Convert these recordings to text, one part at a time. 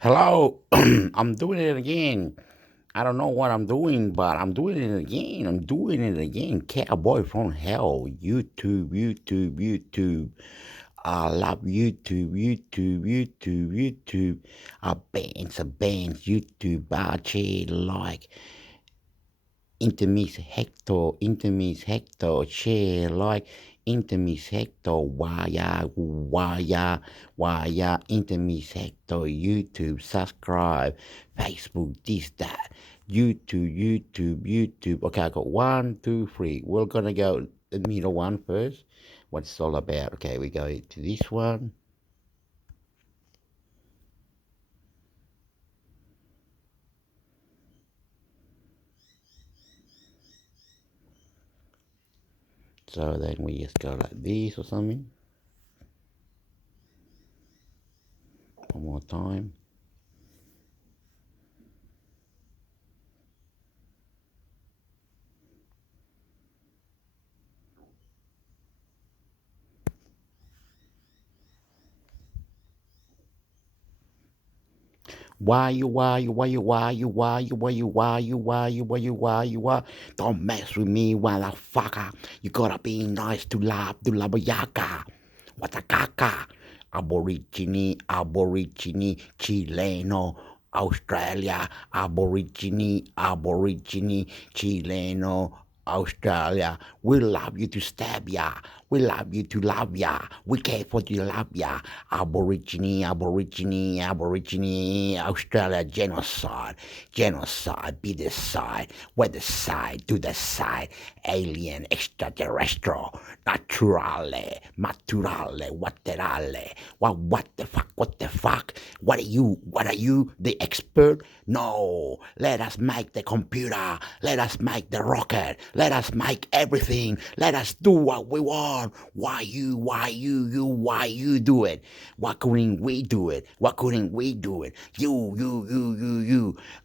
Hello, I'm doing it again. I don't know what I'm doing, but I'm doing it again. I'm doing it again. Cowboy from hell. YouTube, YouTube, YouTube. I love YouTube, YouTube, YouTube, YouTube. A bands, YouTube. I like Intimis Hector, share like Intimis Hector, why ya, Intimis Hector, YouTube, subscribe, Facebook, this, that, YouTube. Okay, I got one, two, three. We're gonna go the middle one first. What's it all about? Okay, we go to this one. So then we just go like this or something. One more time. Why you? Don't mess with me, motherfucker. You gotta be nice to love yaka. What a caca. Aborigine, Chileno, Australia, Aborigine, Chileno, Australia. We love you to stab ya. We love you to love ya. We care for you to love ya. Aborigine, Australia genocide, be the side, where the side, to the side, alien, extraterrestrial, naturale, maturale, waterale, what the fuck, what are you, the expert? No, let us make the computer, let us make the rocket, let us make everything, let us do what we want. Why you do it? Why couldn't we do it? Why couldn't we do it? You.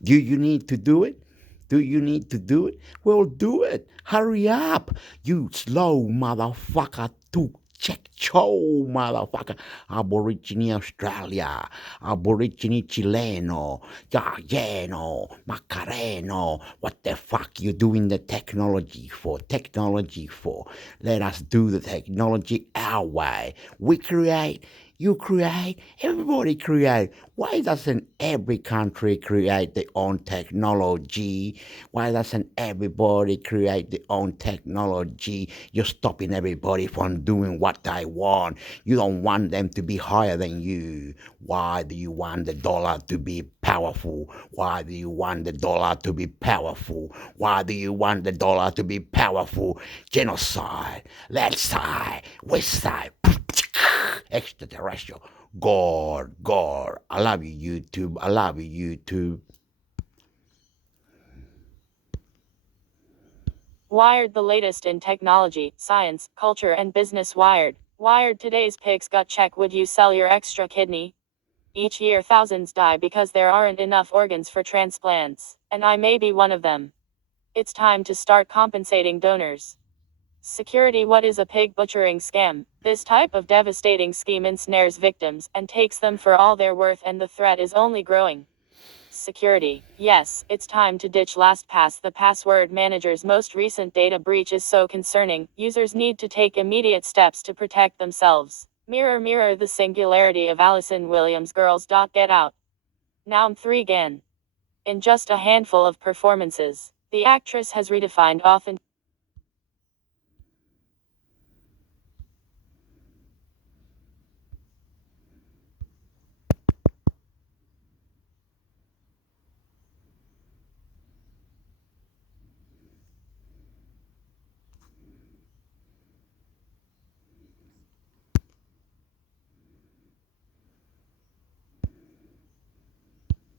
Do you need to do it? Do you need to do it? Well, do it. Hurry up. You slow motherfucker. To check show motherfucker. Aborigine Australia. Aborigine Chileno. Galleno. Macareno. What the fuck you doing the technology for? Technology for? Let us do the technology our way. We create, you create, everybody create. Why doesn't every country create their own technology? Why doesn't everybody create their own technology? You're stopping everybody from doing what they want. You don't want them to be higher than you. Why do you want the dollar to be powerful? Why do you want the dollar to be powerful? Why do you want the dollar to be powerful? Genocide, left side, west side, extraterrestrial. God. I love you, YouTube. I love you, YouTube. Wired, the latest in technology, science, culture, and business. Wired, today's pig's gut check. Would you sell your extra kidney? Each year, thousands die because there aren't enough organs for transplants, and I may be one of them. It's time to start compensating donors. Security. What is a pig butchering scam? This type of devastating scheme ensnares victims and takes them for all they're worth, and the threat is only growing. Security. Yes, it's time to ditch LastPass. The password manager's most recent data breach is so concerning, users need to take immediate steps to protect themselves. Mirror, mirror the singularity of Allison Williams. Girls. Get out. Now 3 again. In just a handful of performances, the actress has redefined authenticity.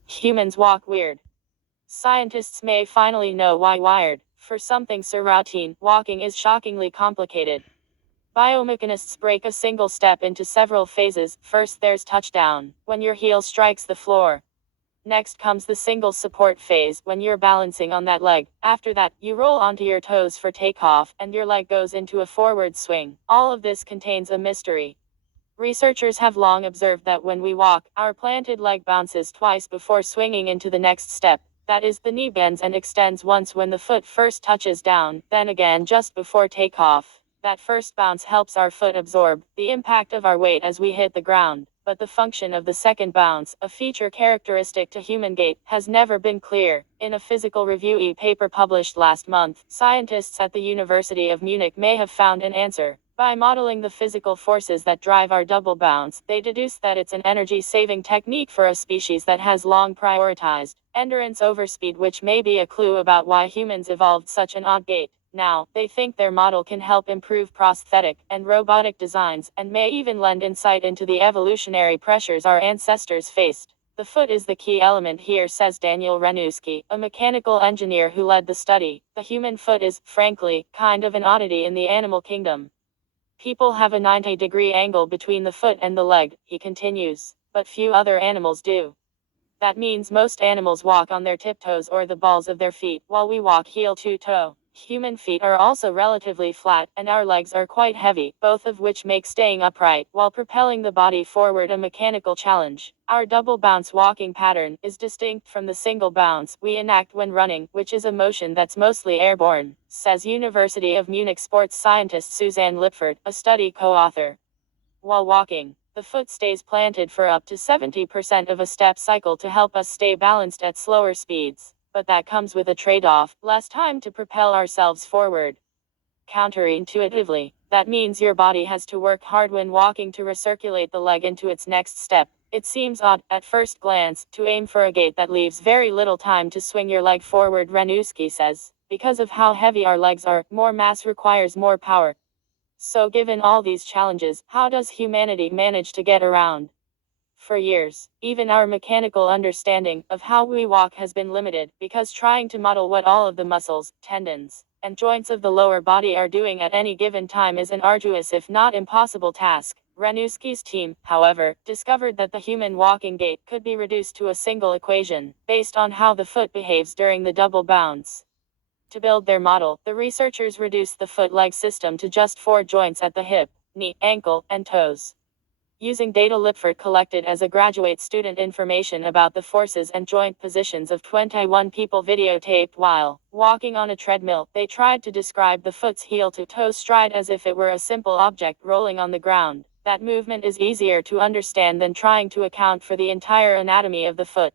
Humans walk weird. Scientists may finally know why. Wired. For something so routine, walking is shockingly complicated. Biomechanists break a single step into several phases. First, there's touchdown, when your heel strikes the floor. Next comes the single support phase, when you're balancing on that leg. After that, you roll onto your toes for takeoff, and your leg goes into a forward swing. All of this contains a mystery. Researchers have long observed that when we walk, our planted leg bounces twice before swinging into the next step. That is, the knee bends and extends once when the foot first touches down, then again just before takeoff. That first bounce helps our foot absorb the impact of our weight as we hit the ground. But the function of the second bounce, a feature characteristic to human gait, has never been clear. In a Physical Review paper published last month, scientists at the University of Munich may have found an answer. By modeling the physical forces that drive our double bounce, they deduced that it's an energy-saving technique for a species that has long prioritized endurance over speed, which may be a clue about why humans evolved such an odd gait. Now, they think their model can help improve prosthetic and robotic designs, and may even lend insight into the evolutionary pressures our ancestors faced. The foot is the key element here, says Daniel Renewski, a mechanical engineer who led the study. The human foot is, frankly, kind of an oddity in the animal kingdom. People have a 90-degree angle between the foot and the leg, he continues, but few other animals do. That means most animals walk on their tiptoes or the balls of their feet, while we walk heel to toe. Human feet are also relatively flat, and our legs are quite heavy, both of which make staying upright while propelling the body forward a mechanical challenge. Our double bounce walking pattern is distinct from the single bounce we enact when running, which is a motion that's mostly airborne, says University of Munich sports scientist Suzanne Lipford, a study co-author. While walking, the foot stays planted for up to 70% of a step cycle to help us stay balanced at slower speeds. But that comes with a trade-off, less time to propel ourselves forward. Counterintuitively, that means your body has to work hard when walking to recirculate the leg into its next step. It seems odd, at first glance, to aim for a gait that leaves very little time to swing your leg forward, Renewski says. Because of how heavy our legs are, more mass requires more power. So given all these challenges, how does humanity manage to get around? For years, even our mechanical understanding of how we walk has been limited, because trying to model what all of the muscles, tendons, and joints of the lower body are doing at any given time is an arduous if not impossible task. Renewski's team, however, discovered that the human walking gait could be reduced to a single equation, based on how the foot behaves during the double bounce. To build their model, the researchers reduced the foot-leg system to just 4 joints at the hip, knee, ankle, and toes. Using data Lipford collected as a graduate student information about the forces and joint positions of 21 people videotaped while walking on a treadmill, they tried to describe the foot's heel-to-toe stride as if it were a simple object rolling on the ground. That movement is easier to understand than trying to account for the entire anatomy of the foot.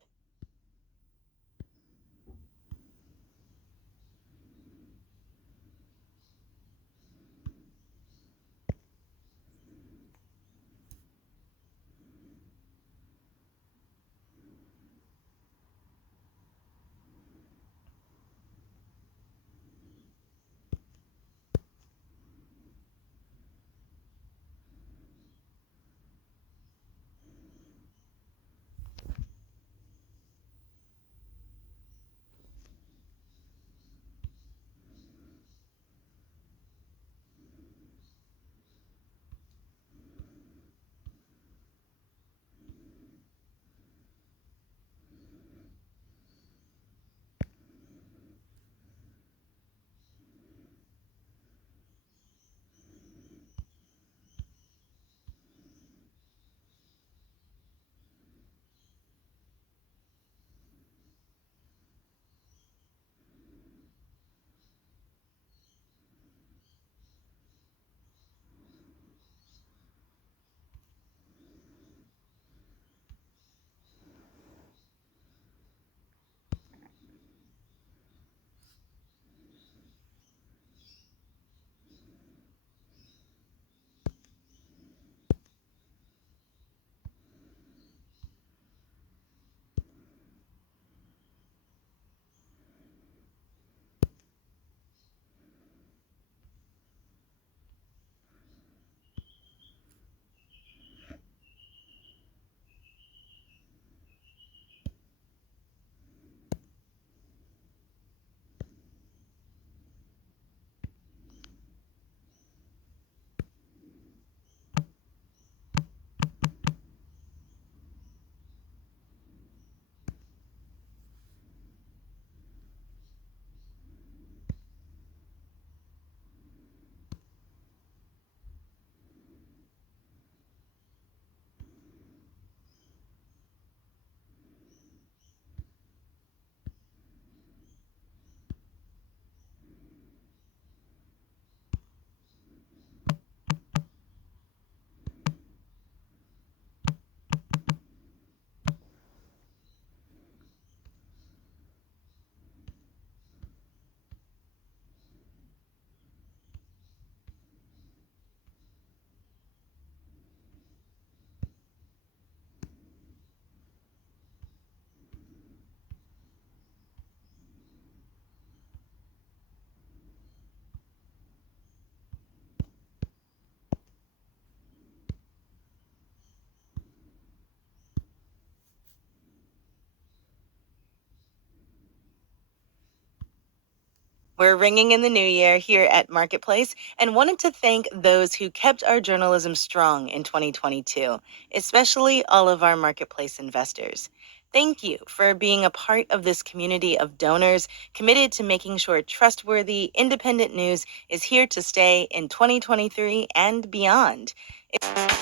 We're ringing in the new year here at Marketplace and wanted to thank those who kept our journalism strong in 2022, especially all of our Marketplace investors. Thank you for being a part of this community of donors committed to making sure trustworthy, independent news is here to stay in 2023 and beyond.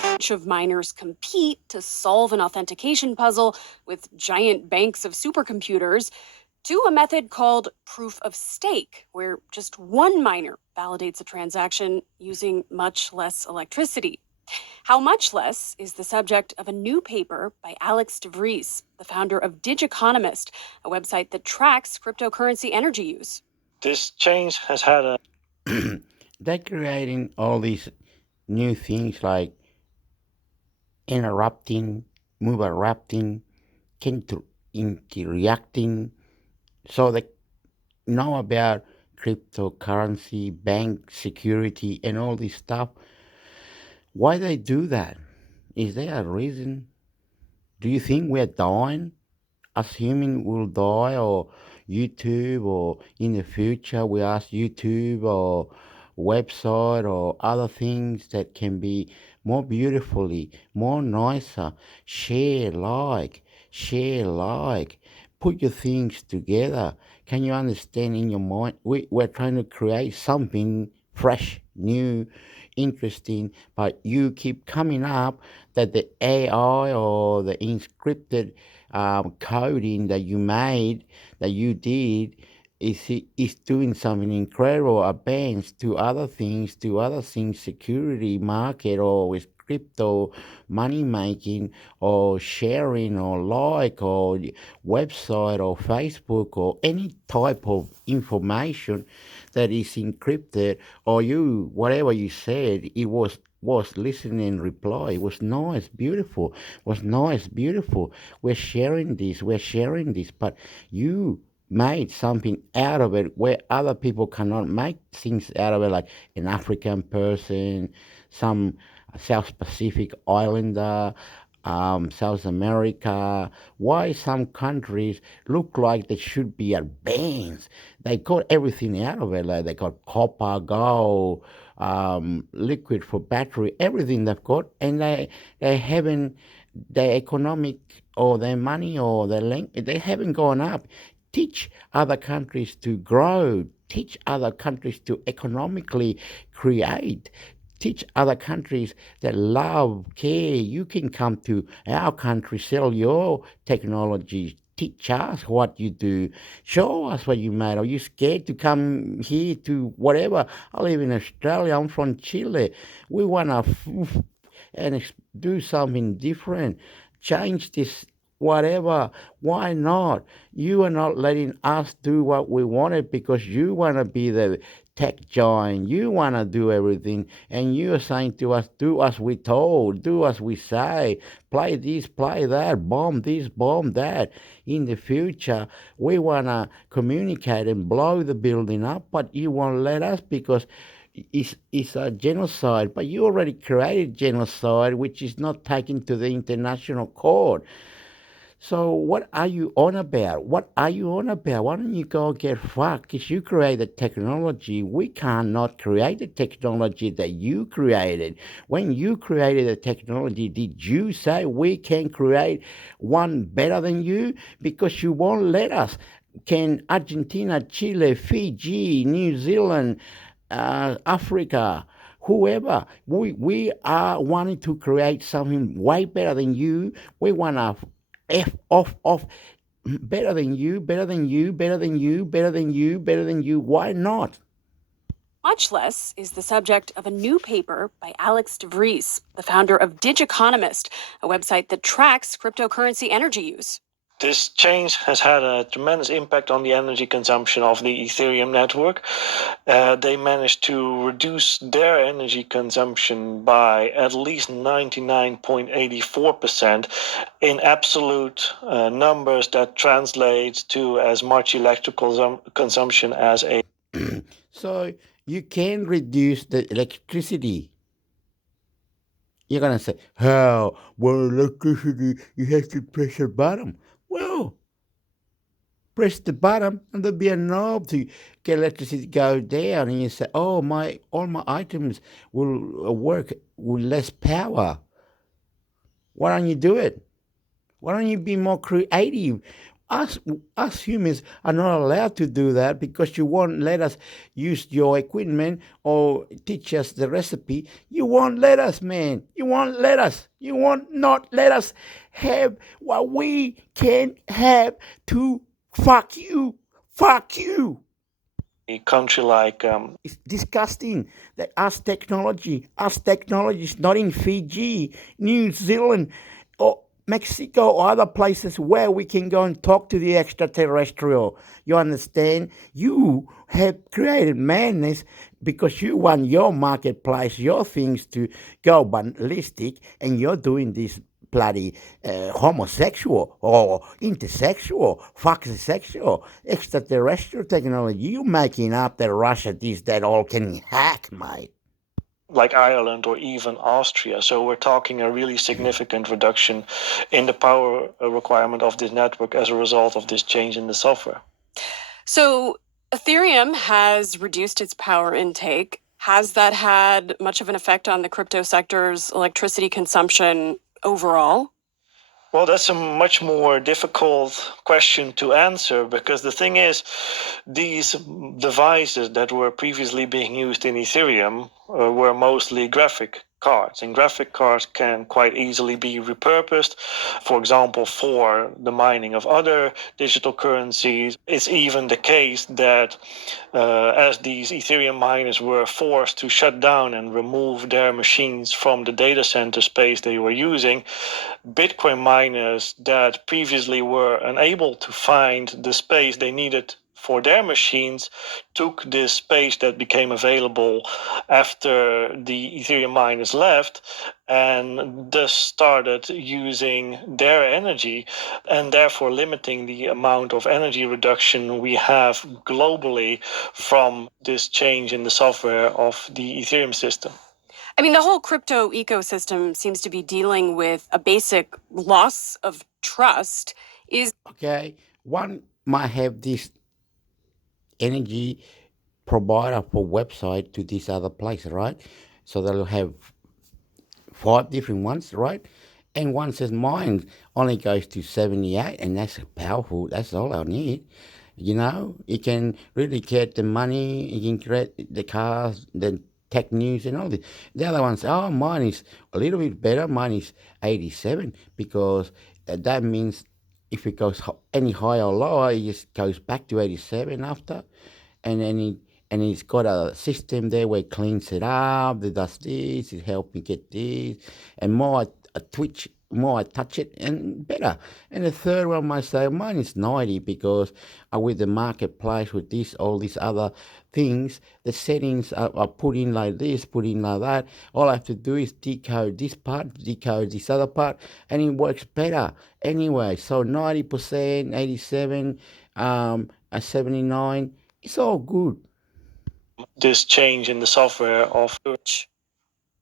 Bunch of miners compete to solve an authentication puzzle with giant banks of supercomputers, to a method called proof of stake, where just one miner validates a transaction using much less electricity. How much less is the subject of a new paper by Alex de Vries, the founder of Digiconomist, a website that tracks cryptocurrency energy use. This change has had a They're creating all these new things like interrupting, interacting, interacting, so they know about cryptocurrency, bank security, and all this stuff. Why they do that? Is there a reason? Do you think we're dying? Assuming we'll die, or YouTube, or in the future we ask YouTube or website or other things that can be more beautifully, more nicer, share like, put your things together. Can you understand in your mind? We're trying to create something fresh, new, interesting, but you keep coming up that the AI or the encrypted coding that you made, that you did, is doing something incredible, advanced to other things, security, market, or with crypto, money making, or sharing, or like, or website, or Facebook, or any type of information that is encrypted, or you, whatever you said, it was listening and reply. It was nice, beautiful. Was nice, beautiful. We're sharing this, but you made something out of it where other people cannot make things out of it, like an African person, some South Pacific Islander, South America. Why some countries look like they should be advanced? They got everything out of it. Like they got copper, gold, liquid for battery, everything they've got, and they haven't, their economic or their money or their length, they haven't gone up. Teach other countries to grow. Teach other countries to economically create. Teach other countries that love, care. You can come to our country, sell your technology. Teach us what you do. Show us what you made. Are you scared to come here to whatever? I live in Australia. I'm from Chile. We want to do something different. Change this, whatever. Why not? You are not letting us do what we wanted because you want to be the tech giant. You want to do everything. And you are saying to us, do as we told, do as we say, play this, play that, bomb this, bomb that. In the future, we want to communicate and blow the building up, but you won't let us because it's a genocide. But you already created genocide, which is not taken to the international court. So what are you on about? What are you on about? Why don't you go get fucked? Because you created technology. We cannot create the technology that you created. When you created the technology, did you say we can create one better than you? Because you won't let us. Can Argentina, Chile, Fiji, New Zealand, Africa, whoever, we are wanting to create something way better than you. We want to off, better than you, better than you, better than you, better than you, better than you. Why not? Much less is the subject of a new paper by Alex de Vries, the founder of Digiconomist, a website that tracks cryptocurrency energy use. This change has had a tremendous impact on the energy consumption of the Ethereum network. They managed to reduce their energy consumption by at least 99.84%. In absolute numbers, that translates to as much electrical consumption as a... So you can reduce the electricity. You're going to say, how? Well, electricity, you have to press a button. Well, press the button and there'll be a knob to get electricity go down, and you say, oh, all my items will work with less power. Why don't you do it? Why don't you be more creative? Us humans are not allowed to do that because you won't let us use your equipment or teach us the recipe. You won't let us, man. You won't let us. You won't not let us have what we can have to fuck you. Fuck you. A country like It's disgusting that us technologists, not in Fiji, New Zealand, or Mexico or other places where we can go and talk to the extraterrestrial. You understand? You have created madness because you want your marketplace, your things to go ballistic, and you're doing this bloody homosexual or intersexual, foxysexual, extraterrestrial technology. You making up that Russia this, that all can hack, mate. like Ireland or even Austria. So we're talking a really significant reduction in the power requirement of this network as a result of this change in the software. So Ethereum has reduced its power intake. Has that had much of an effect on the crypto sector's electricity consumption overall? Well, that's a much more difficult question to answer because the thing is, these devices that were previously being used in Ethereum were mostly graphic cards, and graphic cards can quite easily be repurposed, for example, for the mining of other digital currencies. It's even the case that as these Ethereum miners were forced to shut down and remove their machines from the data center space they were using, Bitcoin miners that previously were unable to find the space they needed for their machines took this space that became available after the Ethereum miners left and thus started using their energy and therefore limiting the amount of energy reduction we have globally from this change in the software of the Ethereum system. I mean, the whole crypto ecosystem seems to be dealing with a basic loss of trust. Okay, one might have this energy provider for website to this other place, right? So they'll have 5 different ones, right? And one says mine only goes to 78, and that's powerful. That's all I need. You know, you can really get the money, you can create the cars, the tech news and all this. The other ones, oh, mine is a little bit better. Mine is 87 because that means if it goes any higher or lower, it just goes back to 87 after. And then he's got a system there where it cleans it up, it does this, it helps me get this, and more I touch it, and better. And the third one might say, mine is 90 because with the marketplace, with this, all these other things, the settings are put in like this, put in like that. All I have to do is decode this part, decode this other part, and it works better. Anyway, so 90%, 87, 79, it's all good. This change in the software of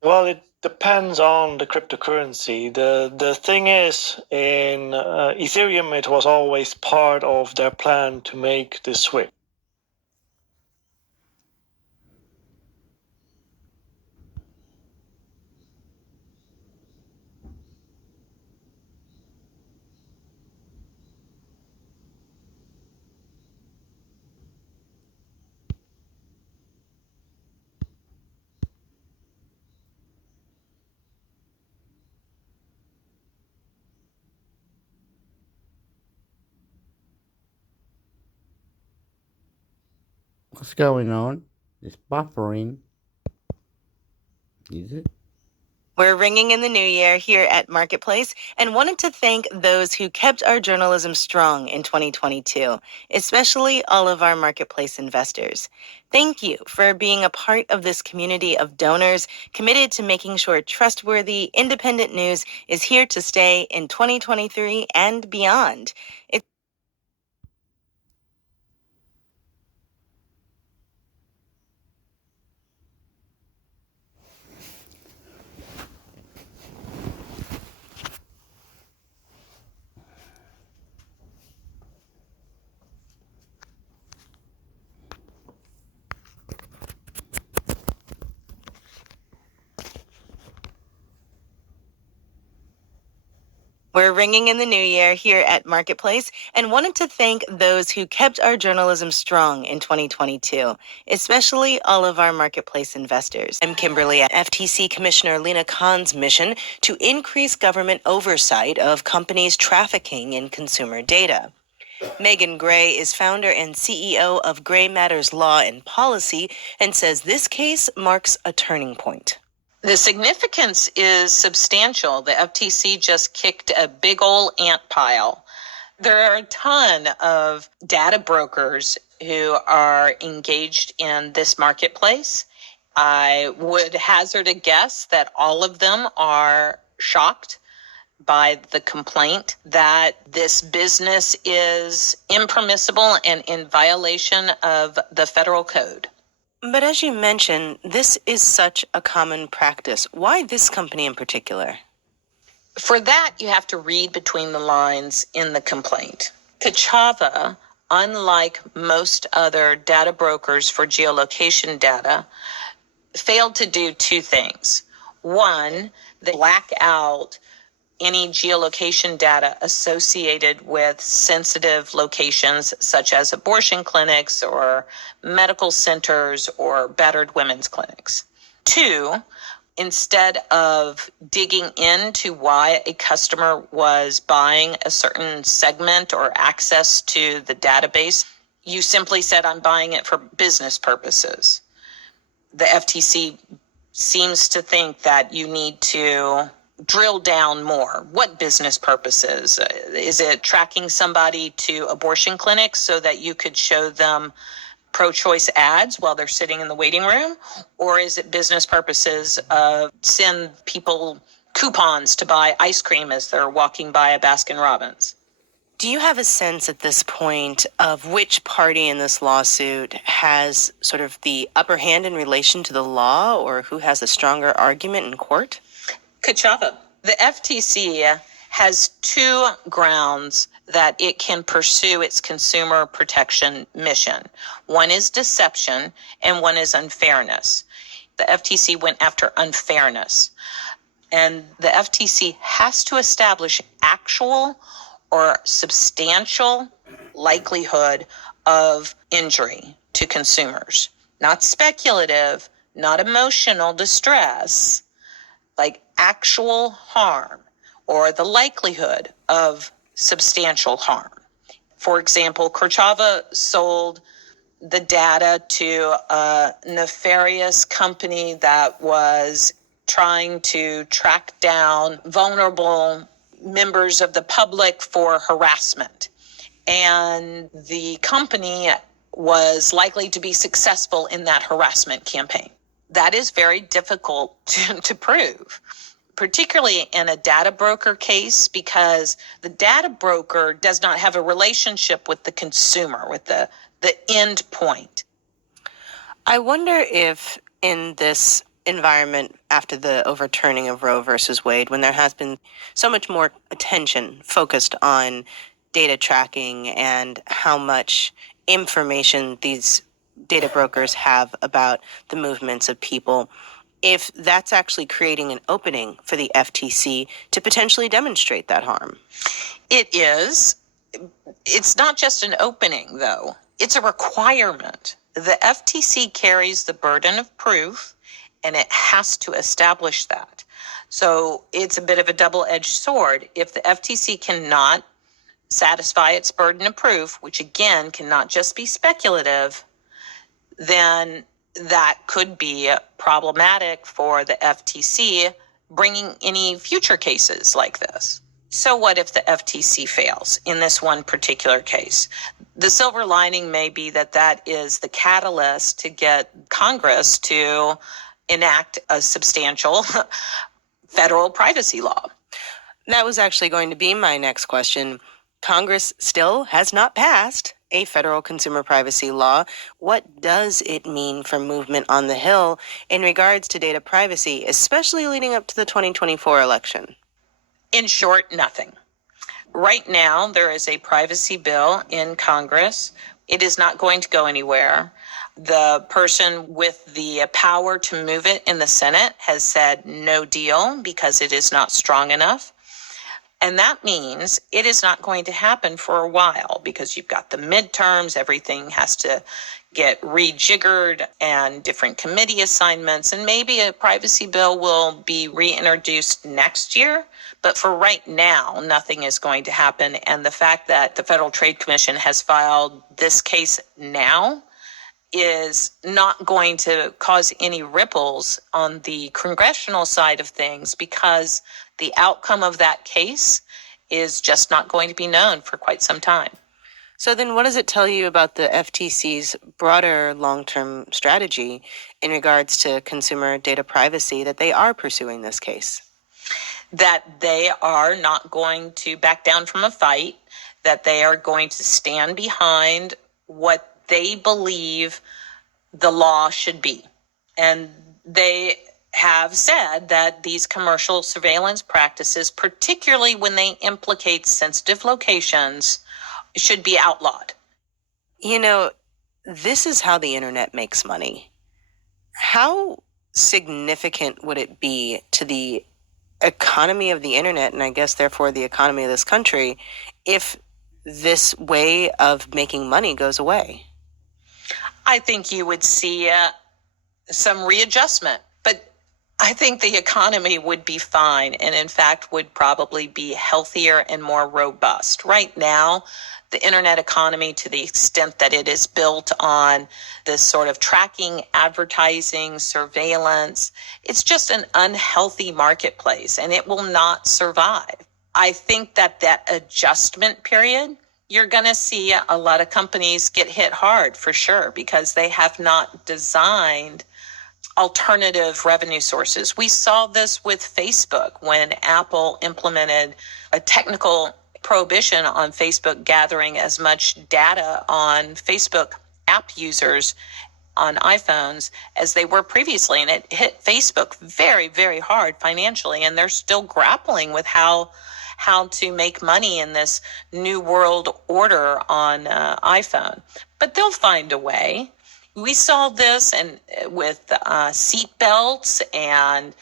well, it depends on the cryptocurrency. The thing is, in Ethereum, it was always part of their plan to make the switch. What's going on? It's buffering. Is it? We're ringing in the new year here at Marketplace and wanted to thank those who kept our journalism strong in 2022, especially all of our Marketplace investors. Thank you for being a part of this community of donors committed to making sure trustworthy, independent news is here to stay in 2023 and beyond. We're ringing in the new year here at Marketplace and wanted to thank those who kept our journalism strong in 2022, especially all of our Marketplace investors. I'm Kimberly. FTC Commissioner Lena Khan's mission to increase government oversight of companies trafficking in consumer data. Megan Gray is founder and CEO of Gray Matters Law and Policy and says this case marks a turning point. The significance is substantial. The FTC just kicked a big old ant pile. There are a ton of data brokers who are engaged in this marketplace. I would hazard a guess that all of them are shocked by the complaint that this business is impermissible and in violation of the federal code. But as you mentioned, this is such a common practice. Why this company in particular? For that, you have to read between the lines in the complaint. Kachava, unlike most other data brokers for geolocation data, failed to do two things. One, they black out any geolocation data associated with sensitive locations such as abortion clinics or medical centers or battered women's clinics. Two, instead of digging into why a customer was buying a certain segment or access to the database, you simply said, I'm buying it for business purposes. The FTC seems to think that you need to drill down more. What business purposes? Is it tracking somebody to abortion clinics so that you could show them pro-choice ads while they're sitting in the waiting room? Or is it business purposes of send people coupons to buy ice cream as they're walking by a Baskin Robbins? Do you have a sense at this point of which party in this lawsuit has sort of the upper hand in relation to the law, or who has a stronger argument in court? Kachava. The FTC has two grounds that it can pursue its consumer protection mission. One is deception and one is unfairness. The FTC went after unfairness. And the FTC has to establish actual or substantial likelihood of injury to consumers. Not speculative, not emotional distress, like actual harm or the likelihood of substantial harm. For example, Korchava sold the data to a nefarious company that was trying to track down vulnerable members of the public for harassment. And the company was likely to be successful in that harassment campaign. That is very difficult to prove, particularly in a data broker case, because the data broker does not have a relationship with the consumer, with the end point. I wonder if in this environment after the overturning of Roe versus Wade, when there has been so much more attention focused on data tracking and how much information these data brokers have about the movements of people, if that's actually creating an opening for the FTC to potentially demonstrate that harm. It is. It's not just an opening, though. It's a requirement. The FTC carries the burden of proof, and it has to establish that. So it's a bit of a double-edged sword. If the FTC cannot satisfy its burden of proof, which again cannot just be speculative, then that could be problematic for the FTC bringing any future cases like this. So what if the FTC fails in this one particular case? The silver lining may be that that is the catalyst to get Congress to enact a substantial federal privacy law. That was actually going to be my next question. Congress still has not passed a federal consumer privacy law. What does it mean for movement on the Hill in regards to data privacy, especially leading up to the 2024 election? In short, nothing. Right now, there is a privacy bill in Congress. It is not going to go anywhere. The person with the power to move it in the Senate has said no deal because it is not strong enough. And that means it is not going to happen for a while because you've got the midterms, everything has to get rejiggered and different committee assignments, and maybe a privacy bill will be reintroduced next year. But for right now, nothing is going to happen. And the fact that the Federal Trade Commission has filed this case now is not going to cause any ripples on the congressional side of things because the outcome of that case is just not going to be known for quite some time. So then what does it tell you about the FTC's broader long-term strategy in regards to consumer data privacy that they are pursuing this case? That they are not going to back down from a fight, that they are going to stand behind what they believe the law should be. And they have said that these commercial surveillance practices, particularly when they implicate sensitive locations, should be outlawed. You know, this is how the internet makes money. How significant would it be to the economy of the internet, and I guess therefore the economy of this country, if this way of making money goes away? I think you would see some readjustment, but I think the economy would be fine and in fact would probably be healthier and more robust. Right now, the internet economy, to the extent that it is built on this sort of tracking, advertising, surveillance, it's just an unhealthy marketplace and it will not survive. I think that adjustment period, you're going to see a lot of companies get hit hard for sure because they have not designed alternative revenue sources. We saw this with Facebook when Apple implemented a technical prohibition on Facebook gathering as much data on Facebook app users on iPhones as they were previously. And it hit Facebook very, very hard financially. And they're still grappling with how to make money in this new world order on iPhone. But they'll find a way. We saw this with seat belts and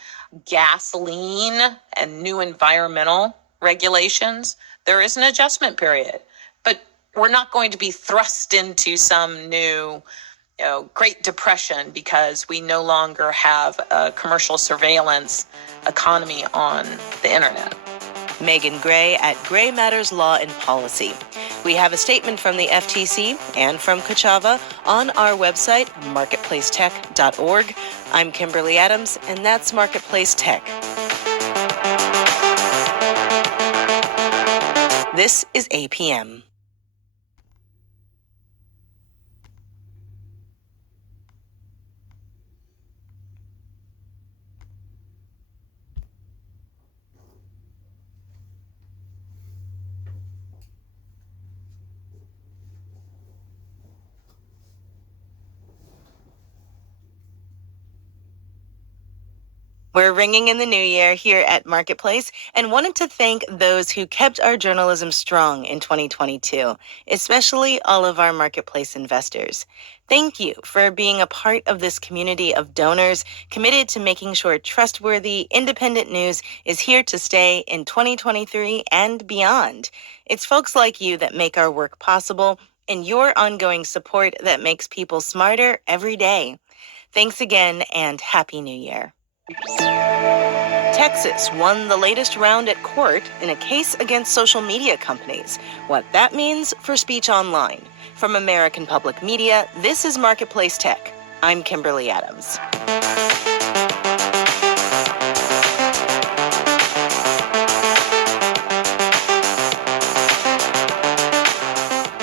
gasoline and new environmental regulations. There is an adjustment period, but we're not going to be thrust into some new Great Depression because we no longer have a commercial surveillance economy on the internet. Megan Gray at Gray Matters Law and Policy. We have a statement from the FTC and from Kochava on our website, marketplacetech.org. I'm Kimberly Adams, and that's Marketplace Tech. This is APM. We're ringing in the new year here at Marketplace and wanted to thank those who kept our journalism strong in 2022, especially all of our Marketplace investors. Thank you for being a part of this community of donors committed to making sure trustworthy, independent news is here to stay in 2023 and beyond. It's folks like you that make our work possible and your ongoing support that makes people smarter every day. Thanks again and Happy New Year. Texas won the latest round at court in a case against social media companies. What that means for speech online. From American Public Media, this is Marketplace Tech. I'm Kimberly Adams.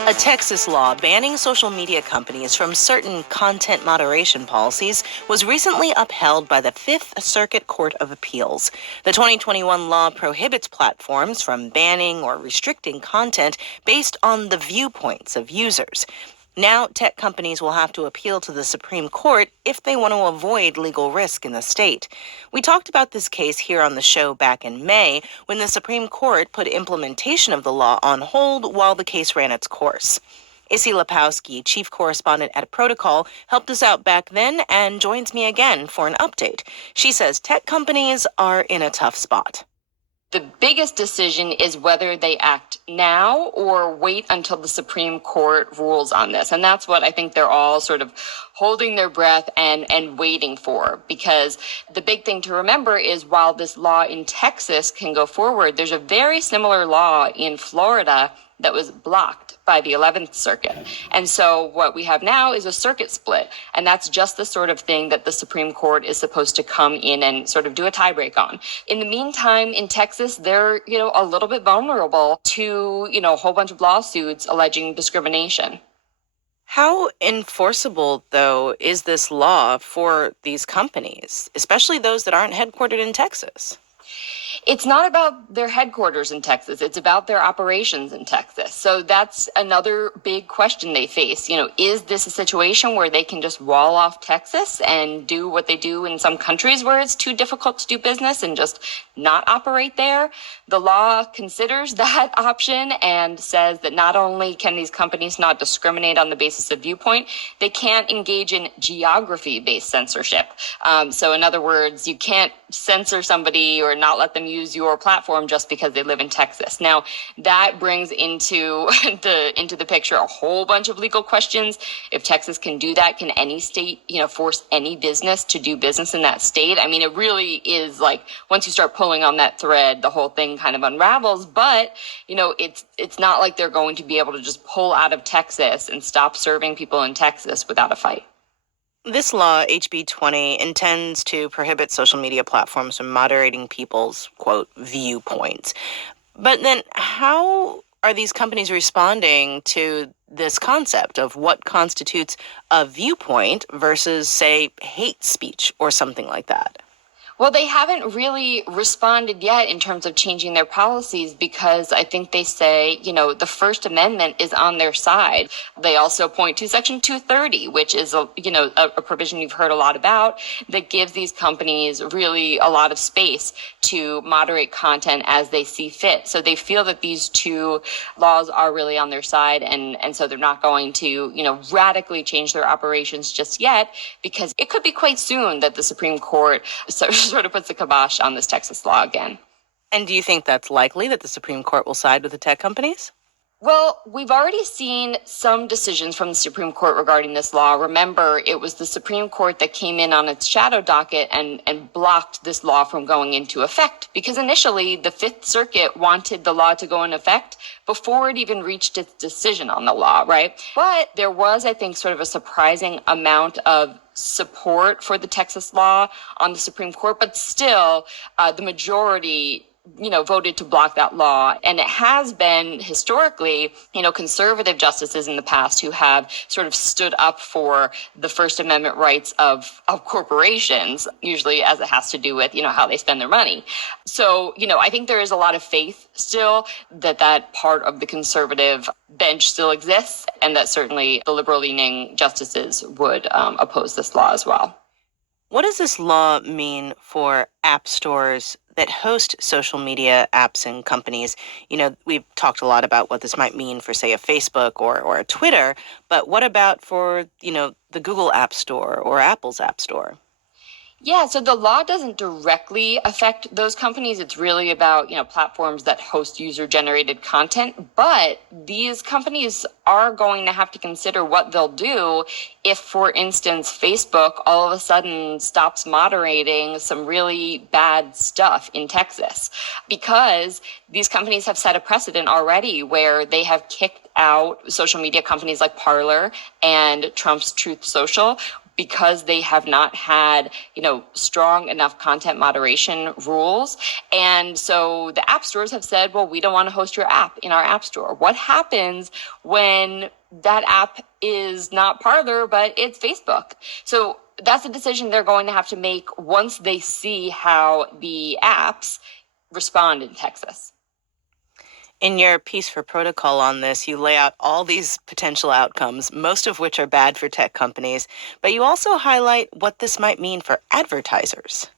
A Texas law banning social media companies from certain content moderation policies was recently upheld by the Fifth Circuit Court of Appeals. The 2021 law prohibits platforms from banning or restricting content based on the viewpoints of users. Now, tech companies will have to appeal to the Supreme Court if they want to avoid legal risk in the state. We talked about this case here on the show back in May when the Supreme Court put implementation of the law on hold while the case ran its course. Issy Lepowski, chief correspondent at Protocol, helped us out back then and joins me again for an update. She says tech companies are in a tough spot. The biggest decision is whether they act now or wait until the Supreme Court rules on this. And that's what I think they're all sort of holding their breath and waiting for. Because the big thing to remember is while this law in Texas can go forward, there's a very similar law in Florida that was blocked by the 11th Circuit. And so what we have now is a circuit split. And that's just the sort of thing that the Supreme Court is supposed to come in and sort of do a tiebreak on. In the meantime, in Texas, they're, a little bit vulnerable to, a whole bunch of lawsuits alleging discrimination. How enforceable, though, is this law for these companies, especially those that aren't headquartered in Texas? It's not about their headquarters in Texas. It's about their operations in Texas. So that's another big question they face. Is this a situation where they can just wall off Texas and do what they do in some countries where it's too difficult to do business and just not operate there? The law considers that option and says that not only can these companies not discriminate on the basis of viewpoint, they can't engage in geography-based censorship. So in other words, you can't censor somebody or not let them use your platform just because they live in Texas. Now, that brings into the picture a whole bunch of legal questions. If Texas can do that, can any state, force any business to do business in that state? I mean, it really is like once you start pulling on that thread, the whole thing kind of unravels. But, it's not like they're going to be able to just pull out of Texas and stop serving people in Texas without a fight. This law, HB 20, intends to prohibit social media platforms from moderating people's, quote, viewpoints. But then how are these companies responding to this concept of what constitutes a viewpoint versus, say, hate speech or something like that? Well, they haven't really responded yet in terms of changing their policies because I think they say, the First Amendment is on their side. They also point to Section 230, which is, a provision you've heard a lot about that gives these companies really a lot of space to moderate content as they see fit. So they feel that these two laws are really on their side. And so they're not going to, radically change their operations just yet because it could be quite soon that the Supreme Court sort of puts the kibosh on this Texas law again. And do you think that's likely that the Supreme Court will side with the tech companies? Well, we've already seen some decisions from the Supreme Court regarding this law. Remember, it was the Supreme Court that came in on its shadow docket and blocked this law from going into effect because initially the Fifth Circuit wanted the law to go in effect before it even reached its decision on the law, right? But there was, I think, sort of a surprising amount of support for the Texas law on the Supreme Court, but still the majority voted to block that law. And it has been historically, conservative justices in the past who have sort of stood up for the First Amendment rights of corporations, usually as it has to do with, how they spend their money. So, I think there is a lot of faith still that part of the conservative bench still exists and that certainly the liberal-leaning justices would oppose this law as well. What does this law mean for app stores that host social media apps and companies? We've talked a lot about what this might mean for, say, a Facebook or a Twitter, but what about for, the Google App Store or Apple's App Store? Yeah, so the law doesn't directly affect those companies. It's really about, platforms that host user-generated content. But these companies are going to have to consider what they'll do if, for instance, Facebook all of a sudden stops moderating some really bad stuff in Texas. Because these companies have set a precedent already where they have kicked out social media companies like Parler and Trump's Truth Social because they have not had, strong enough content moderation rules. And so the app stores have said, well, we don't want to host your app in our app store. What happens when that app is not Parler, but it's Facebook? So that's a decision they're going to have to make once they see how the apps respond in Texas. In your piece for Protocol on this, you lay out all these potential outcomes, most of which are bad for tech companies, but you also highlight what this might mean for advertisers.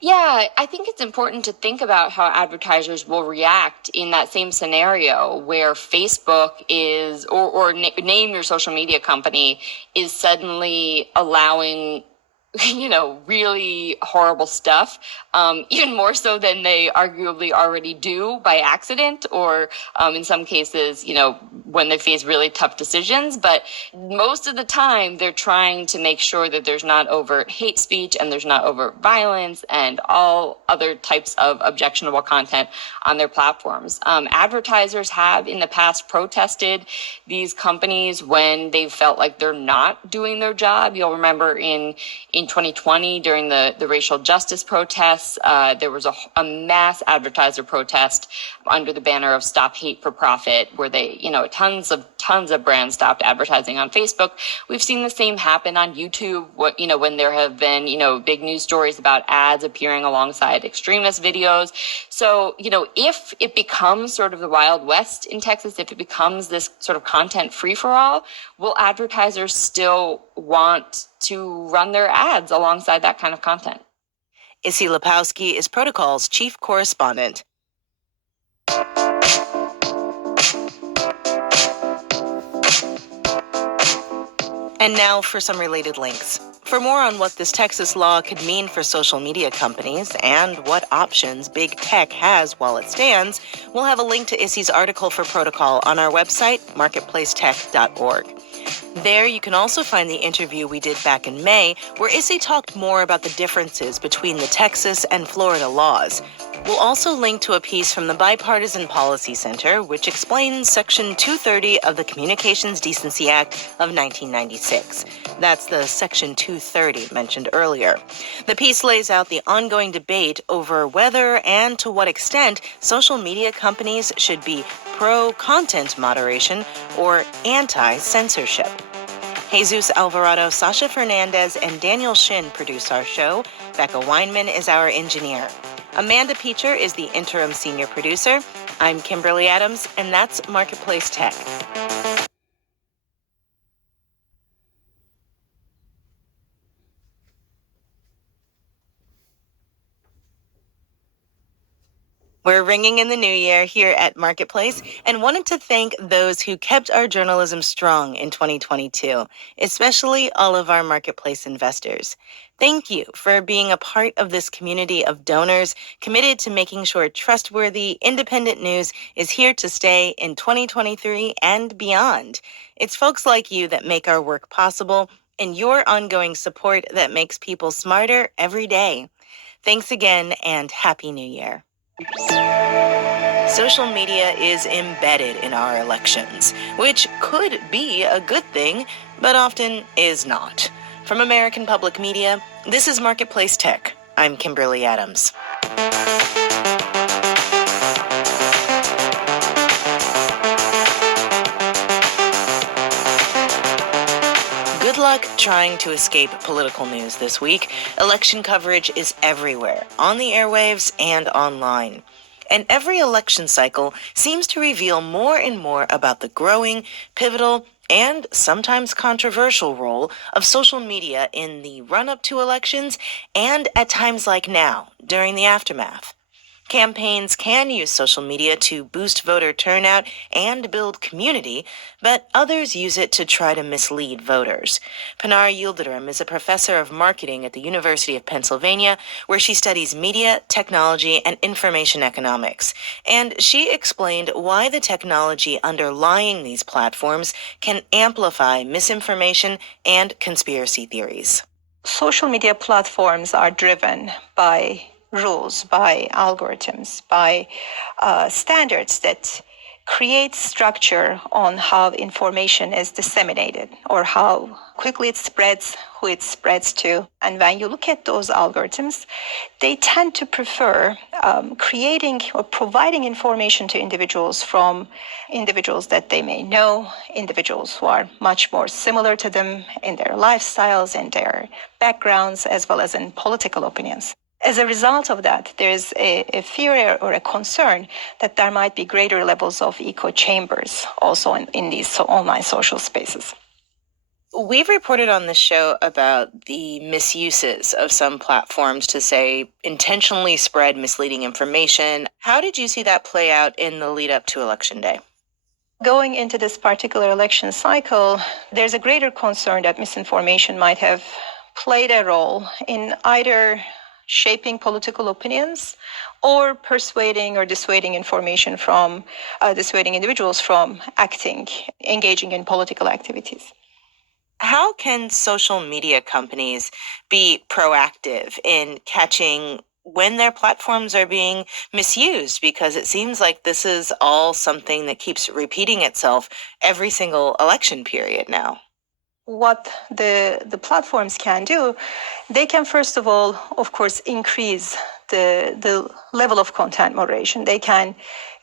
Yeah, I think it's important to think about how advertisers will react in that same scenario where Facebook is, or name your social media company, is suddenly allowing really horrible stuff, even more so than they arguably already do by accident, or in some cases, when they face really tough decisions. But most of the time, they're trying to make sure that there's not overt hate speech and there's not overt violence and all other types of objectionable content on their platforms. Advertisers have in the past protested these companies when they've felt like they're not doing their job. You'll remember in 2020, during the racial justice protests, there was a mass advertiser protest under the banner of Stop Hate for Profit, where they, tons of brands stopped advertising on Facebook. We've seen the same happen on YouTube, when there have been, big news stories about ads appearing alongside extremist videos. So, if it becomes sort of the Wild West in Texas, if it becomes this sort of content free-for-all, will advertisers still want to run their ads alongside that kind of content? Issy Lepowski is Protocol's chief correspondent. And now for some related links. For more on what this Texas law could mean for social media companies and what options big tech has while it stands, we'll have a link to Issy's article for Protocol on our website, marketplacetech.org. There you can also find the interview we did back in May, where Issy talked more about the differences between the Texas and Florida laws. We'll also link to a piece from the Bipartisan Policy Center, which explains Section 230 of the Communications Decency Act of 1996. That's the Section 230 mentioned earlier. The piece lays out the ongoing debate over whether and to what extent social media companies should be pro-content moderation or anti-censorship. Jesus Alvarado, Sasha Fernandez, and Daniel Shin produce our show. Becca Weinman is our engineer. Amanda Peacher is the interim senior producer. I'm Kimberly Adams, and that's Marketplace Tech. We're ringing in the new year here at Marketplace and wanted to thank those who kept our journalism strong in 2022, especially all of our Marketplace investors. Thank you for being a part of this community of donors committed to making sure trustworthy, independent news is here to stay in 2023 and beyond. It's folks like you that make our work possible and your ongoing support that makes people smarter every day. Thanks again and Happy New Year. Social media is embedded in our elections, which could be a good thing, but often is not. From American Public Media, this is Marketplace Tech. I'm Kimberly Adams. Good luck trying to escape political news this week. Election coverage is everywhere, on the airwaves and online. And every election cycle seems to reveal more and more about the growing, pivotal, and sometimes controversial role of social media in the run-up to elections and at times like now, during the aftermath. Campaigns can use social media to boost voter turnout and build community, but others use it to try to mislead voters. Pinar Yildirim is a professor of marketing at the University of Pennsylvania, where she studies media, technology, and information economics. And she explained why the technology underlying these platforms can amplify misinformation and conspiracy theories. Social media platforms are driven by rules, by algorithms, by standards that create structure on how information is disseminated or how quickly it spreads, who it spreads to. And when you look at those algorithms, they tend to prefer creating or providing information to individuals from individuals that they may know, individuals who are much more similar to them in their lifestyles, in their backgrounds, as well as in political opinions. As a result of that, there's a fear or a concern that there might be greater levels of echo chambers also in these online social spaces. We've reported on this show about the misuses of some platforms to, say, intentionally spread misleading information. How did you see that play out in the lead up to Election Day? Going into this particular election cycle, there's a greater concern that misinformation might have played a role in either shaping political opinions or persuading or dissuading dissuading individuals from engaging in political activities. How can social media companies be proactive in catching when their platforms are being misused? Because it seems like this is all something that keeps repeating itself every single election period now. What the platforms can do, they can first of all, of course, increase the level of content moderation. They can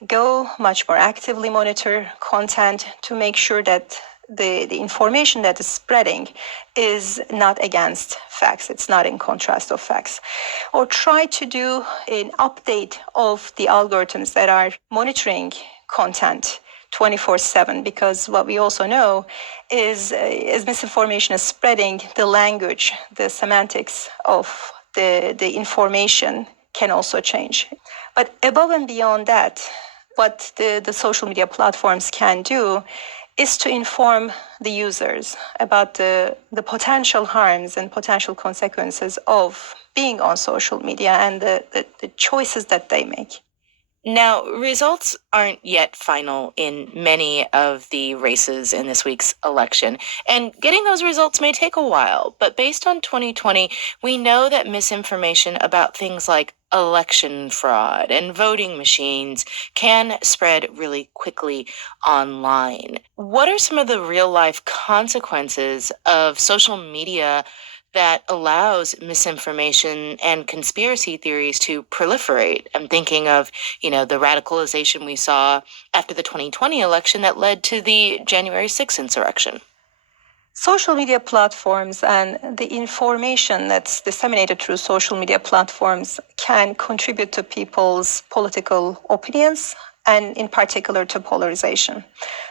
go much more actively monitor content to make sure that the information that is spreading is not against facts, it's not in contrast of facts. Or try to do an update of the algorithms that are monitoring content 24/7, because what we also know is as misinformation is spreading, the language, the semantics of the information can also change. But above and beyond that, what the social media platforms can do is to inform the users about the potential harms and potential consequences of being on social media and the choices that they make. Now, results aren't yet final in many of the races in this week's election, and getting those results may take a while. But based on 2020, we know that misinformation about things like election fraud and voting machines can spread really quickly online. What are some of the real-life consequences of social media that allows misinformation and conspiracy theories to proliferate? I'm thinking of, the radicalization we saw after the 2020 election that led to the January 6th insurrection. Social media platforms and the information that's disseminated through social media platforms can contribute to people's political opinions, and in particular to polarization.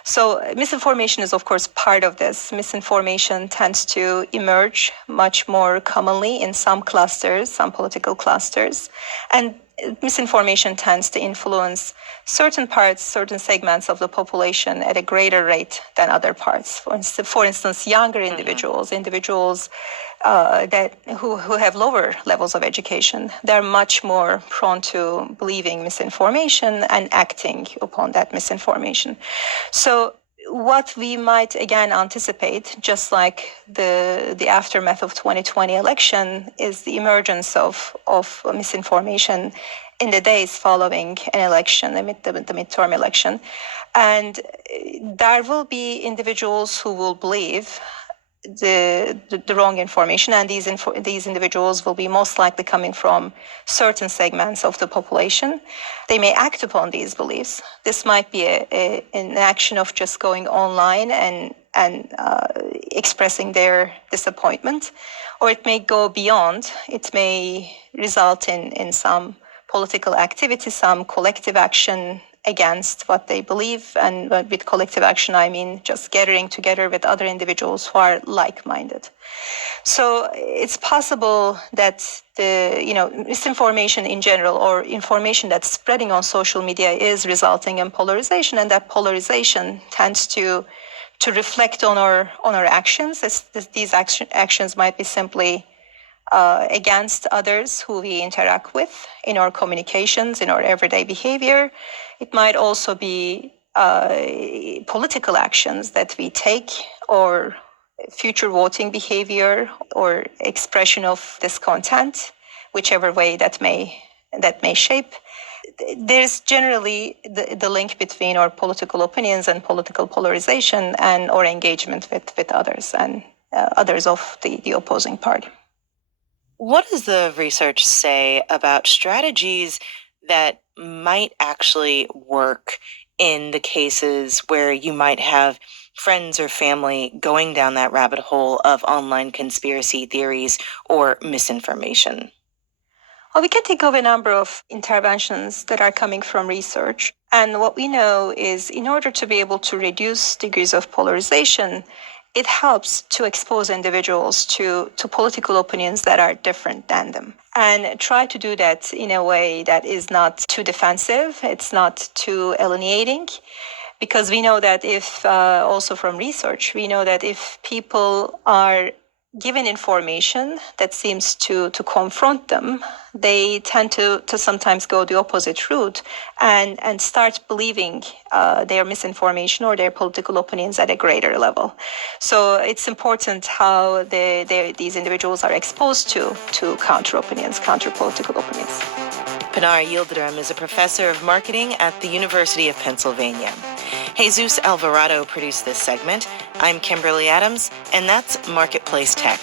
So misinformation is, of course, part of this. Misinformation tends to emerge much more commonly in some clusters, some political clusters, and misinformation tends to influence certain parts, certain segments of the population at a greater rate than other parts. For instance, younger individuals who have lower levels of education, they're much more prone to believing misinformation and acting upon that misinformation. So what we might again anticipate, just like the aftermath of 2020 election, is the emergence of misinformation in the days following an election, the midterm election. And there will be individuals who will believe the wrong information, and these individuals will be most likely coming from certain segments of the population. They may act upon these beliefs. This might be an action of just going online and expressing their disappointment, or it may go beyond. It may result in some political activity, some collective action against what they believe. And with collective action, I mean just gathering together with other individuals who are like-minded. So it's possible that misinformation in general, or information that's spreading on social media, is resulting in polarization, and that polarization tends to reflect on our actions. These actions might be simply against others who we interact with in our communications, in our everyday behavior. It might also be political actions that we take, or future voting behavior, or expression of discontent, whichever way that may shape. There's generally the link between our political opinions and political polarization and our engagement with others and others of the opposing party. What does the research say about strategies that might actually work in the cases where you might have friends or family going down that rabbit hole of online conspiracy theories or misinformation? Well, we can think of a number of interventions that are coming from research. And what we know is, in order to be able to reduce degrees of polarization, it helps to expose individuals to political opinions that are different than them, and try to do that in a way that is not too defensive, it's not too alienating. Because we know that also from research, we know that if people are given information that seems to confront them, they tend to sometimes go the opposite route and start believing their misinformation or their political opinions at a greater level. So it's important how these individuals are exposed to counter opinions, counter political opinions. Pinar Yildirim is a professor of marketing at the University of Pennsylvania. Jesus Alvarado produced this segment. I'm Kimberly Adams, and that's Marketplace Tech.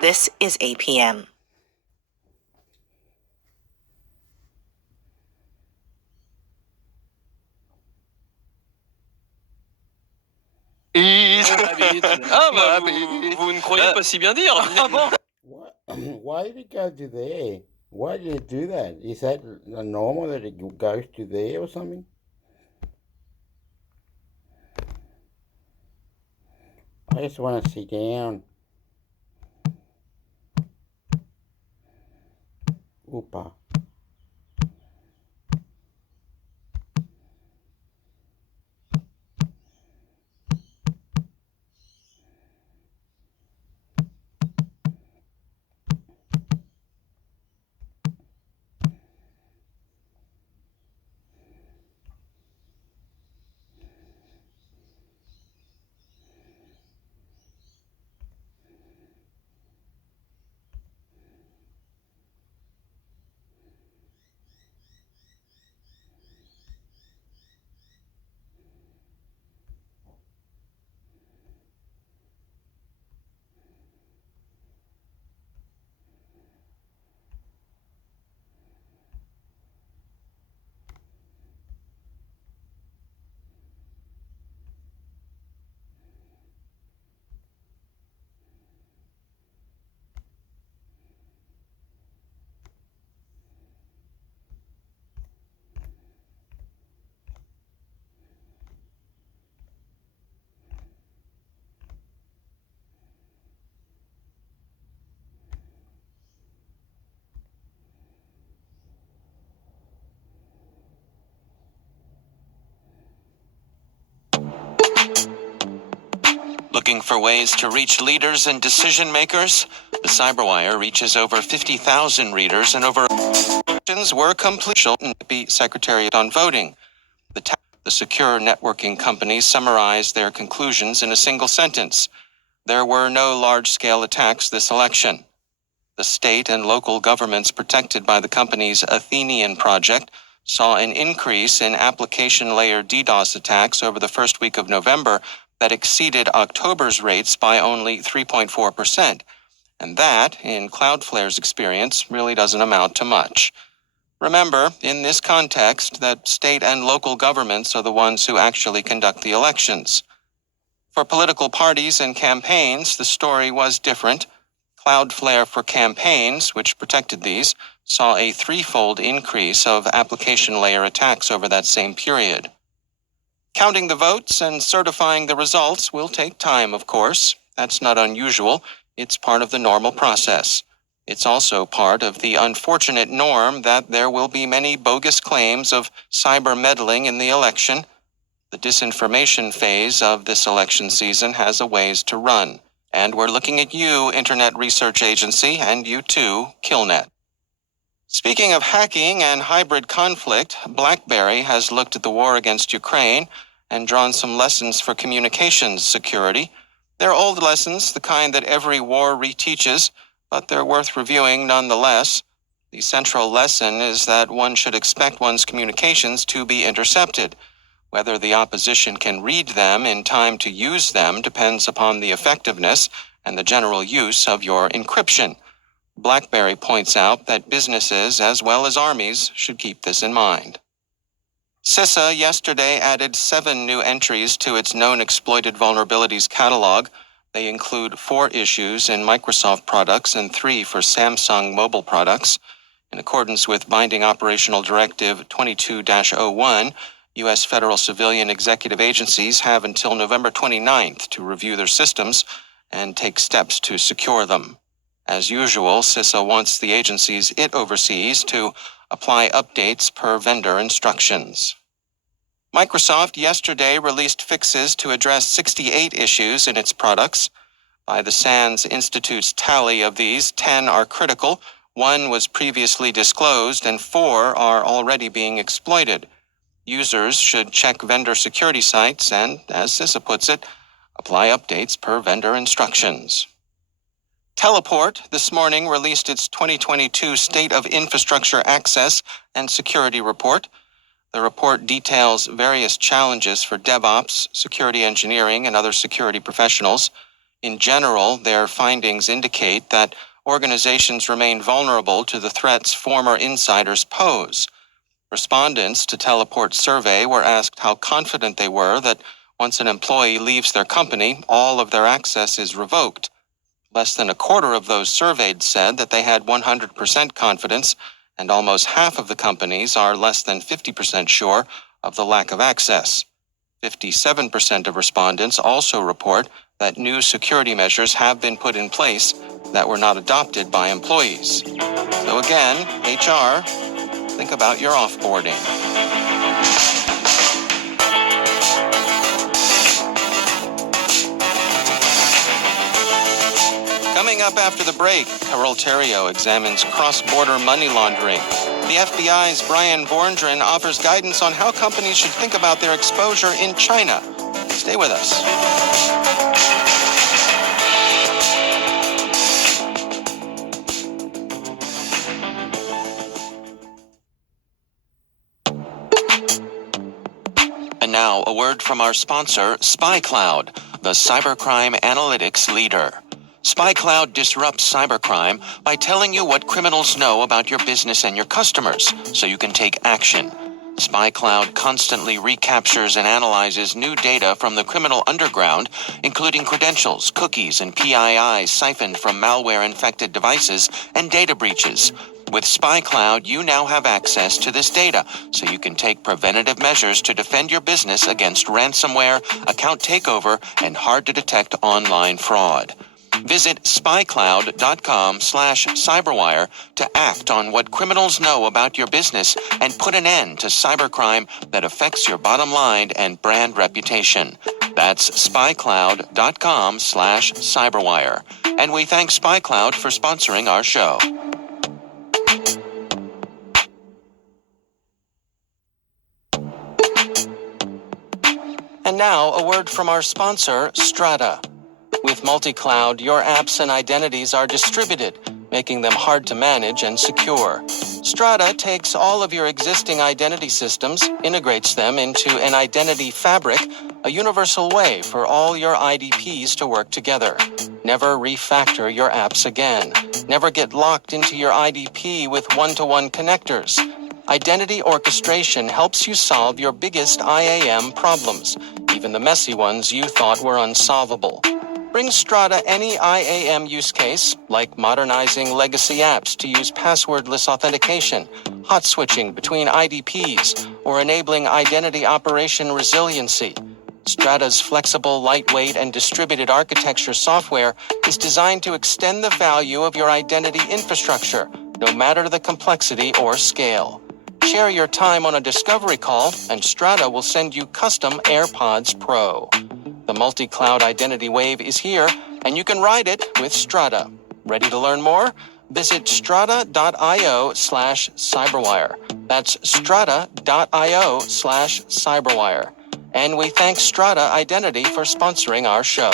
This is APM. Vous ne croyez pas si bien dire. Why did it go to there? Why did it do that? Is that normal that it goes to there or something? I just want to sit down. Oopa. Looking for ways to reach leaders and decision makers? The Cyberwire reaches over 50,000 readers and over were completed and be Secretariat on voting. The secure networking companies summarized their conclusions in a single sentence. There were no large-scale attacks this election. The state and local governments protected by the company's Athenian project saw an increase in application layer DDoS attacks over the first week of November that exceeded October's rates by only 3.4%. And that, in Cloudflare's experience, really doesn't amount to much. Remember, in this context, that state and local governments are the ones who actually conduct the elections. For political parties and campaigns, the story was different. Cloudflare for campaigns, which protected these, saw a threefold increase of application layer attacks over that same period. Counting the votes and certifying the results will take time, of course. That's not unusual. It's part of the normal process. It's also part of the unfortunate norm that there will be many bogus claims of cyber meddling in the election. The disinformation phase of this election season has a ways to run. And we're looking at you, Internet Research Agency, and you too, KillNet. Speaking of hacking and hybrid conflict, BlackBerry has looked at the war against Ukraine and drawn some lessons for communications security. They're old lessons, the kind that every war reteaches, but they're worth reviewing nonetheless. The central lesson is that one should expect one's communications to be intercepted. Whether the opposition can read them in time to use them depends upon the effectiveness and the general use of your encryption. BlackBerry points out that businesses as well as armies should keep this in mind. CISA yesterday added 7 new entries to its known exploited vulnerabilities catalog. They include 4 issues in Microsoft products and 3 for Samsung mobile products. In accordance with Binding Operational Directive 22-01, U.S. federal civilian executive agencies have until November 29th to review their systems and take steps to secure them. As usual, CISA wants the agencies it oversees to apply updates per vendor instructions. Microsoft yesterday released fixes to address 68 issues in its products. By the SANS Institute's tally of these, 10 are critical, 1 was previously disclosed, and 4 are already being exploited. Users should check vendor security sites and, as CISA puts it, apply updates per vendor instructions. Teleport this morning released its 2022 State of Infrastructure Access and Security Report. The report details various challenges for DevOps, security engineering, and other security professionals. In general, their findings indicate that organizations remain vulnerable to the threats former insiders pose. Respondents to Teleport's survey were asked how confident they were that once an employee leaves their company, all of their access is revoked. Less than a quarter of those surveyed said that they had 100% confidence, and almost half of the companies are less than 50% sure of the lack of access. 57% of respondents also report that new security measures have been put in place that were not adopted by employees. So again, HR, think about your offboarding. Coming up after the break, Carol Theriault examines cross-border money laundering. The FBI's Brian Vorndran offers guidance on how companies should think about their exposure in China. Stay with us. And now, a word from our sponsor, SpyCloud, the cybercrime analytics leader. SpyCloud disrupts cybercrime by telling you what criminals know about your business and your customers, so you can take action. SpyCloud constantly recaptures and analyzes new data from the criminal underground, including credentials, cookies, and PII siphoned from malware-infected devices and data breaches. With SpyCloud, you now have access to this data, so you can take preventative measures to defend your business against ransomware, account takeover, and hard-to-detect online fraud. Visit spycloud.com/cyberwire to act on what criminals know about your business and put an end to cybercrime that affects your bottom line and brand reputation. That's spycloud.com/cyberwire. And we thank SpyCloud for sponsoring our show. And now, a word from our sponsor, Strata. With multi-cloud, your apps and identities are distributed, making them hard to manage and secure. Strata takes all of your existing identity systems, integrates them into an identity fabric, a universal way for all your IDPs to work together. Never refactor your apps again. Never get locked into your IDP with one-to-one connectors. Identity orchestration helps you solve your biggest IAM problems, even the messy ones you thought were unsolvable. Bring Strata any IAM use case, like modernizing legacy apps to use passwordless authentication, hot switching between IDPs, or enabling identity operation resiliency. Strata's flexible, lightweight, and distributed architecture software is designed to extend the value of your identity infrastructure, no matter the complexity or scale. Share your time on a discovery call, and Strata will send you custom AirPods Pro. The multi-cloud identity wave is here, and you can ride it with Strata. Ready to learn more? Visit strata.io/cyberwire. That's strata.io/cyberwire. And we thank Strata Identity for sponsoring our show.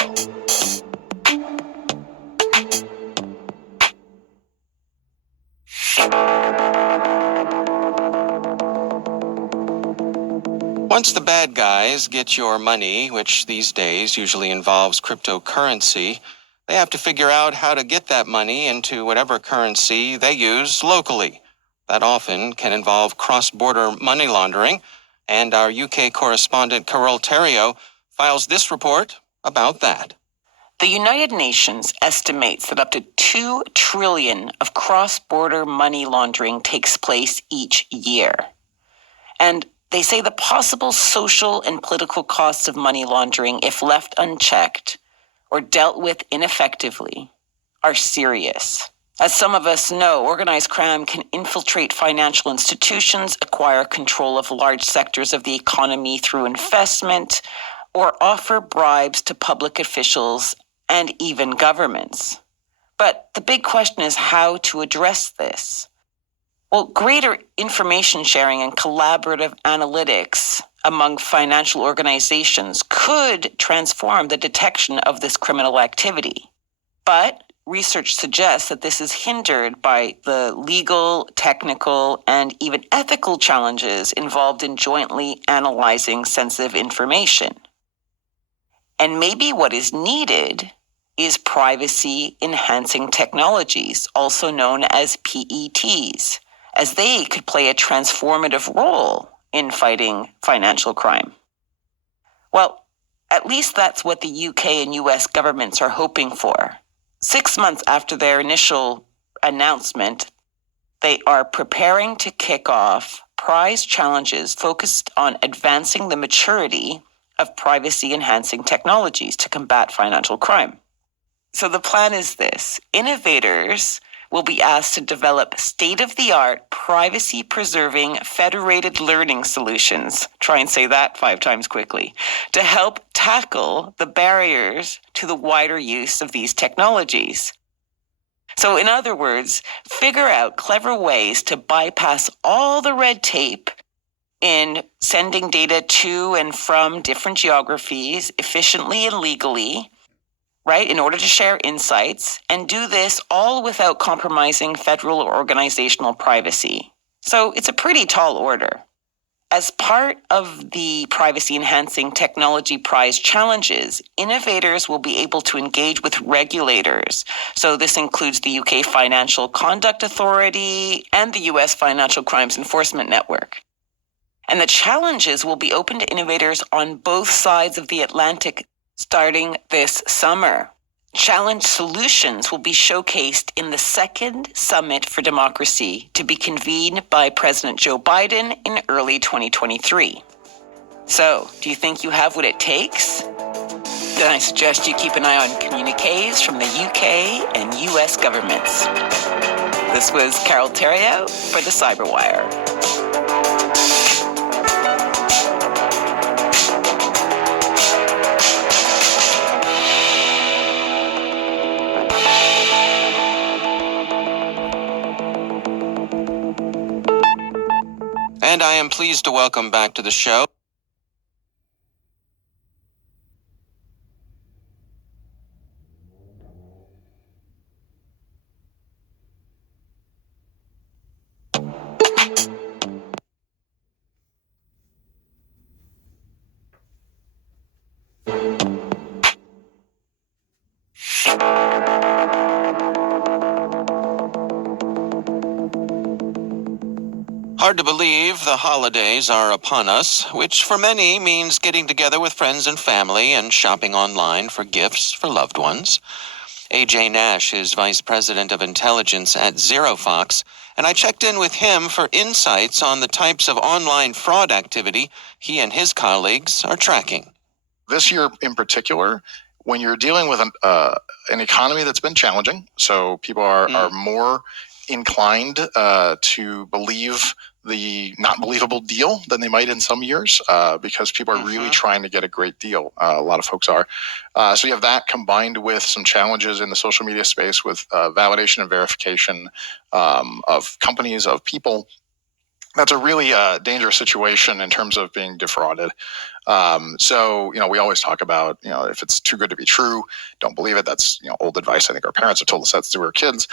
Once the bad guys get your money, which these days usually involves cryptocurrency, they have to figure out how to get that money into whatever currency they use locally. That often can involve cross-border money laundering, and our UK correspondent Carol Theriault files this report about that. The United Nations estimates that up to $2 trillion of cross-border money laundering takes place each year. And they say the possible social and political costs of money laundering, if left unchecked or dealt with ineffectively, are serious. As some of us know, organized crime can infiltrate financial institutions, acquire control of large sectors of the economy through investment, or offer bribes to public officials and even governments. But the big question is how to address this. Well, greater information sharing and collaborative analytics among financial organizations could transform the detection of this criminal activity. But research suggests that this is hindered by the legal, technical, and even ethical challenges involved in jointly analyzing sensitive information. And maybe what is needed is privacy-enhancing technologies, also known as PETs, as they could play a transformative role in fighting financial crime. Well, at least that's what the UK and US governments are hoping for. 6 months after their initial announcement, they are preparing to kick off prize challenges focused on advancing the maturity of privacy-enhancing technologies to combat financial crime. So the plan is this: innovators will be asked to develop state-of-the-art, privacy-preserving, federated learning solutions, try and say that 5 times quickly, to help tackle the barriers to the wider use of these technologies. So in other words, figure out clever ways to bypass all the red tape in sending data to and from different geographies efficiently and legally, right, in order to share insights, and do this all without compromising federal or organizational privacy. So it's a pretty tall order. As part of the privacy-enhancing technology prize challenges, innovators will be able to engage with regulators. So this includes the UK Financial Conduct Authority and the US Financial Crimes Enforcement Network. And the challenges will be open to innovators on both sides of the Atlantic starting this summer. Challenge solutions will be showcased in the second Summit for Democracy to be convened by President Joe Biden in early 2023. So, do you think you have what it takes? Then I suggest you keep an eye on communiques from the UK and US governments. This was Carol Theriault for the Cyberwire. And I am pleased to welcome back to the show Hard to believe the holidays are upon us, which for many means getting together with friends and family and shopping online for gifts for loved ones. AJ Nash is Vice President of Intelligence at ZeroFox, and I checked in with him for insights on the types of online fraud activity he and his colleagues are tracking. This year in particular, when you're dealing with an economy that's been challenging, so people are more inclined to believe the not believable deal than they might in some years because people are really trying to get a great deal. A lot of folks are. So you have that combined with some challenges in the social media space with validation and verification of companies, of people. That's a really dangerous situation in terms of being defrauded. So, we always talk about, if it's too good to be true, don't believe it. That's, old advice. I think our parents have told us that since we were kids.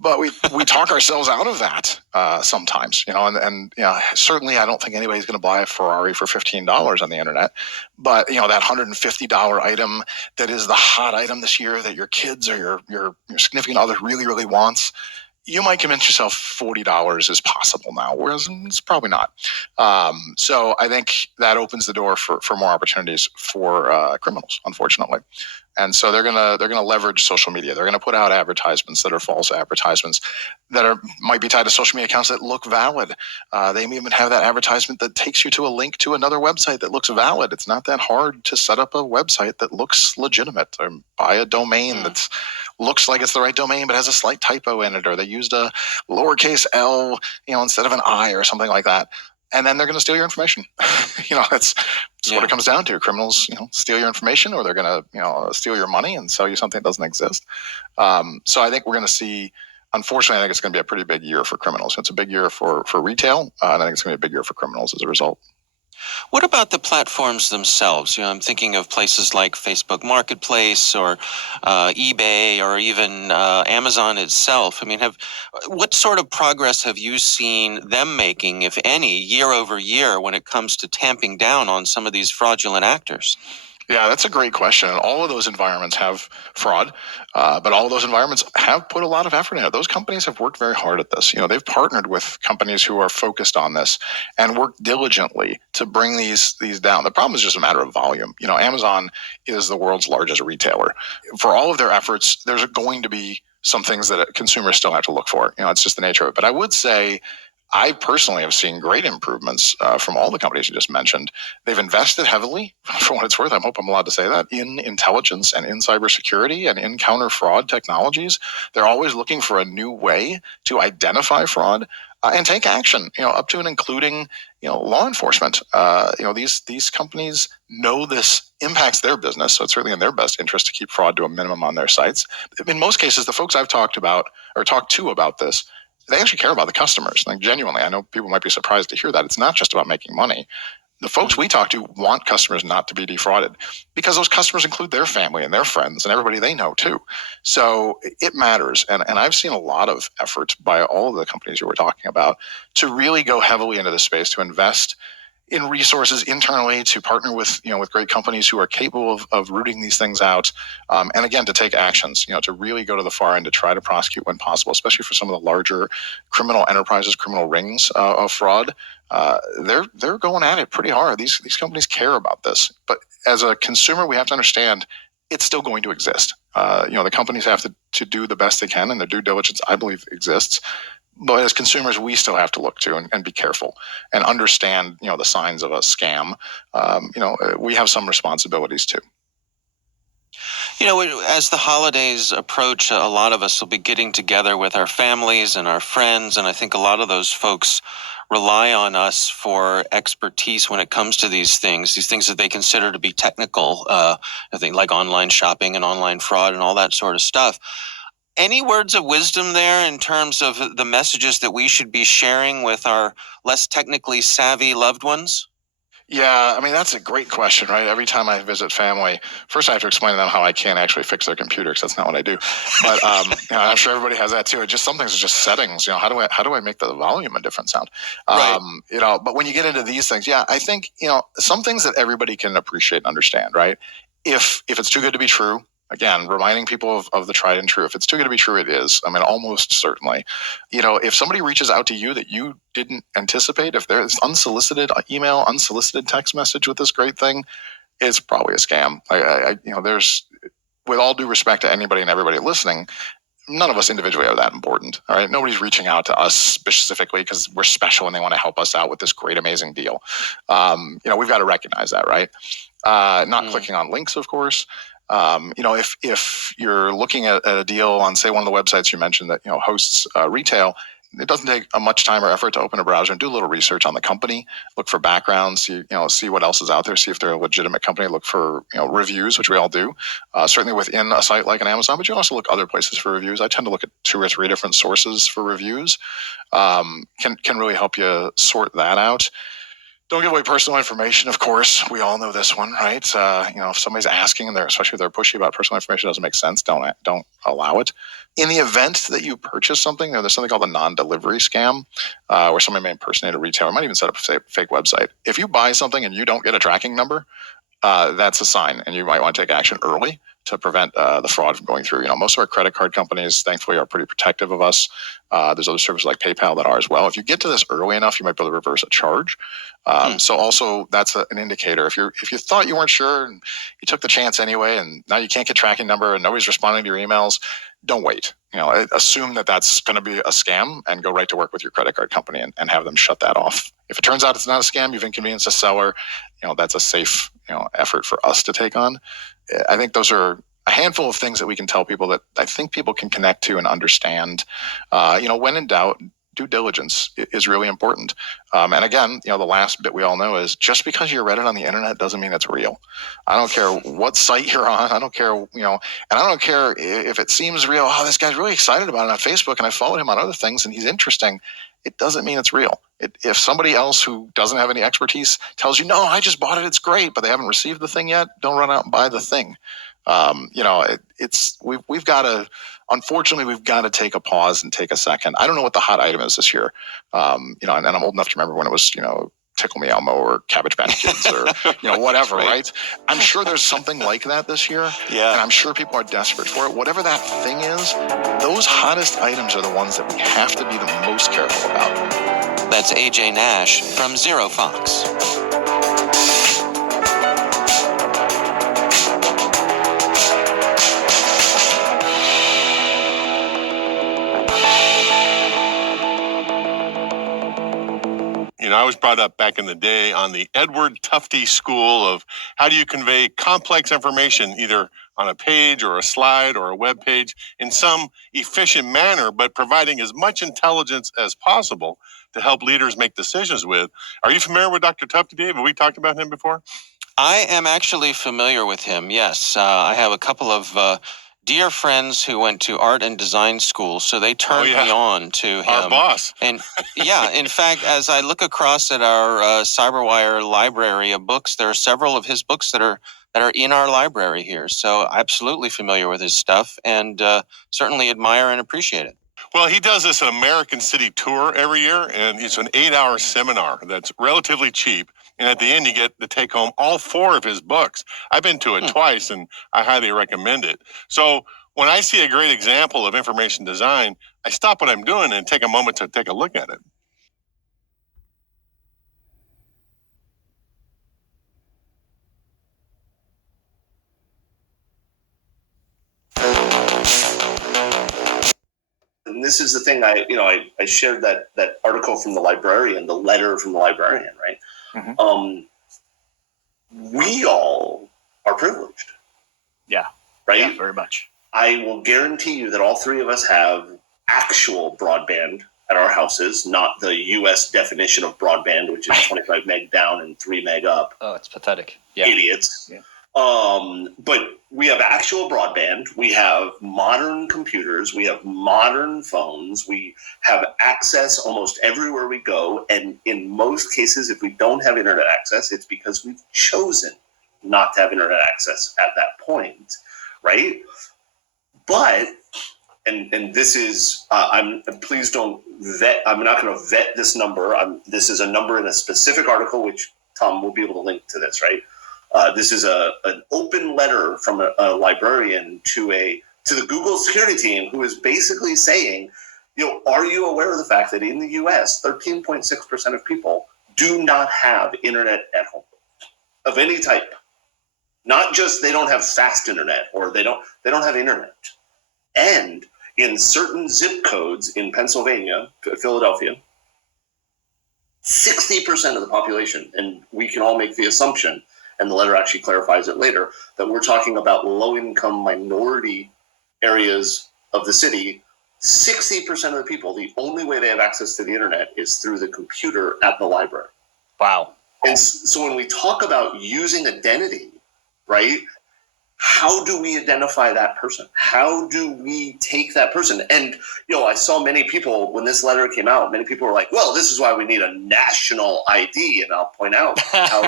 But we talk ourselves out of that sometimes, and certainly I don't think anybody's going to buy a Ferrari for $15 on the internet. But, that $150 item that is the hot item this year that your kids or your significant other really, really wants, you might convince yourself $40 is possible now, whereas it's probably not. So I think that opens the door for more opportunities for criminals, unfortunately. And so they're gonna leverage social media. They're gonna put out advertisements that are false advertisements that might be tied to social media accounts that look valid. They may even have that advertisement that takes you to a link to another website that looks valid. It's not that hard to set up a website that looks legitimate or buy a domain that's looks like it's the right domain, but has a slight typo in it, or they used a lowercase L, instead of an I or something like that. And then they're going to steal your information. That's what it comes down to. Criminals, steal your information, or they're going to, steal your money and sell you something that doesn't exist. So I think we're going to see, unfortunately, I think it's going to be a pretty big year for criminals. It's a big year for retail, and I think it's going to be a big year for criminals as a result. What about the platforms themselves? I'm thinking of places like Facebook Marketplace or eBay or even Amazon itself. I mean, what sort of progress have you seen them making, if any, year over year when it comes to tamping down on some of these fraudulent actors? Yeah, that's a great question. And all of those environments have fraud, but all of those environments have put a lot of effort in it. Those companies have worked very hard at this. They've partnered with companies who are focused on this and worked diligently to bring these down. The problem is just a matter of volume. Amazon is the world's largest retailer. For all of their efforts, there's going to be some things that consumers still have to look for. It's just the nature of it. But I would say, I personally have seen great improvements from all the companies you just mentioned. They've invested heavily, for what it's worth, I hope I'm allowed to say that, in intelligence and in cybersecurity and in counter fraud technologies. They're always looking for a new way to identify fraud and take action, up to and including, law enforcement. These companies know this impacts their business, so it's certainly in their best interest to keep fraud to a minimum on their sites. In most cases, the folks I've talked to about this, they actually care about the customers. Like, genuinely, I know people might be surprised to hear that. It's not just about making money. The folks we talk to want customers not to be defrauded, because those customers include their family and their friends and everybody they know too. So it matters. And I've seen a lot of effort by all of the companies you were talking about to really go heavily into this space, to invest in resources internally, to partner with great companies who are capable of rooting these things out, and again, to take actions, to really go to the far end to try to prosecute when possible, especially for some of the larger criminal enterprises, criminal rings of fraud. They're going at it pretty hard. These companies care about this, but as a consumer, we have to understand it's still going to exist. The companies have to do the best they can, and their due diligence, I believe, exists. But as consumers, we still have to look to and be careful and understand, the signs of a scam. We have some responsibilities too. As the holidays approach, a lot of us will be getting together with our families and our friends, and I think a lot of those folks rely on us for expertise when it comes to these things that they consider to be technical, I think like online shopping and online fraud and all that sort of stuff. Any words of wisdom there in terms of the messages that we should be sharing with our less technically savvy loved ones? Yeah, I mean, that's a great question, right? Every time I visit family, first I have to explain to them how I can't actually fix their computer, because that's not what I do. But I'm sure everybody has that too. Some things are just settings. How do I make the volume a different sound? Right. But when you get into these things, I think some things that everybody can appreciate and understand, right? If it's too good to be true. Again, reminding people of the tried and true. If it's too good to be true, it is. I mean, almost certainly. If somebody reaches out to you that you didn't anticipate, if there's unsolicited email, unsolicited text message with this great thing, it's probably a scam. There's, with all due respect to anybody and everybody listening, none of us individually are that important. All right. Nobody's reaching out to us specifically because we're special and they want to help us out with this great, amazing deal. We've got to recognize that, right? Not clicking on links, of course. If you're looking at a deal on, say, one of the websites you mentioned that hosts retail, it doesn't take much time or effort to open a browser and do a little research on the company, look for backgrounds, see what else is out there, see if they're a legitimate company, look for reviews, which we all do, certainly within a site like an Amazon, but you also look other places for reviews. I tend to look at 2 or 3 different sources for reviews. Can really help you sort that out. Don't give away personal information, of course. We all know this one, right? If somebody's asking, and especially if they're pushy about personal information, it doesn't make sense. Don't allow it. In the event that you purchase something, there's something called a non-delivery scam, where somebody may impersonate a retailer, might even set up a fake website. If you buy something and you don't get a tracking number, that's a sign, and you might want to take action early to prevent the fraud from going through. Most of our credit card companies, thankfully, are pretty protective of us. There's other services like PayPal that are as well. If you get to this early enough, you might be able to reverse a charge. So also that's an indicator. If you thought you weren't sure and you took the chance anyway, and now you can't get tracking number and nobody's responding to your emails, don't wait. Assume that that's going to be a scam and go right to work with your credit card company and have them shut that off. If it turns out it's not a scam, you've inconvenienced a seller, that's a safe, effort for us to take on. I think those are, a handful of things that we can tell people that I think people can connect to and understand. When in doubt, due diligence is really important. And again, the last bit we all know is just because you read it on the internet doesn't mean it's real. I don't care what site you're on. I don't care, and I don't care if it seems real. Oh, this guy's really excited about it on Facebook and I followed him on other things and he's interesting. It doesn't mean it's real. If somebody else who doesn't have any expertise tells you, no, I just bought it, it's great, but they haven't received the thing yet, don't run out and buy the thing. We've got to, unfortunately, we've got to take a pause and take a second. I don't know what the hot item is this year. And I'm old enough to remember when it was, Tickle Me Elmo or Cabbage Patch Kids or, whatever, right? I'm sure there's something like that this year. Yeah. And I'm sure people are desperate for it. Whatever that thing is, those hottest items are the ones that we have to be the most careful about. That's AJ Nash from Zero Fox. I was brought up back in the day on the Edward Tufte school of how do you convey complex information either on a page or a slide or a web page in some efficient manner, but providing as much intelligence as possible to help leaders make decisions with. Are you familiar with Dr. Tufte, Dave? Have we talked about him before? I am actually familiar with him, yes. I have a couple of dear friends who went to art and design school, so they turned me on to him. Our boss. And yeah, in fact, as I look across at our CyberWire library of books, there are several of his books that are in our library here. So absolutely familiar with his stuff and certainly admire and appreciate it. Well, he does this American City tour every year, and it's an 8-hour seminar that's relatively cheap. And at the end, you get to take home all 4 of his books. I've been to it twice, and I highly recommend it. So when I see a great example of information design, I stop what I'm doing and take a moment to take a look at it. And this is the thing I shared that article from the librarian, the letter from the librarian, right? Mm-hmm. We all are privileged. Yeah. Right? Yeah, very much. I will guarantee you that all 3 of us have actual broadband at our houses, not the U.S. definition of broadband, which is 25 meg down and 3 meg up. Oh, it's pathetic. Yeah. Idiots. Yeah. But we have actual broadband. We have modern computers. We have modern phones. We have access almost everywhere we go. And in most cases, if we don't have internet access, it's because we've chosen not to have internet access at that point, right? But, and this is, please don't vet, I'm not going to vet this number. This is a number in a specific article, which Tom will be able to link to this, right? This is an open letter from a librarian to the Google security team who is basically saying, are you aware of the fact that in the U.S., 13.6% of people do not have internet at home of any type? Not just they don't have fast internet or they don't have internet. And in certain zip codes in Pennsylvania, Philadelphia, 60% of the population, and we can all make the assumption, and the letter actually clarifies it later, that we're talking about low-income minority areas of the city. 60% of the people, the only way they have access to the internet is through the computer at the library. Wow. And so when we talk about using identity, right, how do we identify that person? How do we take that person? And, I saw many people, when this letter came out, many people were like, well, this is why we need a national ID. And I'll point out how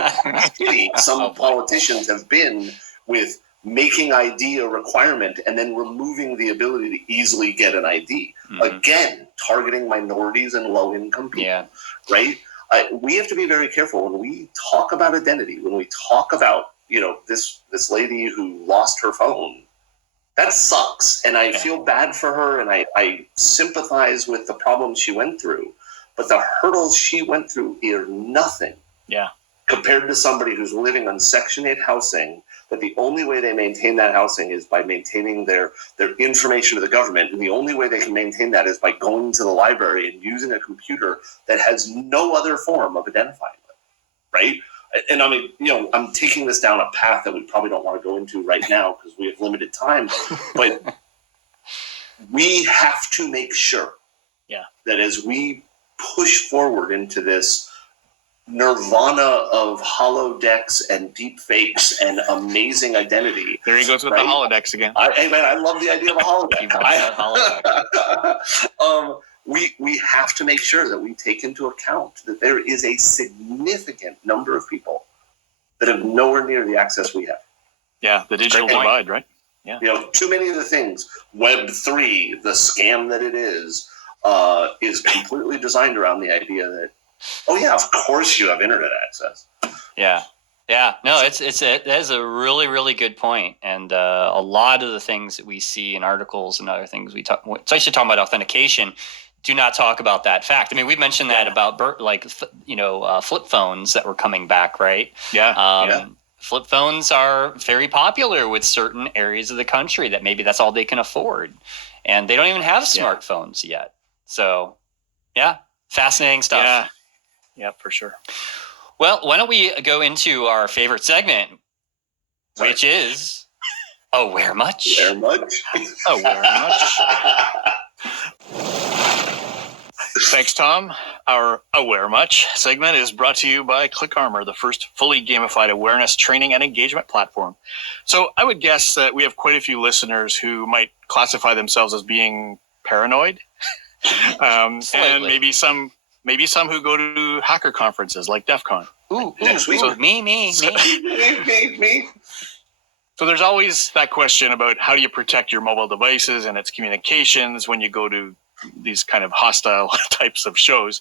shitty some politicians have been with making ID a requirement and then removing the ability to easily get an ID. Mm-hmm. Again, targeting minorities and low-income people, right? We have to be very careful when we talk about identity, when we talk about, this lady who lost her phone. That sucks. And I feel bad for her, and I sympathize with the problems she went through. But the hurdles she went through are nothing compared to somebody who's living on Section 8 housing, that the only way they maintain that housing is by maintaining their information to the government. And the only way they can maintain that is by going to the library and using a computer that has no other form of identifying them, right? and I mean, I'm taking this down a path that we probably don't want to go into right now because we have limited time, but we have to make sure that as we push forward into this nirvana of holodecks and deep fakes and amazing identity. There he goes with the holodecks again. I love the idea of a holodeck. We have to make sure that we take into account that there is a significant number of people that have nowhere near the access we have. Yeah, the digital divide, right? Yeah. Too many of the things, Web3, the scam that it is completely designed around the idea that, oh yeah, of course you have internet access. Yeah. No, that is a really, really good point. And a lot of the things that we see in articles and other things especially talking about authentication, do not talk about that fact. I mean, we've mentioned that about flip phones that were coming back, right? Yeah. Flip phones are very popular with certain areas of the country that maybe that's all they can afford, and they don't even have smartphones yet. So, yeah, fascinating stuff. Yeah, for sure. Well, why don't we go into our favorite segment, which is Aware Much? Aware Much? Aware Much. Thanks, Tom. Our Aware Much segment is brought to you by ClickArmor, the first fully gamified awareness training and engagement platform. So I would guess that we have quite a few listeners who might classify themselves as being paranoid, and maybe some who go to hacker conferences like DEF CON. Ooh, me. So there's always that question about how do you protect your mobile devices and its communications when you go to these kind of hostile types of shows.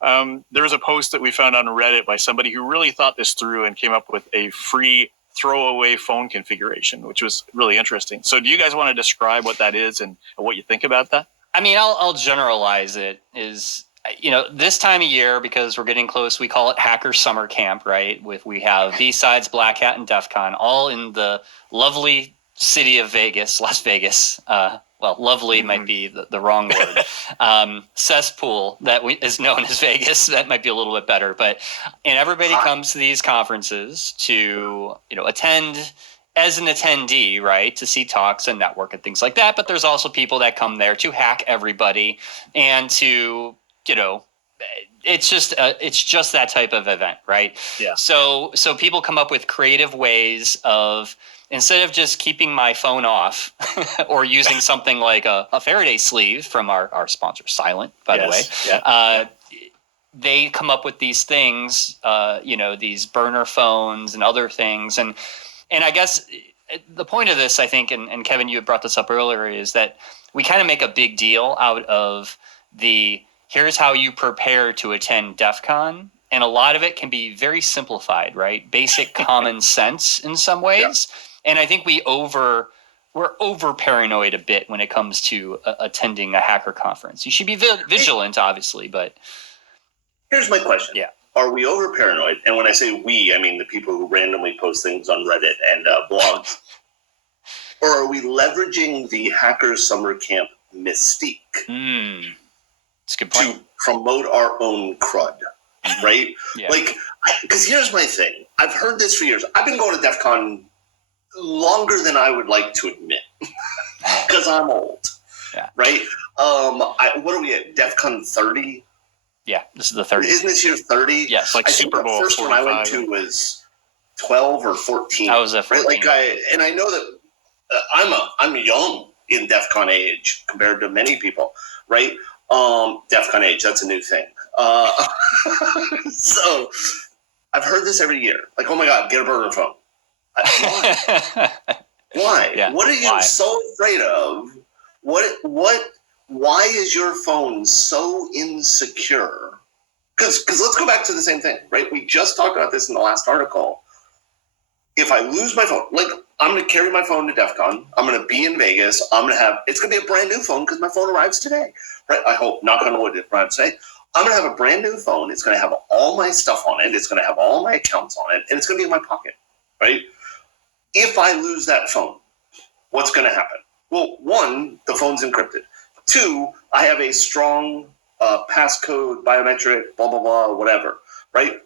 There was a post that we found on Reddit by somebody who really thought this through and came up with a free throwaway phone configuration, which was really interesting. So do you guys want to describe what that is and what you think about that? I mean, I'll generalize it is, this time of year, because we're getting close, we call it Hacker Summer Camp, right? We have B-Sides, Black Hat, and DEF CON, all in the lovely city of Vegas, Las Vegas. Well, lovely might be the wrong word. Cesspool that is known as Vegas. That might be a little bit better. And everybody comes to these conferences to, attend as an attendee, right, to see talks and network and things like that. But there's also people that come there to hack everybody and to, it's just that type of event, right? Yeah. So people come up with creative ways of, instead of just keeping my phone off or using something like a Faraday sleeve from our sponsor, Silent, by the way, they come up with these things, these burner phones and other things. And I guess the point of this, I think, and Kevin, you had brought this up earlier, is that we kind of make a big deal out of here's how you prepare to attend DEF CON. And a lot of it can be very simplified, right? Basic common sense in some ways. Yeah. And I think we're over paranoid a bit when it comes to attending a hacker conference. You should be vigilant, obviously, but here's my question. Yeah. Are we over paranoid? And when I say we, I mean the people who randomly post things on Reddit and blogs. Or are we leveraging the Hacker Summer Camp mystique that's a good point. To promote our own crud, right? Yeah. Because here's my thing. I've heard this for years. I've been going to DEF CON longer than I would like to admit because I'm old, right? What are we at? DEF CON 30? Yeah, this is the 30th. Isn't this year 30? Yes, like Super Bowl. The first 45. one I went to was 12 or 14. I was at 14. Right? I know that I'm young in DEF CON age compared to many people, right? DEF CON age, that's a new thing. So I've heard this every year. Like, oh my God, get a burner phone. Why? Yeah. What are you so afraid of? Why is your phone so insecure? Because let's go back to the same thing, right? We just talked about this in the last article. If I lose my phone, I'm going to carry my phone to DEF CON. I'm going to be in Vegas. It's going to be a brand new phone because my phone arrives today, right? I hope, knock on wood, it arrives today. I'm going to have a brand new phone. It's going to have all my stuff on it. It's going to have all my accounts on it, and it's going to be in my pocket, right? If I lose that phone, what's going to happen? Well, one, the phone's encrypted. Two, I have a strong passcode, biometric, blah, blah, blah, whatever, right?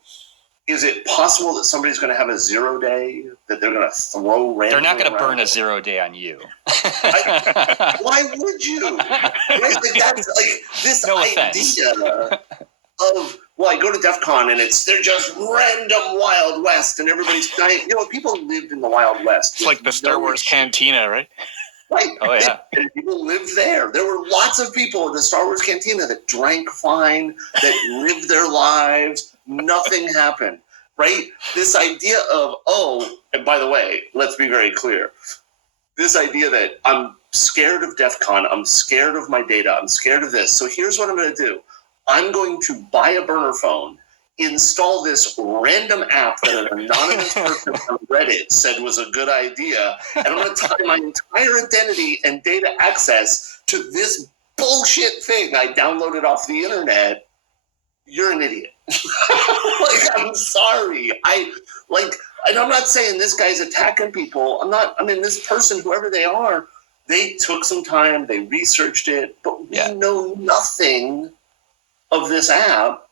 Is it possible that somebody's going to have a 0 day that they're going to throw randomly? They're not going to burn a around? 0 day on you. Why would you? Right? Like that's like this No offense. idea of, well, I go to DEF CON and they're just random Wild West and everybody's dying. You know, people lived in the Wild West. It's like the Star Wars cantina, right? Right. Oh, yeah. And people lived there. There were lots of people in the Star Wars cantina that drank fine, that lived their lives. Nothing happened. Right? This idea of, oh, and by the way, let's be very clear. This idea that I'm scared of DEF CON, I'm scared of my data, I'm scared of this. So here's what I'm going to do. I'm going to buy a burner phone, install this random app that an anonymous person on Reddit said was a good idea, and I'm going to tie my entire identity and data access to this bullshit thing I downloaded off the internet. You're an idiot. Like, I'm sorry. And I'm not saying this guy's attacking people. This person, whoever they are, they took some time, they researched it, but we know nothing of this app.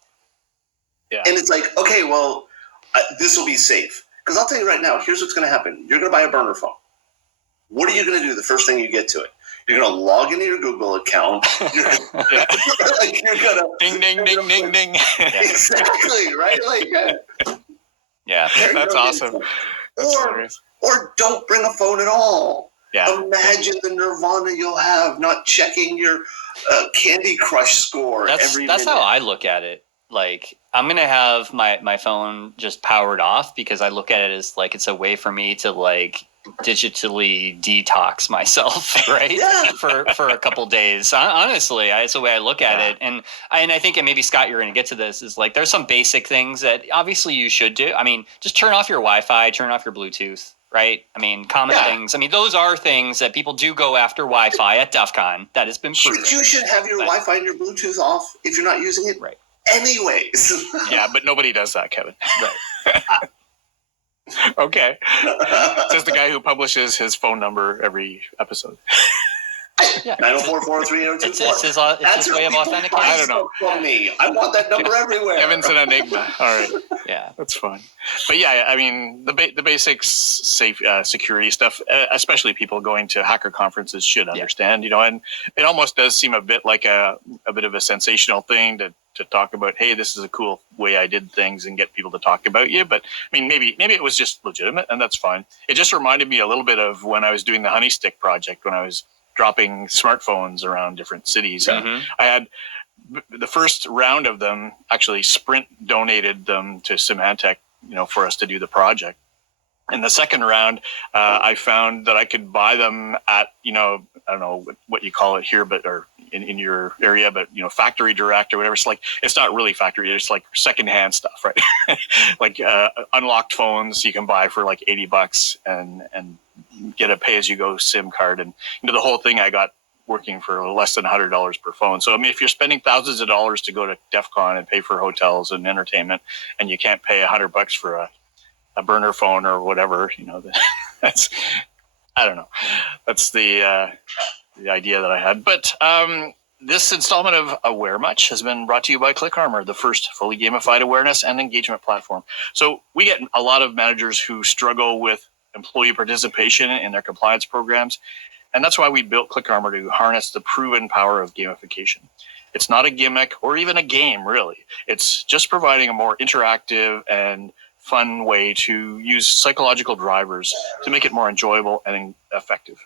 Yeah. And it's like, okay, well, this will be safe. Because I'll tell you right now, here's what's going to happen. You're going to buy a burner phone. What are you going to do the first thing you get to it? You're going to log into your Google account. You're going to... Ding, ding, ding, ding, ding. Exactly, right? Like, yeah, that's awesome. Or don't bring a phone at all. Yeah. Imagine the nirvana you'll have not checking your Candy Crush score every minute. That's how I look at it. Like, I'm going to have my phone just powered off because I look at it as like it's a way for me to like digitally detox myself, right? Yeah. for a couple days. Honestly, it's the way I look at it. And I think, and maybe Scott, you're going to get to this, is like there's some basic things that obviously you should do. I mean, just turn off your Wi-Fi, turn off your Bluetooth, right? I mean, common things. I mean, those are things that people do go after Wi-Fi at DEF CON. That has been proven. You should have your Wi-Fi and your Bluetooth off if you're not using it. Right. Anyways. Yeah, but nobody does that, Kevin. Right. Okay. Says the guy who publishes his phone number every episode. 904-438-0224. It's his way of authenticating. I don't know. From me. I want that number everywhere. Kevin's an enigma. All right. Yeah. That's fun. But yeah, I mean, the basics, safe security stuff, especially people going to hacker conferences should understand, you know, and it almost does seem a bit like a bit of a sensational thing to talk about, hey, this is a cool way I did things and get people to talk about you. But I mean, maybe it was just legitimate and that's fine. It just reminded me a little bit of when I was doing the Honey Stick project, when I was dropping smartphones around different cities. Mm-hmm. I had the first round of them, actually Sprint donated them to Symantec, you know, for us to do the project. In the second round, I found that I could buy them at, you know, I don't know what you call it here, but or in your area, but you know, factory direct or whatever. It's like, it's not really factory, it's like secondhand stuff, right? Like unlocked phones you can buy for like $80 and get a pay-as-you-go SIM card, and you know, the whole thing I got working for less than $100 per phone. So I mean, if you're spending thousands of dollars to go to DEF CON and pay for hotels and entertainment, and you can't pay $100 for a burner phone or whatever, you know, that's, I don't know. That's the idea that I had. But this installment of Aware Much has been brought to you by ClickArmor, the first fully gamified awareness and engagement platform. So we get a lot of managers who struggle with employee participation in their compliance programs. And that's why we built ClickArmor, to harness the proven power of gamification. It's not a gimmick or even a game, really. It's just providing a more interactive and fun way to use psychological drivers to make it more enjoyable and effective.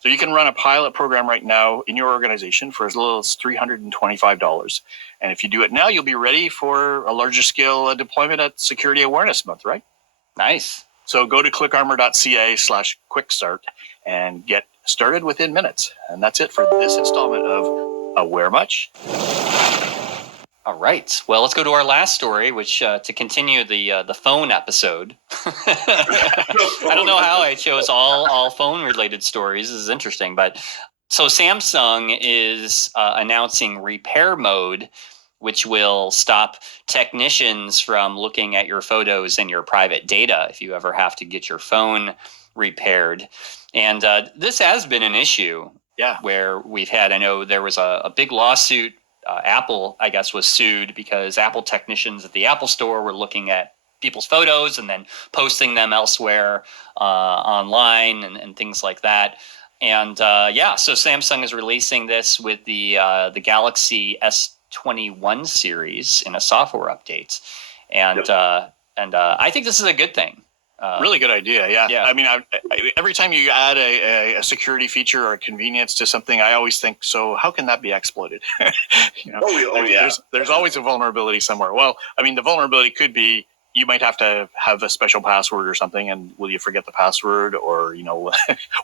So you can run a pilot program right now in your organization for as little as $325. And if you do it now, you'll be ready for a larger scale deployment at Security Awareness Month, right? Nice. So go to clickarmor.ca/quickstart and get started within minutes. And that's it for this installment of Aware Much. All right. Well, let's go to our last story, which to continue the phone episode. I don't know how I chose all phone related stories. This is interesting, but so Samsung is announcing repair mode, which will stop technicians from looking at your photos and your private data if you ever have to get your phone repaired. And this has been an issue. Yeah. Where we've had, I know there was a big lawsuit. Apple, I guess, was sued because Apple technicians at the Apple Store were looking at people's photos and then posting them elsewhere online and things like that. And so Samsung is releasing this with the Galaxy S21 series in a software update, and I think this is a good thing. Really good idea. Yeah. I mean, every time you add a security feature or a convenience to something, I always think, so how can that be exploited? There's always a vulnerability somewhere. Well, I mean, the vulnerability could be you might have to have a special password or something, and will you forget the password, or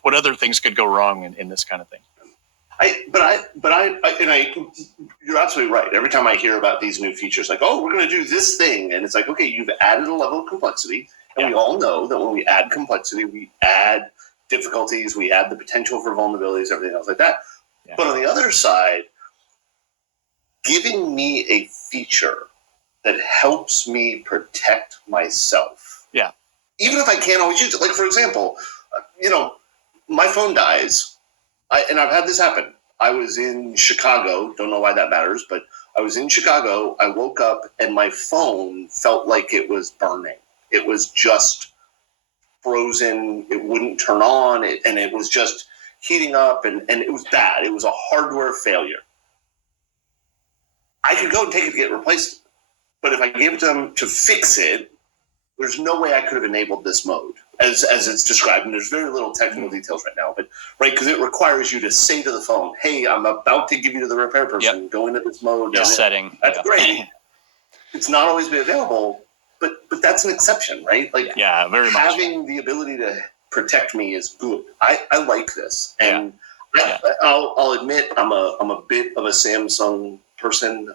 what other things could go wrong in this kind of thing? You're absolutely right. Every time I hear about these new features, like, oh, we're going to do this thing, and it's like, okay, you've added a level of complexity. And we all know that when we add complexity, we add difficulties, we add the potential for vulnerabilities, everything else like that. Yeah. But on the other side, giving me a feature that helps me protect myself. Yeah. Even if I can't always use it. Like, for example, my phone dies, and I've had this happen. I was in Chicago. Don't know why that matters, but I was in Chicago. I woke up, and my phone felt like it was burning. It was just frozen. It wouldn't turn on, and it was just heating up, and it was bad. It was a hardware failure. I could go and take it to get replaced, but if I gave it to them to fix it, there's no way I could have enabled this mode as it's described. And there's very little technical details right now, but because it requires you to say to the phone, "Hey, I'm about to give you to the repair person. Go into this mode." Just setting. That's great. It's not always be available. But that's an exception, right? Like, very much. Having the ability to protect me is good. I like this, and I'll admit I'm a bit of a Samsung person.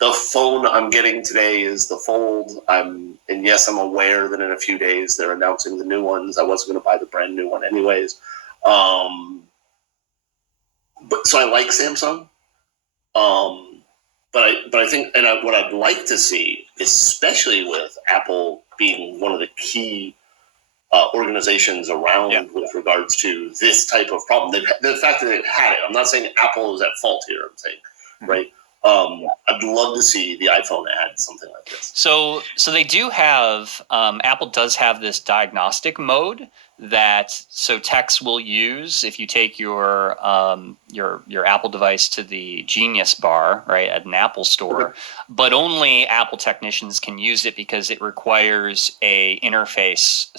The phone I'm getting today is the Fold. I'm aware that in a few days they're announcing the new ones. I wasn't going to buy the brand new one anyways. But so I like Samsung. But I think, what I'd like to see, especially with Apple being one of the key organizations around with regards to this type of problem, the fact that they've had it. I'm not saying Apple is at fault here. I'm saying, right? I'd love to see the iPhone add something like this. So they do have, Apple does have this diagnostic mode that techs will use if you take your Apple device to the Genius Bar, right, at an Apple store, but only Apple technicians can use it because it requires a interface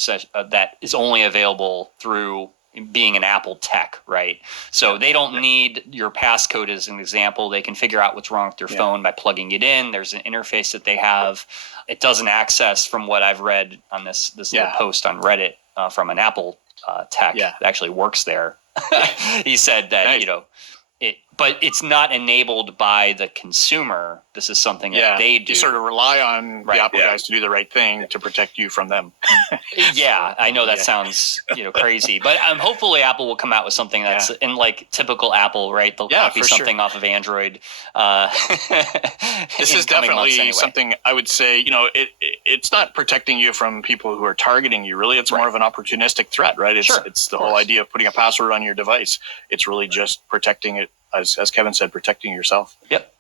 that is only available through being an Apple tech, right? So they don't need your passcode as an example. They can figure out what's wrong with your phone by plugging it in. There's an interface that they have. It doesn't access, from what I've read on this little post on Reddit from an Apple tech that actually works there. He said that, but it's not enabled by the consumer. This is something that they do. You sort of rely on the Apple guys to do the right thing to protect you from them. I know that sounds crazy, but hopefully Apple will come out with something that's in like typical Apple, right? They'll copy something off of Android. This is definitely something I would say. It's not protecting you from people who are targeting you. Really, it's more of an opportunistic threat, right? It's the whole idea of putting a password on your device. It's really just protecting it. As Kevin said, protecting yourself. Yep,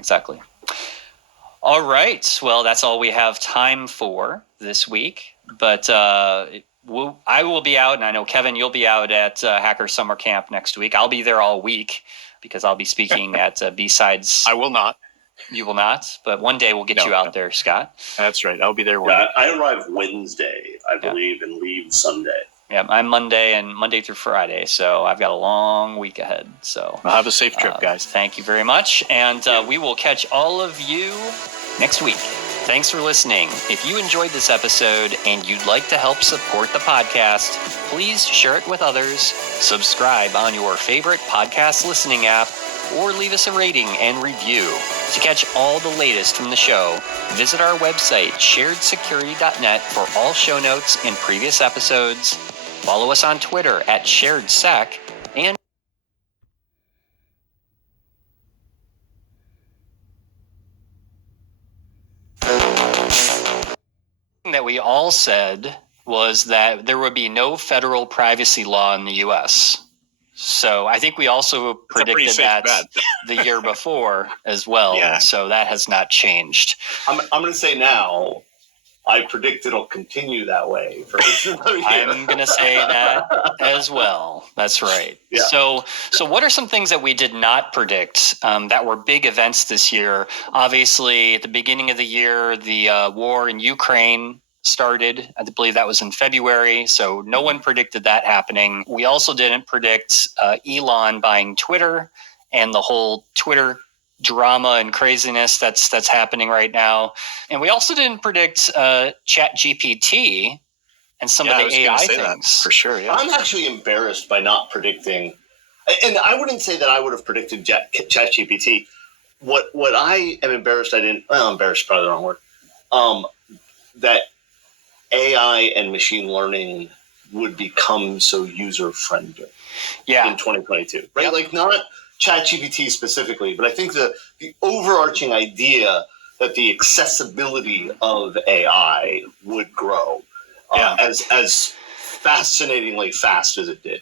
exactly. All right. Well, that's all we have time for this week. But I will be out, and I know, Kevin, you'll be out at Hacker Summer Camp next week. I'll be there all week because I'll be speaking at B-Sides. I will not. You will not, but one day we'll get you out there, Scott. That's right. I'll be there. I arrive Wednesday, I believe, and leave Sunday. Yeah, I'm Monday through Friday, so I've got a long week ahead. So have a safe trip, guys. Thank you very much, and we will catch all of you next week. Thanks for listening. If you enjoyed this episode and you'd like to help support the podcast, please share it with others, subscribe on your favorite podcast listening app, or leave us a rating and review. To catch all the latest from the show, visit our website, sharedsecurity.net, for all show notes and previous episodes. Follow us on Twitter at SharedSec, and that we all said was that there would be no federal privacy law in the U.S. So I think we also predicted that the year before as well. Yeah. So that has not changed. I'm going to say now, I predict it'll continue that way for another year. I'm going to say that as well. That's right. Yeah. So what are some things that we did not predict that were big events this year? Obviously, at the beginning of the year, the war in Ukraine started. I believe that was in February. So no one predicted that happening. We also didn't predict Elon buying Twitter and the whole Twitter drama and craziness that's happening right now. And we also didn't predict ChatGPT and some of the AI things. For sure, yeah. I'm actually embarrassed by not predicting, and I wouldn't say that I would have predicted ChatGPT. What I am embarrassed embarrassed is probably the wrong word, that AI and machine learning would become so user-friendly in 2022, right? Yep. Like not ChatGPT specifically, but I think the overarching idea that the accessibility of AI would grow as fascinatingly fast as it did.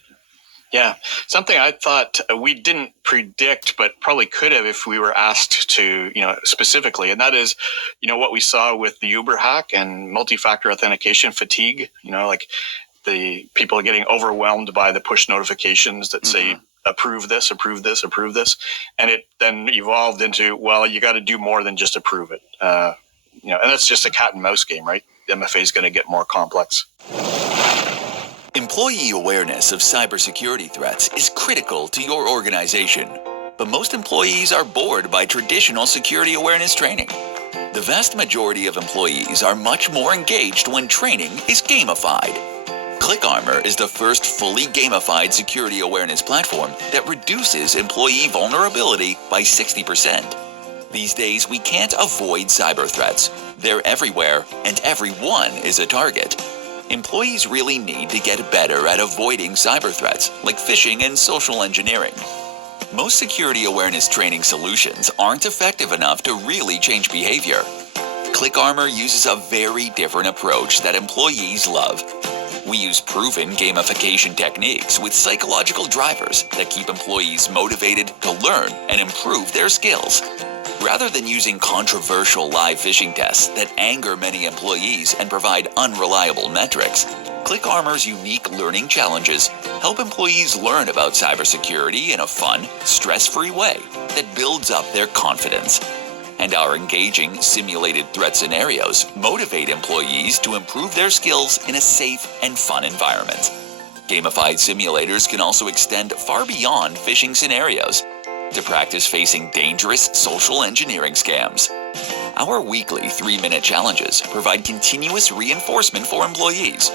Yeah, something I thought we didn't predict, but probably could have if we were asked to, specifically, and that is, what we saw with the Uber hack and multi-factor authentication fatigue. Like the people getting overwhelmed by the push notifications that say approve this, approve this, approve this, and it then evolved into, well, you got to do more than just approve it. And that's just a cat and mouse game, right? MFA is going to get more complex. Employee awareness of cybersecurity threats is critical to your organization, but most employees are bored by traditional security awareness training. The vast majority of employees are much more engaged when training is gamified. ClickArmor is the first fully gamified security awareness platform that reduces employee vulnerability by 60%. These days, we can't avoid cyber threats. They're everywhere, and everyone is a target. Employees really need to get better at avoiding cyber threats, like phishing and social engineering. Most security awareness training solutions aren't effective enough to really change behavior. ClickArmor uses a very different approach that employees love. We use proven gamification techniques with psychological drivers that keep employees motivated to learn and improve their skills. Rather than using controversial live phishing tests that anger many employees and provide unreliable metrics, ClickArmor's unique learning challenges help employees learn about cybersecurity in a fun, stress-free way that builds up their confidence. And our engaging, simulated threat scenarios motivate employees to improve their skills in a safe and fun environment. Gamified simulators can also extend far beyond phishing scenarios to practice facing dangerous social engineering scams. Our weekly 3-minute challenges provide continuous reinforcement for employees.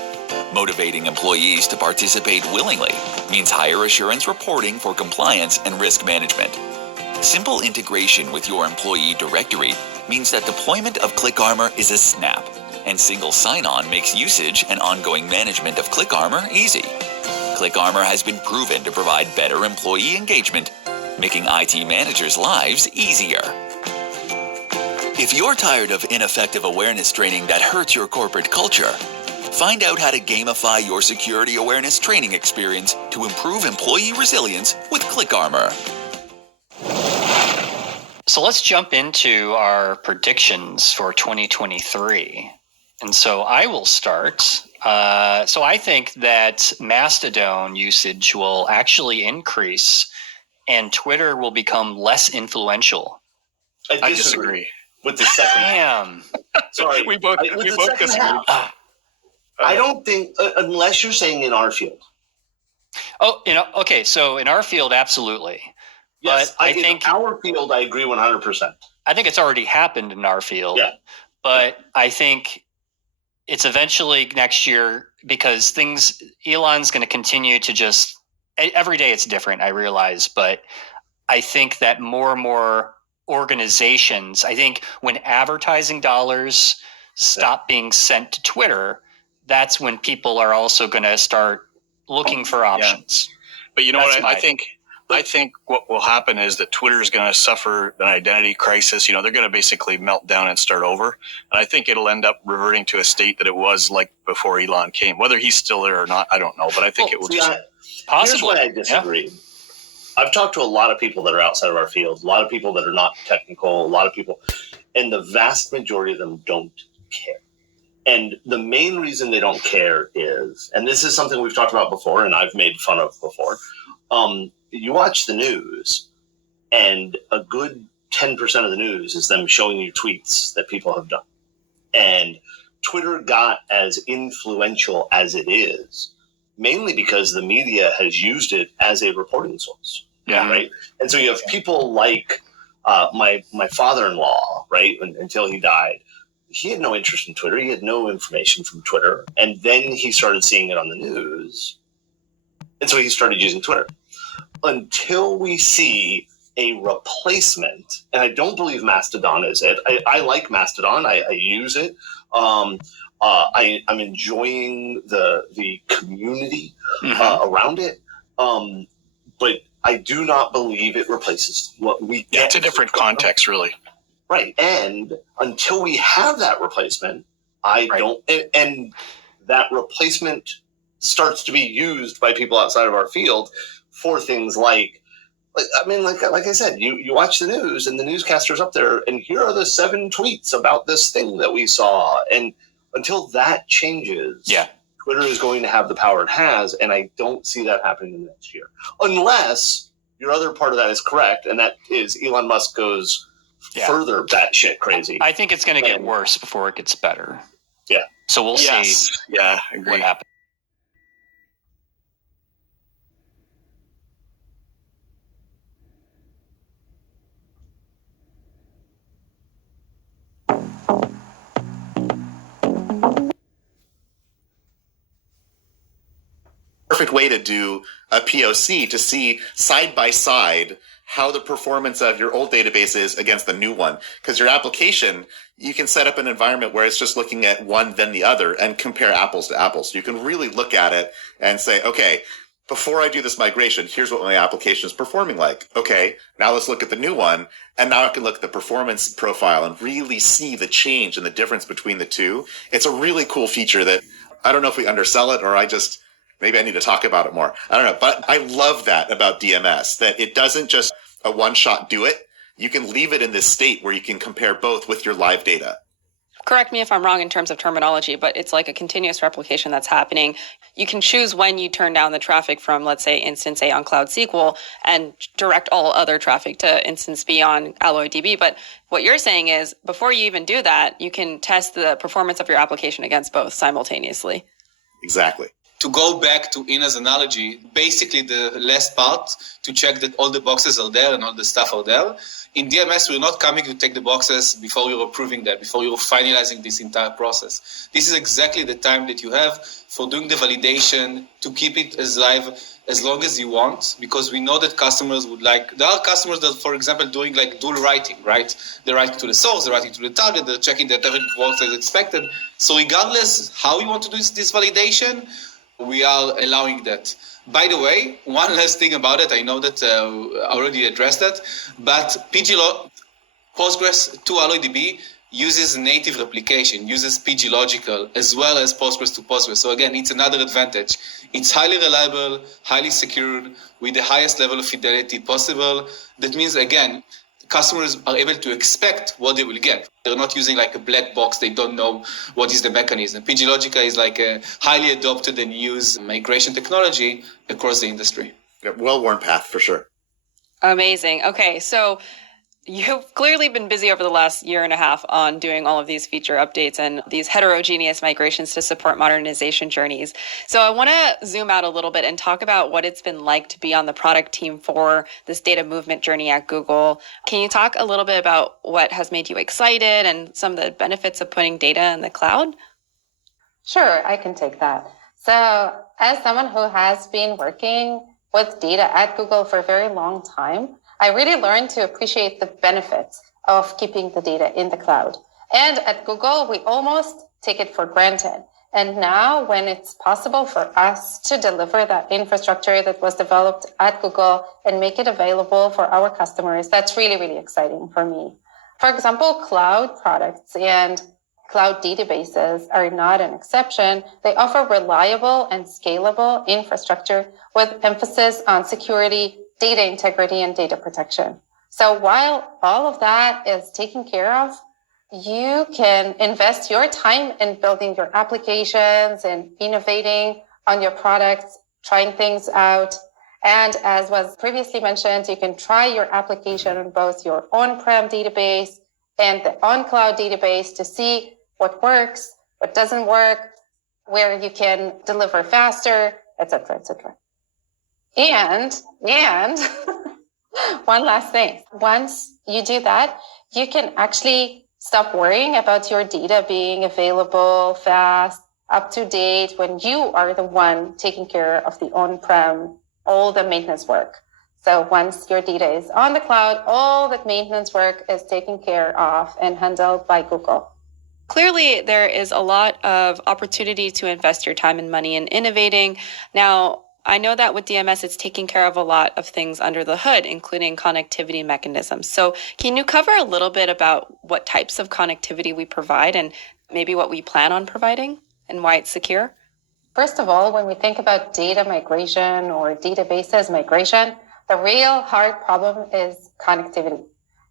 Motivating employees to participate willingly means higher assurance reporting for compliance and risk management. Simple integration with your employee directory means that deployment of ClickArmor is a snap, and single sign-on makes usage and ongoing management of ClickArmor easy. ClickArmor has been proven to provide better employee engagement, making IT managers' lives easier. If you're tired of ineffective awareness training that hurts your corporate culture, find out how to gamify your security awareness training experience to improve employee resilience with ClickArmor. So let's jump into our predictions for 2023. And so I will start. So I think that Mastodon usage will actually increase and Twitter will become less influential. I disagree with the second. Damn. Sorry, we both disagree. I don't think, unless you're saying in our field. Oh, okay. So in our field, absolutely. Yes, but I think our field, I agree 100%. I think it's already happened in our field. Yeah. But I think it's eventually next year because Elon's going to continue to just, every day it's different, I realize. But I think that more and more organizations, I think when advertising dollars stop being sent to Twitter, that's when people are also going to start looking for options. Yeah. But you know what? I think what will happen is that Twitter is going to suffer an identity crisis. They're going to basically melt down and start over. And I think it'll end up reverting to a state that it was like before Elon came. Whether he's still there or not, I don't know. But I think it will just... Possibly. Here's why I disagree. Yeah. I've talked to a lot of people that are outside of our field, a lot of people that are not technical, a lot of people, and the vast majority of them don't care. And the main reason they don't care is, and this is something we've talked about before and I've made fun of before, you watch the news and a good 10% of the news is them showing you tweets that people have done. And Twitter got as influential as it is mainly because the media has used it as a reporting source. Yeah. Right. And so you have people like my father-in-law, right? Until he died, he had no interest in Twitter. He had no information from Twitter. And then he started seeing it on the news. And so he started using Twitter. Until we see a replacement, and I don't believe Mastodon is it. I like Mastodon. I use it. I'm enjoying the community around it. But I do not believe it replaces what we get. Yeah, it's a different context, really. Right. And until we have that replacement, don't, and that replacement starts to be used by people outside of our field for things like I said, you watch the news and the newscaster's up there and here are the 7 tweets about this thing that we saw. And until that changes, Twitter is going to have the power it has. And I don't see that happening in the next year. Unless your other part of that is correct. And that is Elon Musk goes further batshit crazy. I think it's going to get worse before it gets better. Yeah. So we'll see what happens. Perfect way to do a POC to see side by side how the performance of your old database is against the new one. Because your application, you can set up an environment where it's just looking at one, then the other, and compare apples to apples. So you can really look at it and say, okay, before I do this migration, here's what my application is performing like. Okay, now let's look at the new one. And now I can look at the performance profile and really see the change and the difference between the two. It's a really cool feature that I don't know if we undersell it or maybe I need to talk about it more. I don't know. But I love that about DMS, that it doesn't just a one-shot do it. You can leave it in this state where you can compare both with your live data. Correct me if I'm wrong in terms of terminology, but it's like a continuous replication that's happening. You can choose when you turn down the traffic from, let's say, instance A on Cloud SQL and direct all other traffic to instance B on AlloyDB. But what you're saying is before you even do that, you can test the performance of your application against both simultaneously. Exactly. To go back to Ina's analogy, basically the last part to check that all the boxes are there and all the stuff are there. In DMS, we're not coming to take the boxes before you're approving that, before you're finalizing this entire process. This is exactly the time that you have for doing the validation to keep it as live as long as you want, because we know that customers would like, there are customers that, for example, doing like dual writing, right? They're writing to the source, they're writing to the target, they're checking that everything works as expected. So regardless how you want to do this validation, we are allowing that. By the way, one last thing about it, I know that I already addressed that, but Postgres to AlloyDB uses native replication, uses PG logical as well as Postgres to Postgres. So again, it's another advantage. It's highly reliable, highly secured, with the highest level of fidelity possible. That means, again, customers are able to expect what they will get. They're not using like a black box. They don't know what is the mechanism. PG Logica is like a highly adopted and used migration technology across the industry. Yeah, well-worn path for sure. Amazing. Okay, so you've clearly been busy over the last year and a half on doing all of these feature updates and these heterogeneous migrations to support modernization journeys. So I want to zoom out a little bit and talk about what it's been like to be on the product team for this data movement journey at Google. Can you talk a little bit about what has made you excited and some of the benefits of putting data in the cloud? Sure, I can take that. So as someone who has been working with data at Google for a very long time, I really learned to appreciate the benefits of keeping the data in the cloud. And at Google, we almost take it for granted. And now when it's possible for us to deliver that infrastructure that was developed at Google and make it available for our customers, that's really, really exciting for me. For example, cloud products and cloud databases are not an exception. They offer reliable and scalable infrastructure with emphasis on security, data integrity, and data protection. So while all of that is taken care of, you can invest your time in building your applications and innovating on your products, trying things out. And as was previously mentioned, you can try your application on both your on-prem database and the on-cloud database to see what works, what doesn't work, where you can deliver faster, etc., etc. And one last thing. Once you do that, you can actually stop worrying about your data being available, fast, up to date, when you are the one taking care of the on-prem, all the maintenance work. So once your data is on the cloud, all the maintenance work is taken care of and handled by Google. Clearly, there is a lot of opportunity to invest your time and money in innovating. Now, I know that with DMS, it's taking care of a lot of things under the hood, including connectivity mechanisms. So can you cover a little bit about what types of connectivity we provide and maybe what we plan on providing and why it's secure? First of all, when we think about data migration or databases migration, the real hard problem is connectivity.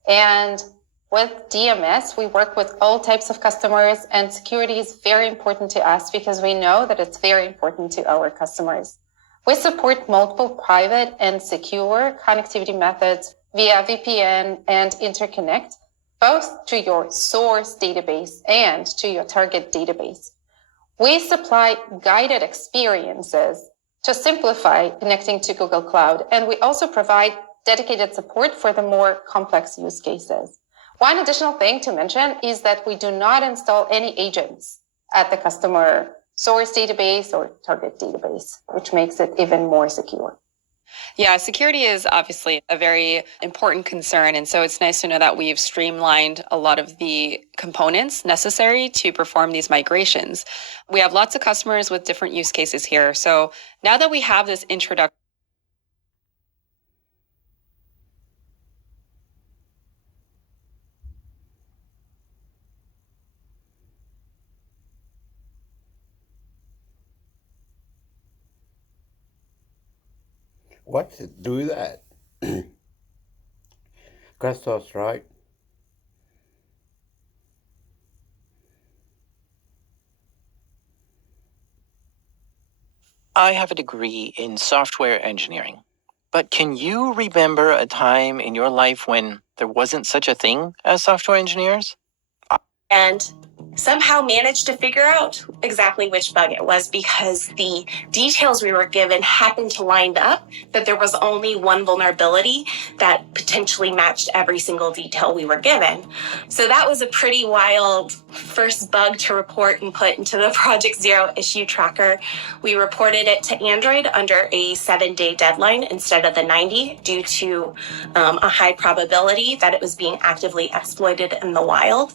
And with DMS, we work with all types of customers, and security is very important to us because we know that it's very important to our customers. We support multiple private and secure connectivity methods via VPN and interconnect, both to your source database and to your target database. We supply guided experiences to simplify connecting to Google Cloud, and we also provide dedicated support for the more complex use cases. One additional thing to mention is that we do not install any agents at the customer source database or target database, which makes it even more secure. Yeah, security is obviously a very important concern. And so it's nice to know that we've streamlined a lot of the components necessary to perform these migrations. We have lots of customers with different use cases here. So now that we have this introduction, What's it do that? Christos, right? I have a degree in software engineering, but can you remember a time in your life when there wasn't such a thing as software engineers? And somehow managed to figure out exactly which bug it was because the details we were given happened to line up that there was only one vulnerability that potentially matched every single detail we were given. So that was a pretty wild first bug to report and put into the Project Zero issue tracker. We reported it to Android under a 7-day deadline instead of the 90 due to a high probability that it was being actively exploited in the wild.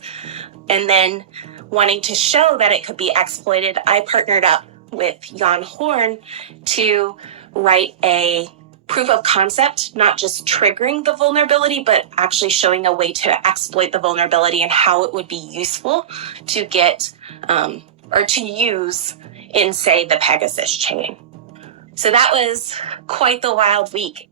And then wanting to show that it could be exploited, I partnered up with Jan Horn to write a proof of concept, not just triggering the vulnerability, but actually showing a way to exploit the vulnerability and how it would be useful to get or to use in, say, the Pegasus chain. So that was quite the wild week.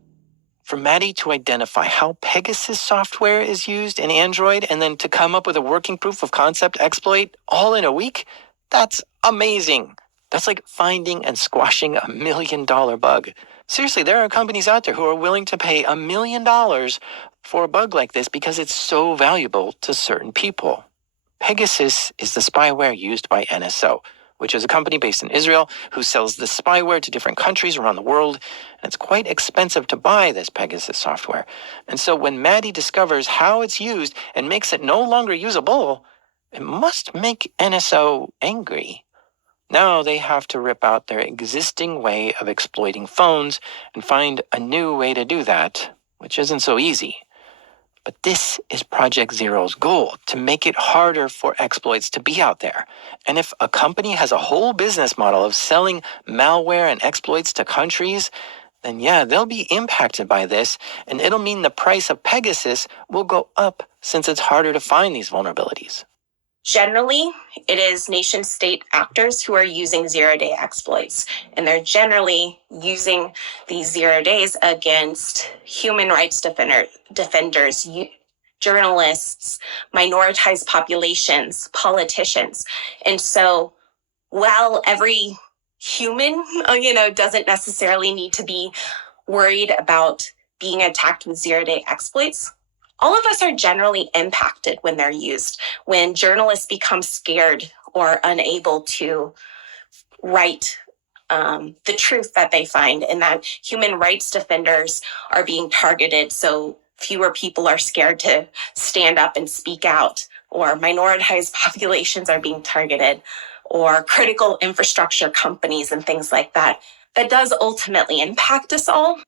For Maddie to identify how Pegasus software is used in Android and then to come up with a working proof of concept exploit all in a week, that's amazing. That's like finding and squashing $1 million bug. Seriously, there are companies out there who are willing to pay $1 million for a bug like this because it's so valuable to certain people. Pegasus is the spyware used by NSO, which is a company based in Israel who sells this spyware to different countries around the world. And it's quite expensive to buy this Pegasus software. And so when Maddie discovers how it's used and makes it no longer usable, it must make NSO angry. Now they have to rip out their existing way of exploiting phones and find a new way to do that, which isn't so easy. But this is Project Zero's goal, to make it harder for exploits to be out there. And if a company has a whole business model of selling malware and exploits to countries, then yeah, they'll be impacted by this, and it'll mean the price of Pegasus will go up since it's harder to find these vulnerabilities. Generally, it is nation state actors who are using zero-day exploits, and they're generally using these 0 days against human rights defenders, journalists, minoritized populations, politicians. And so while every human, doesn't necessarily need to be worried about being attacked with 0-day exploits, all of us are generally impacted when they're used. When journalists become scared or unable to write the truth that they find, and that human rights defenders are being targeted, so fewer people are scared to stand up and speak out, or minoritized populations are being targeted, or critical infrastructure companies and things like that. That does ultimately impact us all.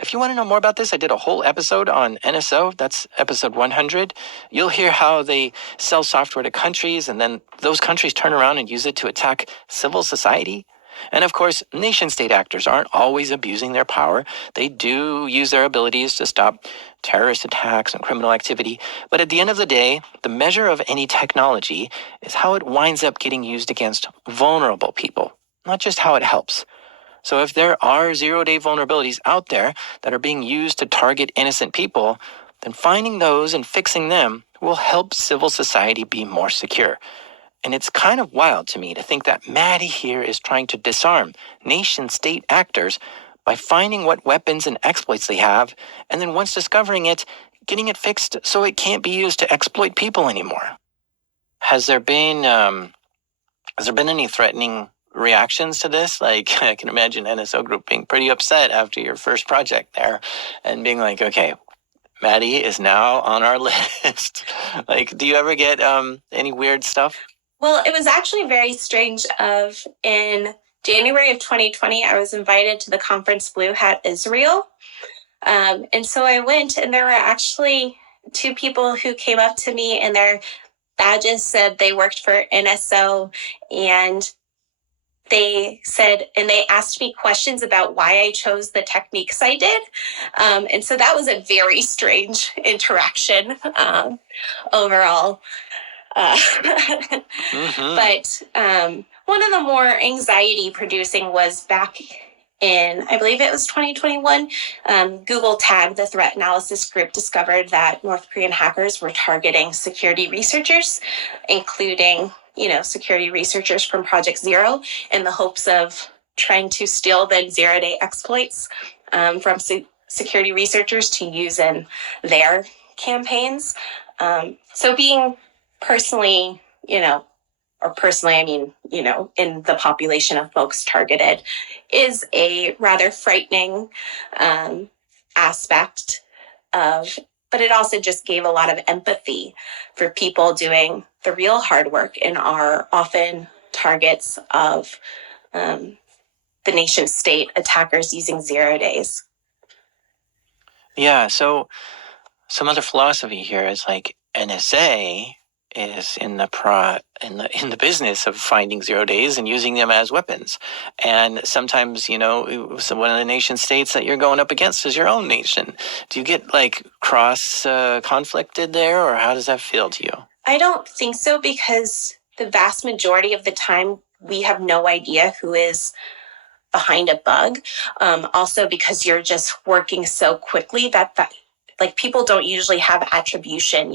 If you want to know more about this, I did a whole episode on NSO. That's episode 100. You'll hear how they sell software to countries, and then those countries turn around and use it to attack civil society. And of course, nation-state actors aren't always abusing their power. They do use their abilities to stop terrorist attacks and criminal activity. But at the end of the day, the measure of any technology is how it winds up getting used against vulnerable people, not just how it helps. So if there are 0-day vulnerabilities out there that are being used to target innocent people, then finding those and fixing them will help civil society be more secure. And it's kind of wild to me to think that Maddie here is trying to disarm nation-state actors by finding what weapons and exploits they have, and then once discovering it, getting it fixed so it can't be used to exploit people anymore. Has there been any threatening reactions to this? Like, I can imagine NSO Group being pretty upset after your first project there and being like, okay, Maddie is now on our list. Like, do you ever get any weird stuff? Well, it was actually very strange. In January of 2020, I was invited to the conference Blue Hat Israel. And so I went, and there were actually 2 people who came up to me, and their badges said they worked for NSO, and they asked me questions about why I chose the techniques I did. And so that was a very strange interaction overall. But one of the more anxiety producing was back in, I believe it was 2021, Google tagged the threat analysis group discovered that North Korean hackers were targeting security researchers, including security researchers from Project Zero, in the hopes of trying to steal the 0-day exploits from security researchers to use in their campaigns. So being personally, I mean, in the population of folks targeted, is a rather frightening aspect of, but it also just gave a lot of empathy for people doing the real hard work and are often targets of the nation state attackers using 0 days. Yeah, so some other philosophy here is like NSA is in the business of finding 0 days and using them as weapons. And sometimes, one of the nation states that you're going up against is your own nation. Do you get like cross conflicted there, or how does that feel to you? I don't think so, because the vast majority of the time we have no idea who is behind a bug. Also because you're just working so quickly that like people don't usually have attribution,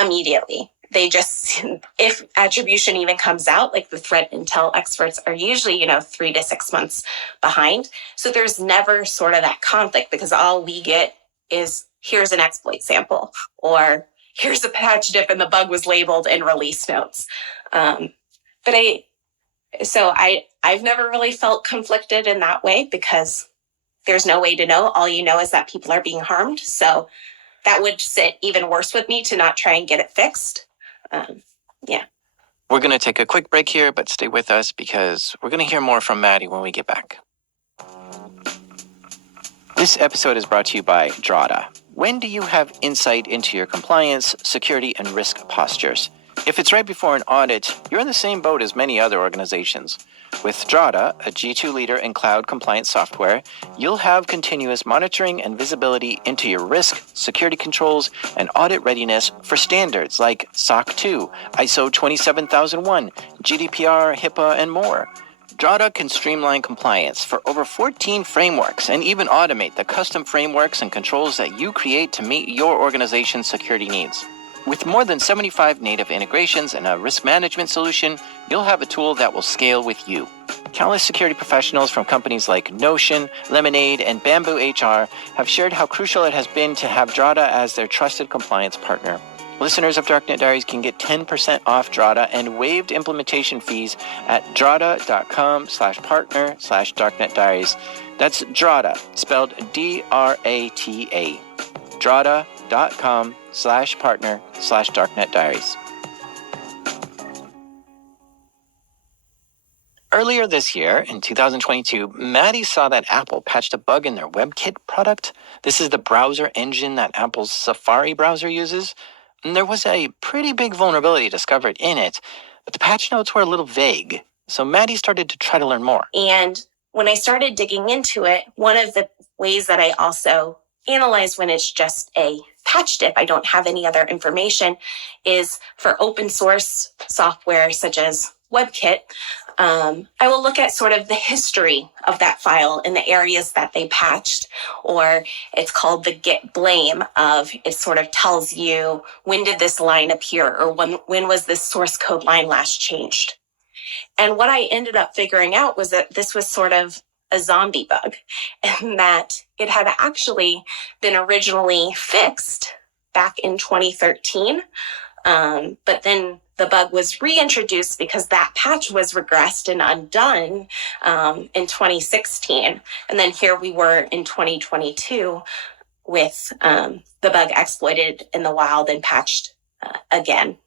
immediately. They just, if attribution even comes out, like the threat intel experts are usually, 3 to 6 months behind. So there's never sort of that conflict, because all we get is, here's an exploit sample, or here's a patch diff and the bug was labeled in release notes. But I've never really felt conflicted in that way, because there's no way to know. All you know is that people are being harmed. So that would sit even worse with me to not try and get it fixed. Yeah. We're going to take a quick break here, but stay with us because we're going to hear more from Maddie when we get back. This episode is brought to you by Drata. When do you have insight into your compliance, security, and risk postures? If it's right before an audit, you're in the same boat as many other organizations. With Drata, a G2 leader in cloud compliance software, you'll have continuous monitoring and visibility into your risk, security controls, and audit readiness for standards like SOC 2, ISO 27001, GDPR, HIPAA, and more. Drata can streamline compliance for over 14 frameworks and even automate the custom frameworks and controls that you create to meet your organization's security needs. With more than 75 native integrations and a risk management solution, you'll have a tool that will scale with you. Countless security professionals from companies like Notion, Lemonade, and Bamboo HR have shared how crucial it has been to have Drata as their trusted compliance partner. Listeners of Darknet Diaries can get 10% off Drata and waived implementation fees at drata.com/partner/Darknet Diaries. That's Drata, spelled D-R-A-T-A. Drata.com/partner/Darknet Diaries. Earlier this year, in 2022, Maddie saw that Apple patched a bug in their WebKit product. This is the browser engine that Apple's Safari browser uses. And there was a pretty big vulnerability discovered in it, but the patch notes were a little vague. So Maddie started to try to learn more. And when I started digging into it, one of the ways that I also analyze when it's just a patch dip, I don't have any other information, is for open source software such as WebKit. I will look at sort of the history of that file in the areas that they patched, or it's called the git blame of it sort of tells you when did this line appear or when was this source code line last changed. And what I ended up figuring out was that this was sort of a zombie bug and that it had actually been originally fixed back in 2013. But then the bug was reintroduced because that patch was regressed and undone in 2016. And then here we were in 2022 with the bug exploited in the wild and patched again.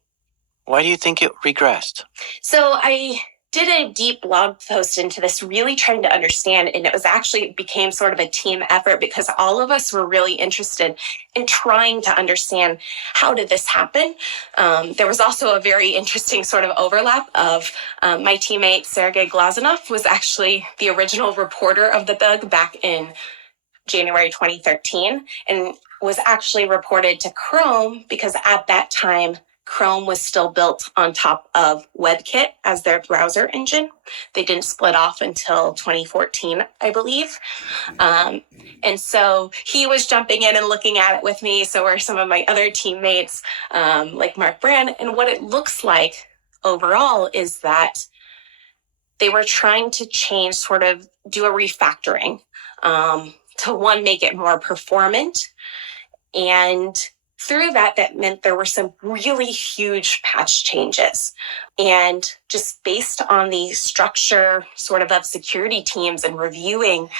Why do you think it regressed? So I did a deep blog post into this, really trying to understand, and it became sort of a team effort because all of us were really interested in trying to understand how did this happen. There was also a very interesting sort of overlap of my teammate Sergey Glazunov was actually the original reporter of the bug back in January 2013 and was actually reported to Chrome because at that time Chrome was still built on top of WebKit as their browser engine. They didn't split off until 2014, I believe. And so he was jumping in and looking at it with me. So were some of my other teammates, like Mark Brand. And what it looks like overall is that they were trying to change, sort of do a refactoring to one, make it more performant. And through that meant there were some really huge patch changes. And just based on the structure sort of security teams and reviewing,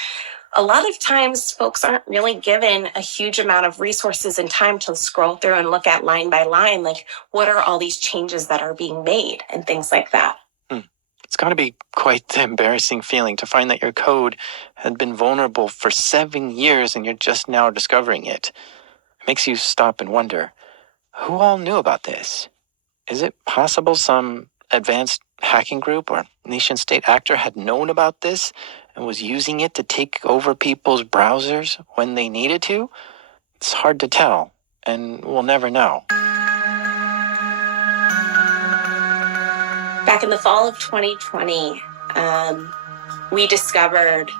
a lot of times folks aren't really given a huge amount of resources and time to scroll through and look at line by line, like what are all these changes that are being made and things like that. It's got to be quite the embarrassing feeling to find that your code had been vulnerable for 7 years and you're just now discovering it. Makes you stop and wonder, who all knew about this? Is it possible some advanced hacking group or nation-state actor had known about this and was using it to take over people's browsers when they needed to? It's hard to tell, and we'll never know. Back in the fall of 2020, we discovered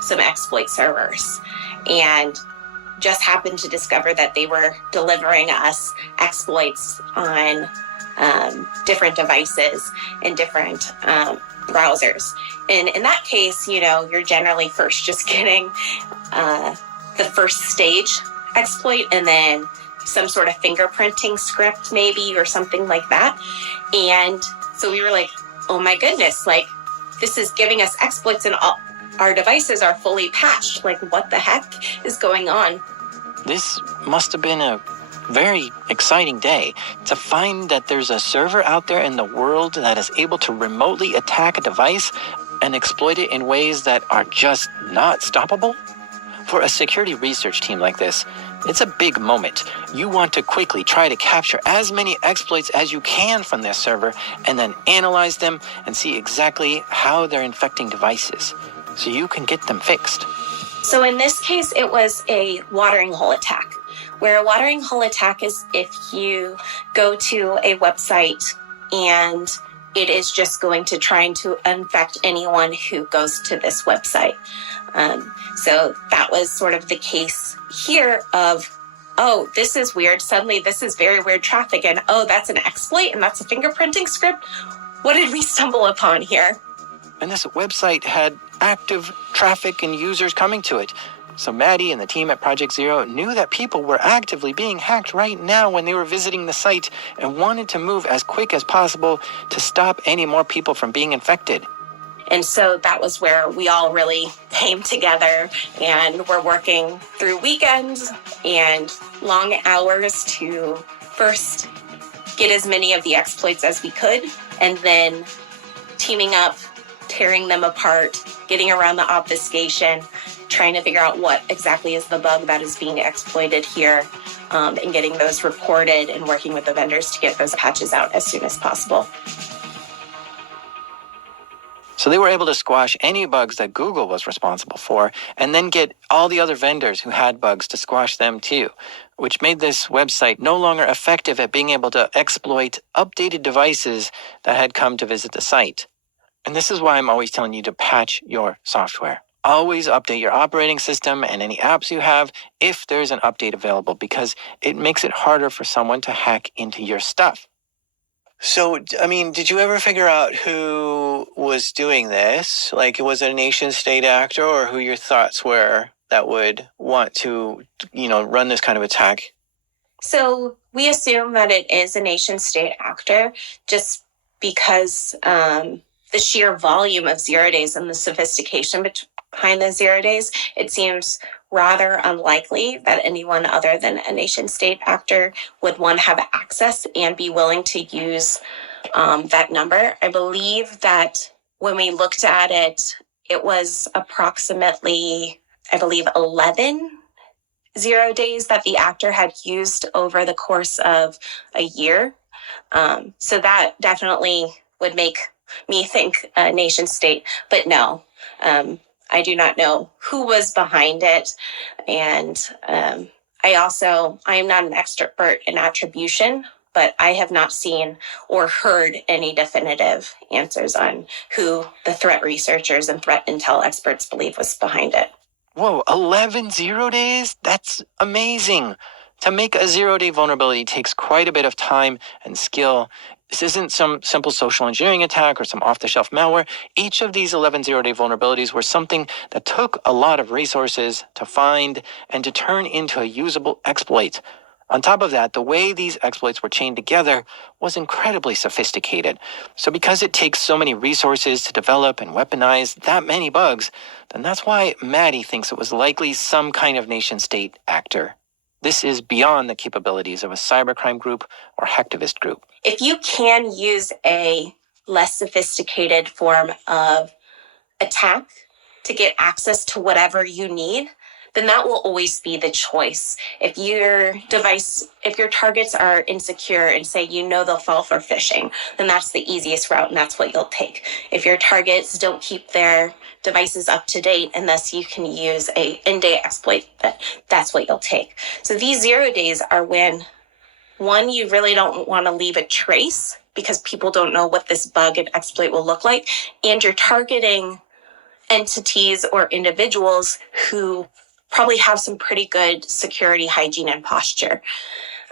some exploit servers and just happened to discover that they were delivering us exploits on different devices and different browsers. And in that case, you're generally first just getting the first stage exploit and then some sort of fingerprinting script maybe or something like that. And so we were like, oh my goodness, like this is giving us exploits and all our devices are fully patched. Like what the heck is going on? This must have been a very exciting day to find that there's a server out there in the world that is able to remotely attack a device and exploit it in ways that are just not stoppable. For a security research team like this, It's a big moment. You want to quickly try to capture as many exploits as you can from this server and then analyze them and see exactly how they're infecting devices so you can get them fixed. So in this case, it was a watering hole attack, where a watering hole attack is if you go to a website and it is just going to try to infect anyone who goes to this website. So that was sort of the case here of, oh, this is weird. Suddenly this is very weird traffic. And oh, that's an exploit and that's a fingerprinting script. What did we stumble upon here? And this website had active traffic and users coming to it. So Maddie and the team at Project Zero knew that people were actively being hacked right now when they were visiting the site and wanted to move as quick as possible to stop any more people from being infected. And so that was where we all really came together and were working through weekends and long hours to first get as many of the exploits as we could, and then teaming up, tearing them apart, getting around the obfuscation, trying to figure out what exactly is the bug that is being exploited here, and getting those reported and working with the vendors to get those patches out as soon as possible. So they were able to squash any bugs that Google was responsible for, and then get all the other vendors who had bugs to squash them too, which made this website no longer effective at being able to exploit updated devices that had come to visit the site. And this is why I'm always telling you to patch your software. Always update your operating system and any apps you have if there's an update available, because it makes it harder for someone to hack into your stuff. So, I mean, did you ever figure out who was doing this? Like, was it a nation-state actor, or who your thoughts were that would want to, run this kind of attack? So we assume that it is a nation-state actor just because the sheer volume of 0 days and the sophistication behind the 0 days, it seems rather unlikely that anyone other than a nation-state actor would, one, have access and be willing to use that number. I believe that when we looked at it, it was approximately, 11 0 days that the actor had used over the course of a year. So that definitely would make me think a nation-state, but no. I do not know who was behind it. And I am not an expert in attribution, but I have not seen or heard any definitive answers on who the threat researchers and threat intel experts believe was behind it. Whoa, 11 0 days? That's amazing. To make a 0-day vulnerability takes quite a bit of time and skill. This isn't some simple social engineering attack or some off-the-shelf malware. Each of these 11 0-day vulnerabilities were something that took a lot of resources to find and to turn into a usable exploit. On top of that, the way these exploits were chained together was incredibly sophisticated. So because it takes so many resources to develop and weaponize that many bugs, then that's why Maddie thinks it was likely some kind of nation-state actor. This is beyond the capabilities of a cybercrime group or hacktivist group. If you can use a less sophisticated form of attack to get access to whatever you need, then that will always be the choice. If your targets are insecure and say they'll fall for phishing, then that's the easiest route and that's what you'll take. If your targets don't keep their devices up to date and thus you can use a in-day exploit, that's what you'll take. So these 0 days are when, one, you really don't want to leave a trace because people don't know what this bug and exploit will look like, and you're targeting entities or individuals who probably have some pretty good security hygiene and posture.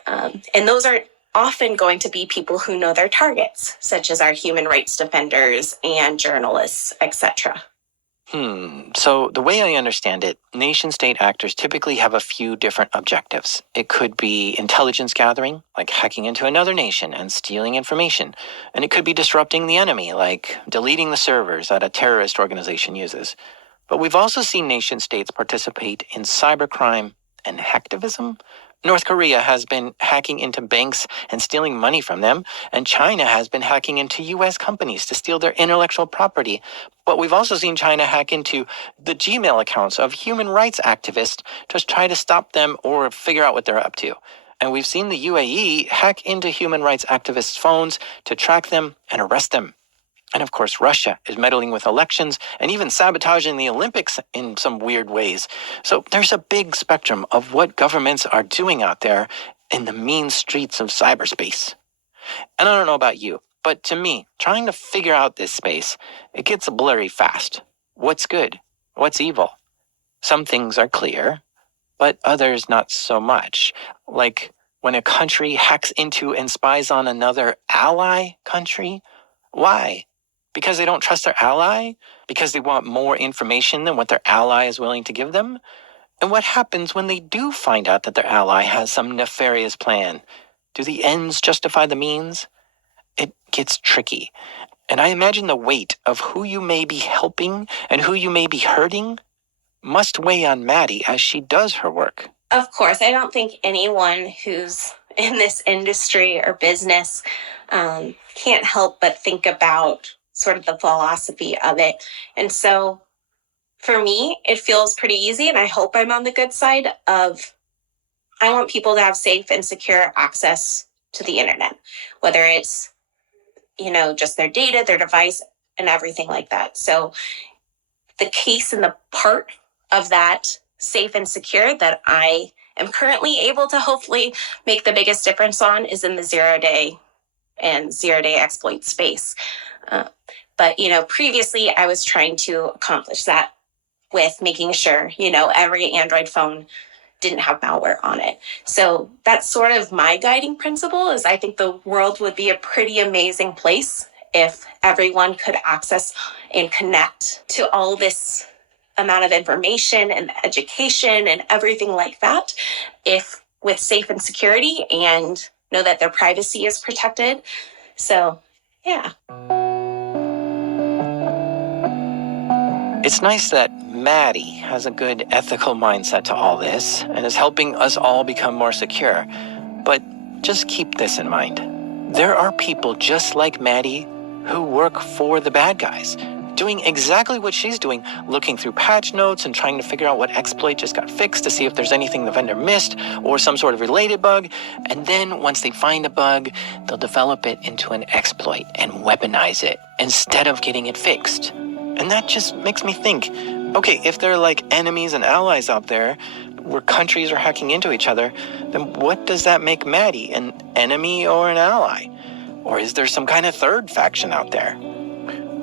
And those are often going to be people who know their targets, such as our human rights defenders and journalists, etc. So the way I understand it, nation-state actors typically have a few different objectives. It could be intelligence gathering, like hacking into another nation and stealing information. And it could be disrupting the enemy, like deleting the servers that a terrorist organization uses. But we've also seen nation-states participate in cybercrime and hacktivism, North Korea has been hacking into banks and stealing money from them, and China has been hacking into U.S. companies to steal their intellectual property. But we've also seen China hack into the Gmail accounts of human rights activists to try to stop them or figure out what they're up to. And we've seen the UAE hack into human rights activists' phones to track them and arrest them. And of course, Russia is meddling with elections and even sabotaging the Olympics in some weird ways. So there's a big spectrum of what governments are doing out there in the mean streets of cyberspace. And I don't know about you, but to me, trying to figure out this space, it gets blurry fast. What's good? What's evil? Some things are clear, but others not so much. Like when a country hacks into and spies on another ally country. Why? Because they don't trust their ally? Because they want more information than what their ally is willing to give them? And what happens when they do find out that their ally has some nefarious plan? Do the ends justify the means? It gets tricky. And I imagine the weight of who you may be helping and who you may be hurting must weigh on Maddie as she does her work. Of course, I don't think anyone who's in this industry or business can't help but think about sort of the philosophy of it. And so for me, it feels pretty easy, and I hope I'm on the good side of I want people to have safe and secure access to the internet, whether it's, just their data, their device, and everything like that. So the case and the part of that safe and secure that I am currently able to hopefully make the biggest difference on is in the zero-day exploit space. But previously I was trying to accomplish that with making sure, every Android phone didn't have malware on it. So that's sort of my guiding principle is I think the world would be a pretty amazing place if everyone could access and connect to all this amount of information and education and everything like that, if with safe and security and know that their privacy is protected. So, yeah. It's nice that Maddie has a good ethical mindset to all this and is helping us all become more secure. But just keep this in mind. There are people just like Maddie who work for the bad guys, doing exactly what she's doing, looking through patch notes and trying to figure out what exploit just got fixed to see if there's anything the vendor missed or some sort of related bug. And then once they find a bug, they'll develop it into an exploit and weaponize it instead of getting it fixed. And that just makes me think, okay, if there are like enemies and allies out there where countries are hacking into each other, then what does that make Maddie, an enemy or an ally? Or is there some kind of third faction out there?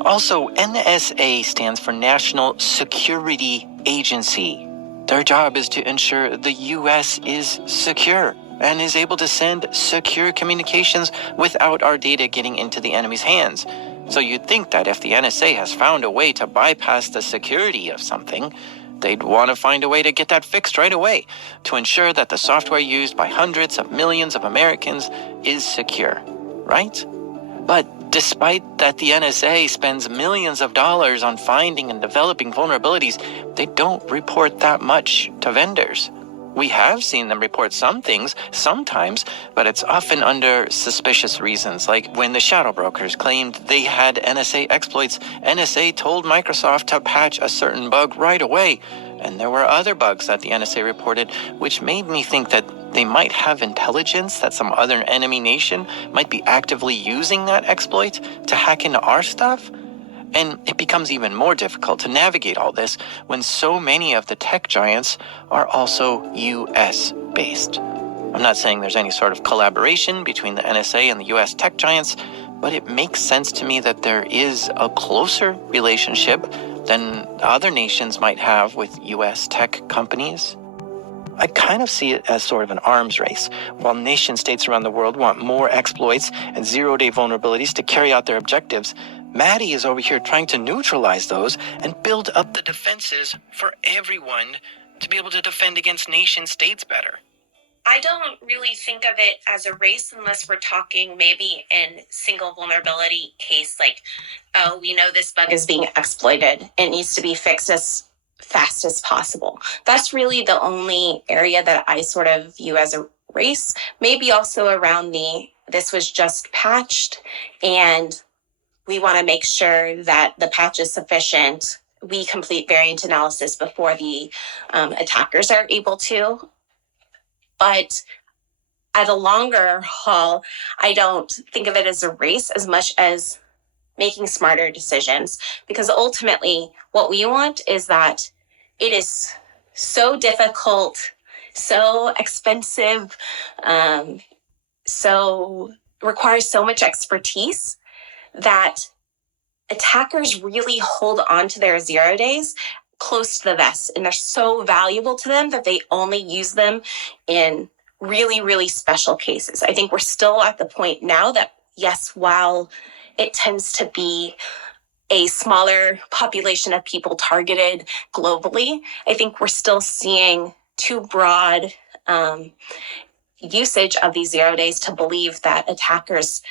Also, NSA stands for National Security Agency. Their job is to ensure the U.S. is secure and is able to send secure communications without our data getting into the enemy's hands. So you'd think that if the NSA has found a way to bypass the security of something, they'd want to find a way to get that fixed right away to ensure that the software used by hundreds of millions of Americans is secure, right? But despite that the NSA spends millions of dollars on finding and developing vulnerabilities, they don't report that much to vendors. We have seen them report some things sometimes, but it's often under suspicious reasons, like when the shadow brokers claimed they had NSA exploits. NSA told Microsoft to patch a certain bug right away, and there were other bugs that the NSA reported, which made me think that they might have intelligence that some other enemy nation might be actively using that exploit to hack into our stuff. And it becomes even more difficult to navigate all this when so many of the tech giants are also US based. I'm not saying there's any sort of collaboration between the NSA and the US tech giants, but it makes sense to me that there is a closer relationship than other nations might have with US tech companies. I kind of see it as sort of an arms race. While nation states around the world want more exploits and zero-day vulnerabilities to carry out their objectives, Maddie is over here trying to neutralize those and build up the defenses for everyone to be able to defend against nation states better. I don't really think of it as a race unless we're talking maybe in single vulnerability case, like, oh, we know this bug is being exploited. It needs to be fixed as fast as possible. That's really the only area that I sort of view as a race. Maybe also around this was just patched and we want to make sure that the patch is sufficient. We complete variant analysis before the attackers are able to. But at a longer haul, I don't think of it as a race as much as making smarter decisions, because ultimately what we want is that it is so difficult, so expensive, so requires so much expertise that attackers really hold on to their 0 days close to the vest, and they're so valuable to them that they only use them in really, really special cases. I think we're still at the point now that, yes, while it tends to be a smaller population of people targeted globally, I think we're still seeing too broad usage of these 0 days to believe that attackers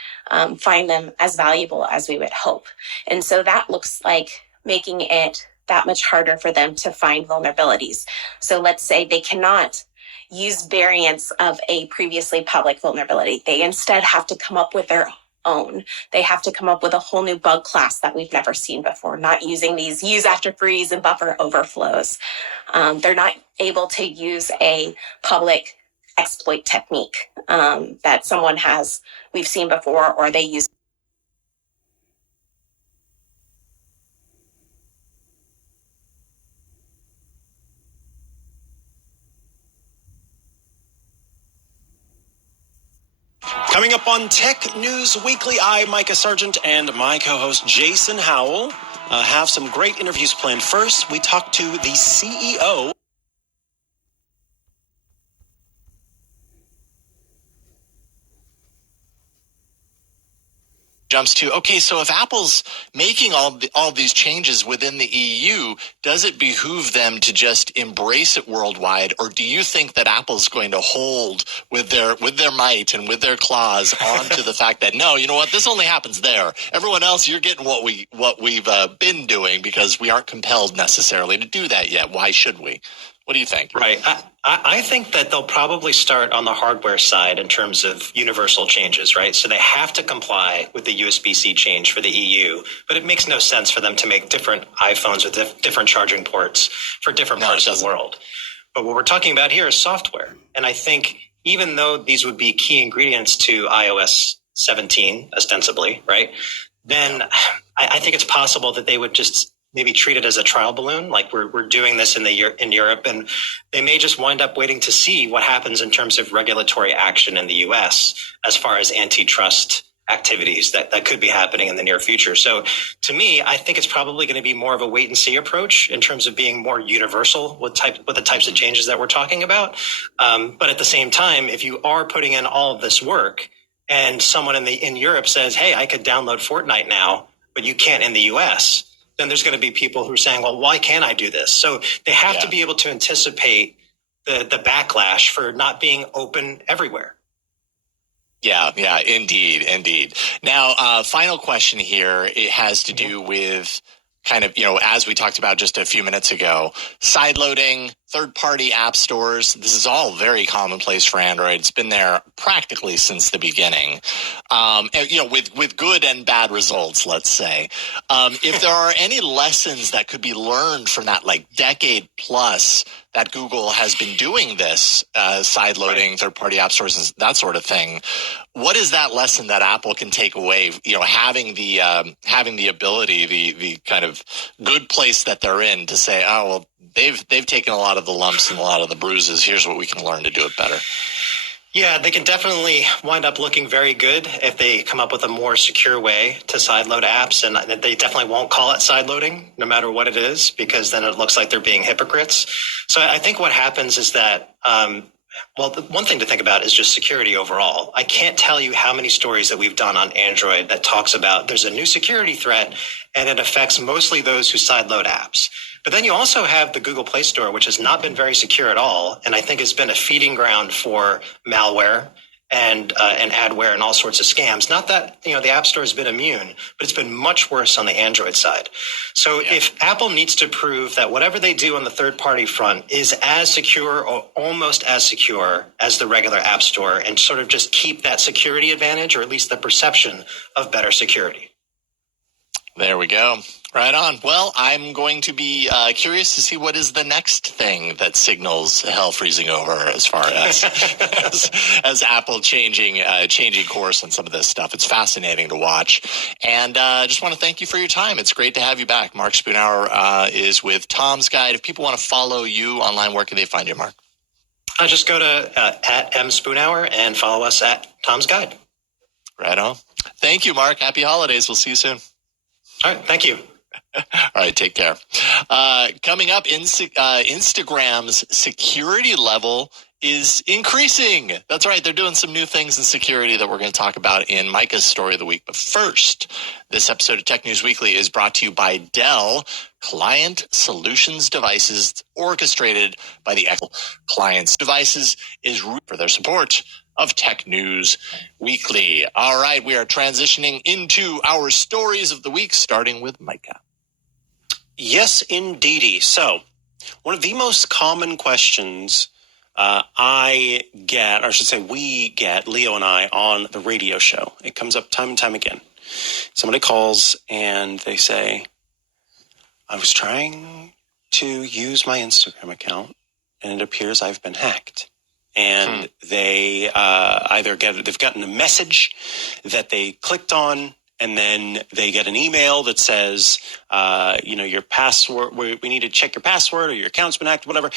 find them as valuable as we would hope. And so that looks like making it that much harder for them to find vulnerabilities. So let's say they cannot use variants of a previously public vulnerability. They instead have to come up with their own. They have to come up with a whole new bug class that we've never seen before, not using these use after freeze and buffer overflows. They're not able to use a public exploit technique that we've seen before, or they use. Coming up on Tech News Weekly, I, Micah Sargent, and my co-host Jason Howell have some great interviews planned. First, we talk to the CEO. Jumps to, okay, so if Apple's making all these changes within the EU, does it behoove them to just embrace it worldwide, or do you think that Apple's going to hold with their might and with their claws onto the fact that, no, you know what, this only happens there. Everyone else, you're getting what we've been doing, because we aren't compelled necessarily to do that yet. Why should we? What do you think? Right. I think that they'll probably start on the hardware side in terms of universal changes, right? So they have to comply with the USB-C change for the EU, but it makes no sense for them to make different iPhones with different charging ports for different parts of the world. But what we're talking about here is software. And I think even though these would be key ingredients to iOS 17, ostensibly, right? Then I think it's possible that they would just maybe treat it as a trial balloon, like we're doing this in Europe, and they may just wind up waiting to see what happens in terms of regulatory action in the US as far as antitrust activities that could be happening in the near future. So to me, I think it's probably going to be more of a wait and see approach in terms of being more universal with the types of changes that we're talking about. But at the same time, if you are putting in all of this work and someone in Europe says, hey, I could download Fortnite now, but you can't in the US, then there's going to be people who are saying, well, why can't I do this? So they have to be able to anticipate the backlash for not being open everywhere. Yeah, indeed. Now, final question here. It has to do with kind of, as we talked about just a few minutes ago, sideloading, third-party app stores. This is all very commonplace for Android. It's been there practically since the beginning, with good and bad results, let's say. If there are any lessons that could be learned from that decade plus that Google has been doing this, sideloading third-party app stores and that sort of thing, what is that lesson that Apple can take away? Having the ability, the kind of good place that they're in to say, oh well, they've taken a lot of the lumps and a lot of the bruises. Here's what we can learn to do it better. Yeah, they can definitely wind up looking very good if they come up with a more secure way to sideload apps, and they definitely won't call it sideloading, no matter what it is, because then it looks like they're being hypocrites. So I think what happens is that, the one thing to think about is just security overall. I can't tell you how many stories that we've done on Android that talks about there's a new security threat, and it affects mostly those who sideload apps. But then you also have the Google Play Store, which has not been very secure at all, and I think has been a feeding ground for malware and adware and all sorts of scams. Not that, the App Store has been immune, but it's been much worse on the Android side. So if Apple needs to prove that whatever they do on the third-party front is as secure or almost as secure as the regular App Store, and sort of just keep that security advantage, or at least the perception of better security. There we go. Right on. Well, I'm going to be curious to see what is the next thing that signals hell freezing over as far as as Apple changing course on some of this stuff. It's fascinating to watch. And just want to thank you for your time. It's great to have you back. Mark Spoonhour is with Tom's Guide. If people want to follow you online, where can they find you, Mark? Just go to at @mspoonhour and follow us at Tom's Guide. Right on. Thank you, Mark. Happy holidays. We'll see you soon. All right. Thank you. All right, take care. Coming up, Instagram's security level is increasing. That's right. They're doing some new things in security that we're going to talk about in Micah's Story of the Week. But first, this episode of Tech News Weekly is brought to you by Dell Client Solutions Devices, orchestrated by the Clients Devices is for their support of Tech News Weekly. All right, we are transitioning into our stories of the week, starting with Micah. Yes, indeedy. So, one of the most common questions I get, or I should say we get, Leo and I, on the radio show, it comes up time and time again. Somebody calls and they say, I was trying to use my Instagram account and it appears I've been hacked. And they they've gotten a message that they clicked on, and then they get an email that says, your password, we need to check your password, or your account's been hacked, whatever.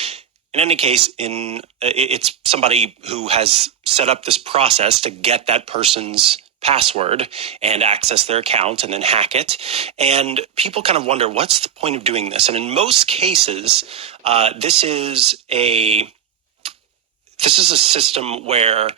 In any case, it's somebody who has set up this process to get that person's password and access their account and then hack it. And people kind of wonder, what's the point of doing this? And in most cases, this is a system where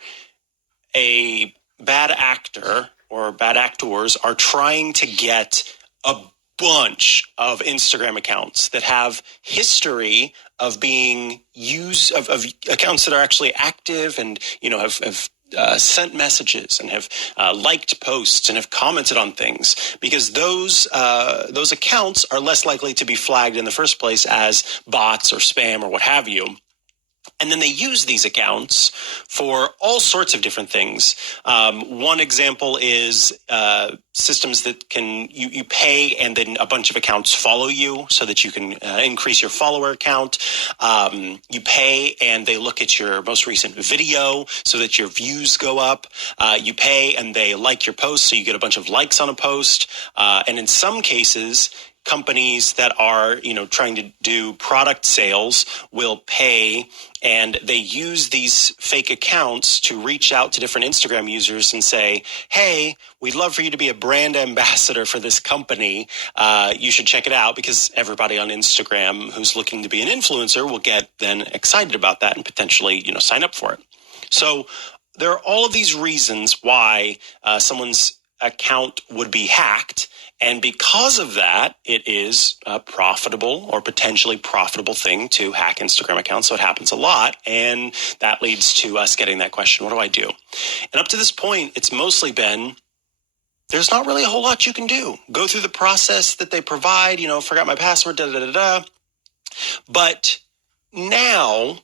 a bad actor or bad actors are trying to get a bunch of Instagram accounts that have history of being used, of accounts that are actually active and, have sent messages and have liked posts and have commented on things, because those accounts are less likely to be flagged in the first place as bots or spam or what have you. And then they use these accounts for all sorts of different things. One example is systems that can you pay and then a bunch of accounts follow you so that you can increase your follower count. You pay and they look at your most recent video so that your views go up. You pay and they like your post so you get a bunch of likes on a post. And in some cases, companies that are, trying to do product sales will pay, and they use these fake accounts to reach out to different Instagram users and say, hey, we'd love for you to be a brand ambassador for this company. You should check it out, because everybody on Instagram who's looking to be an influencer will get then excited about that and potentially, sign up for it. So there are all of these reasons why someone's account would be hacked. And because of that, it is a profitable or potentially profitable thing to hack Instagram accounts. So it happens a lot. And that leads to us getting that question, what do I do? And up to this point, it's mostly been, there's not really a whole lot you can do. Go through the process that they provide, forgot my password, But now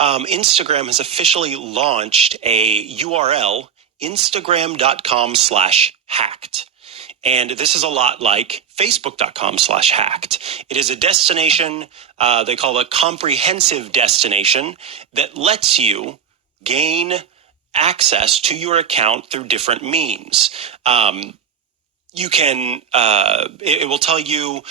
Instagram has officially launched a URL, instagram.com/hacked. And this is a lot like facebook.com/hacked. It is a destination, they call it a comprehensive destination, that lets you gain access to your account through different means. You can, it will tell you,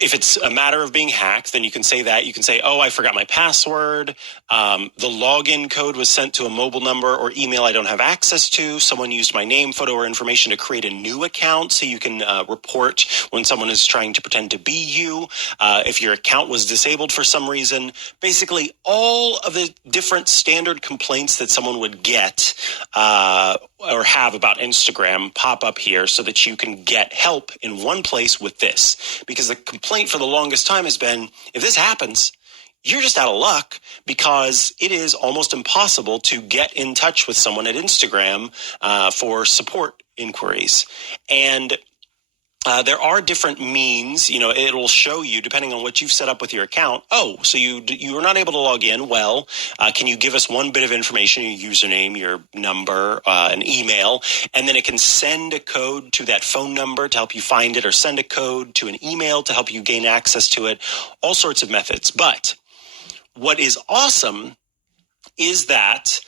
if it's a matter of being hacked, then you can say that. You can say, oh, I forgot my password. The login code was sent to a mobile number or email I don't have access to. Someone used my name, photo, or information to create a new account, so you can report when someone is trying to pretend to be you. If your account was disabled for some reason. Basically, all of the different standard complaints that someone would get or have about Instagram pop up here, so that you can get help in one place with this. Because the complaint for the longest time has been, if this happens, you're just out of luck, because it is almost impossible to get in touch with someone at Instagram for support inquiries. And there are different means. It'll show you, depending on what you've set up with your account. Oh, so you were not able to log in. Well, can you give us one bit of information, your username, your number, an email, and then it can send a code to that phone number to help you find it, or send a code to an email to help you gain access to it. All sorts of methods. But what is awesome is that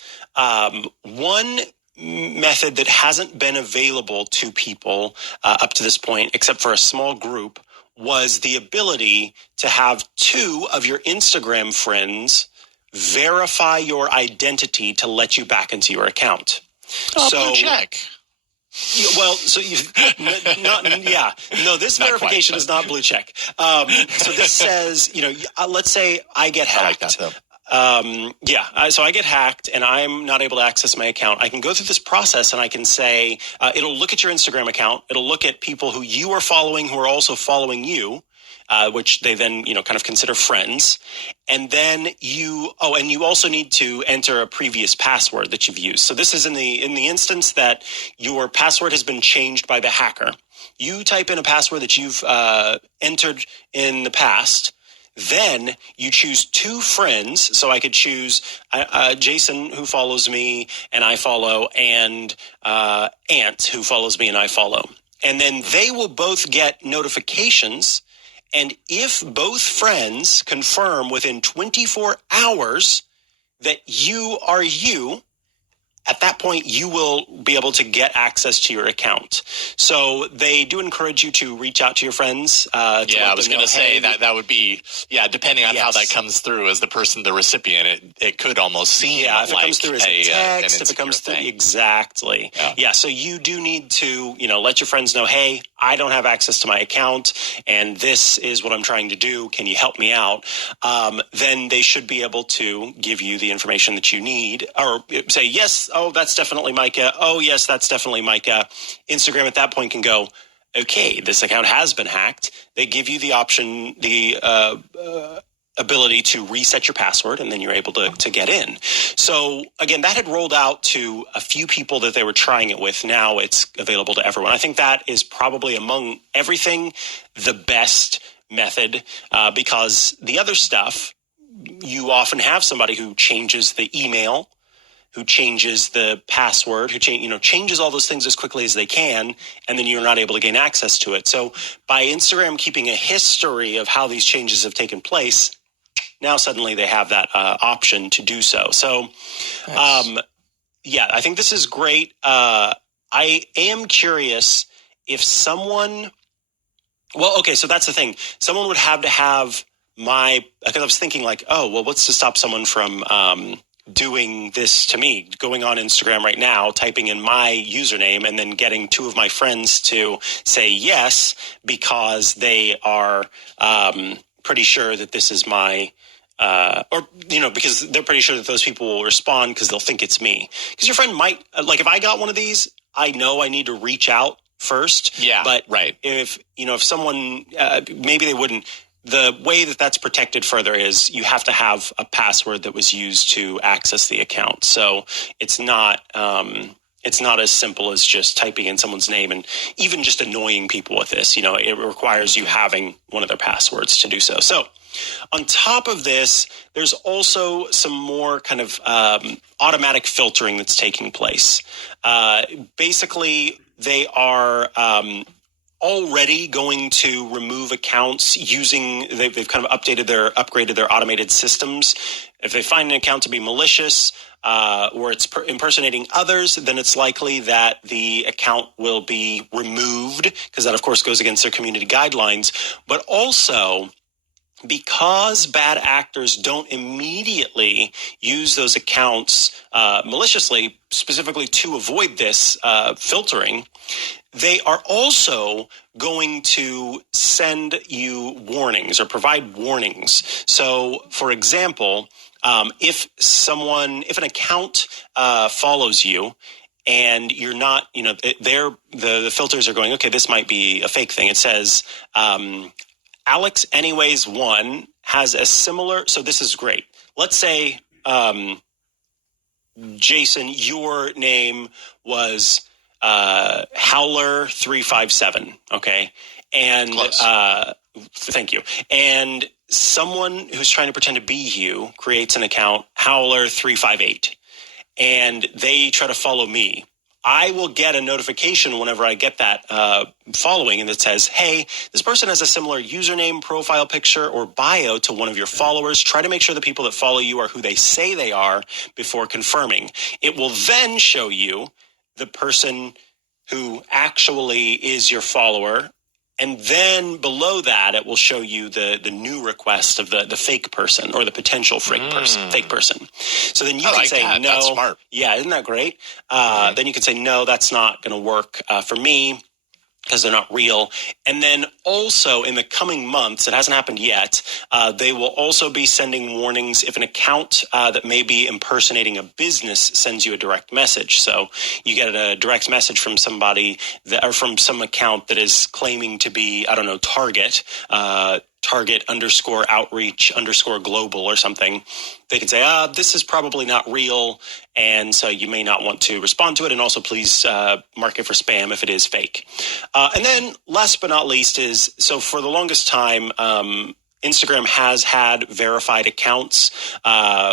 one method that hasn't been available to people up to this point, except for a small group, was the ability to have 2 of your Instagram friends verify your identity to let you back into your account. Blue check. This verification is not blue check. So this says, let's say I get hacked. I like that, though. So I get hacked and I'm not able to access my account. I can go through this process and I can say, it'll look at your Instagram account. It'll look at people who you are following who are also following you, which they then, kind of consider friends. And then you also need to enter a previous password that you've used. So this is in the instance that your password has been changed by the hacker. You type in a password that you've entered in the past. Then you choose 2 friends. So I could choose Jason, who follows me and I follow, and Ant, who follows me and I follow. And then they will both get notifications. And if both friends confirm within 24 hours that you are you, at that point, you will be able to get access to your account. So they do encourage you to reach out to your friends. I was going to say that would be, depending on how that comes through as the recipient, it could almost seem if it comes through as a text, if it comes through, exactly. So you do need to, let your friends know, hey, I don't have access to my account, and this is what I'm trying to do. Can you help me out? Then they should be able to give you the information that you need, or say, yes, oh, that's definitely Micah. Oh, yes, that's definitely Micah. Instagram at that point can go, okay, this account has been hacked. They give you the option, the ability to reset your password, and then you're able to get in. So again, that had rolled out to a few people that they were trying it with. Now it's available to everyone. I think that is probably, among everything, the best method, because the other stuff, you often have somebody who changes the email, who changes the password, who changes all those things as quickly as they can, and then you're not able to gain access to it. So by Instagram keeping a history of how these changes have taken place, now suddenly they have that option to do so. So, nice. I think this is great. I am curious if someone... Well, okay, so that's the thing. Someone would have to have because I was thinking like, oh, well, what's to stop someone from... doing this to me, going on Instagram right now, typing in my username, and then getting 2 of my friends to say yes, because they are pretty sure that this is my, because they're pretty sure that those people will respond because they'll think it's me. Because your friend might, if I got one of these, I know I need to reach out first. Yeah, but right. If someone, maybe they wouldn't. The way that that's protected further is you have to have a password that was used to access the account. So it's not as simple as just typing in someone's name, and even just annoying people with this. It requires you having one of their passwords to do so. So on top of this, there's also some more kind of automatic filtering that's taking place. Basically, they are... already going to remove accounts using, they've kind of upgraded their automated systems. If they find an account to be malicious or it's impersonating others, then it's likely that the account will be removed, because that, of course, goes against their community guidelines. But also, because bad actors don't immediately use those accounts maliciously, specifically to avoid this filtering, they are also going to send you warnings or provide warnings. So, for example, if an account follows you and you're not, the filters are going, okay, this might be a fake thing. It says, Alex anyways 1 has a similar, so this is great. Let's say, Jason, your name was Howler357, okay? And thank you. And someone who's trying to pretend to be you creates an account, Howler358, and they try to follow me. I will get a notification whenever I get that following, and it says, hey, this person has a similar username, profile picture, or bio to one of your followers. Try to make sure the people that follow you are who they say they are before confirming. It will then show you the person who actually is your follower. And then below that, it will show you the new request of the fake person or the potential fake person. So then you can say, no. That's smart. Yeah, isn't that great? Then you can say, no, that's not going to work for me because they're not real. And then also in the coming months, it hasn't happened yet, they will also be sending warnings if an account that may be impersonating a business sends you a direct message. So you get a direct message from somebody or from some account that is claiming to be, I don't know, Target _outreach_global or something. They can say, this is probably not real. And so you may not want to respond to it. And also please mark it for spam if it is fake. And then last but not least is, so for the longest time, Instagram has had verified accounts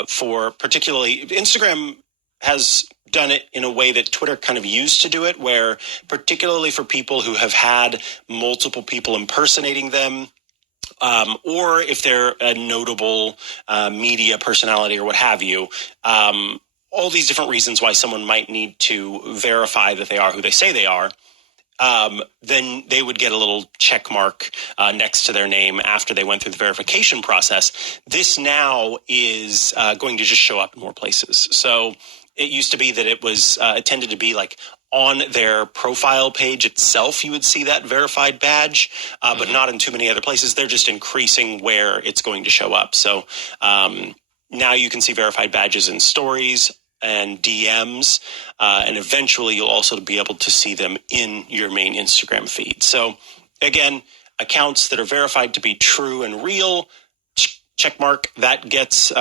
for particularly, Instagram has done it in a way that Twitter kind of used to do it, where particularly for people who have had multiple people impersonating them, or if they're a notable media personality or what have you, all these different reasons why someone might need to verify that they are who they say they are, then they would get a little check mark next to their name after they went through the verification process. This now is going to just show up in more places. So it used to be that it was it tended to be like on their profile page itself, you would see that verified badge, but not in too many other places. They're just increasing where it's going to show up. So now you can see verified badges in stories and DMs, and eventually you'll also be able to see them in your main Instagram feed. So again, accounts that are verified to be true and real, check mark, that gets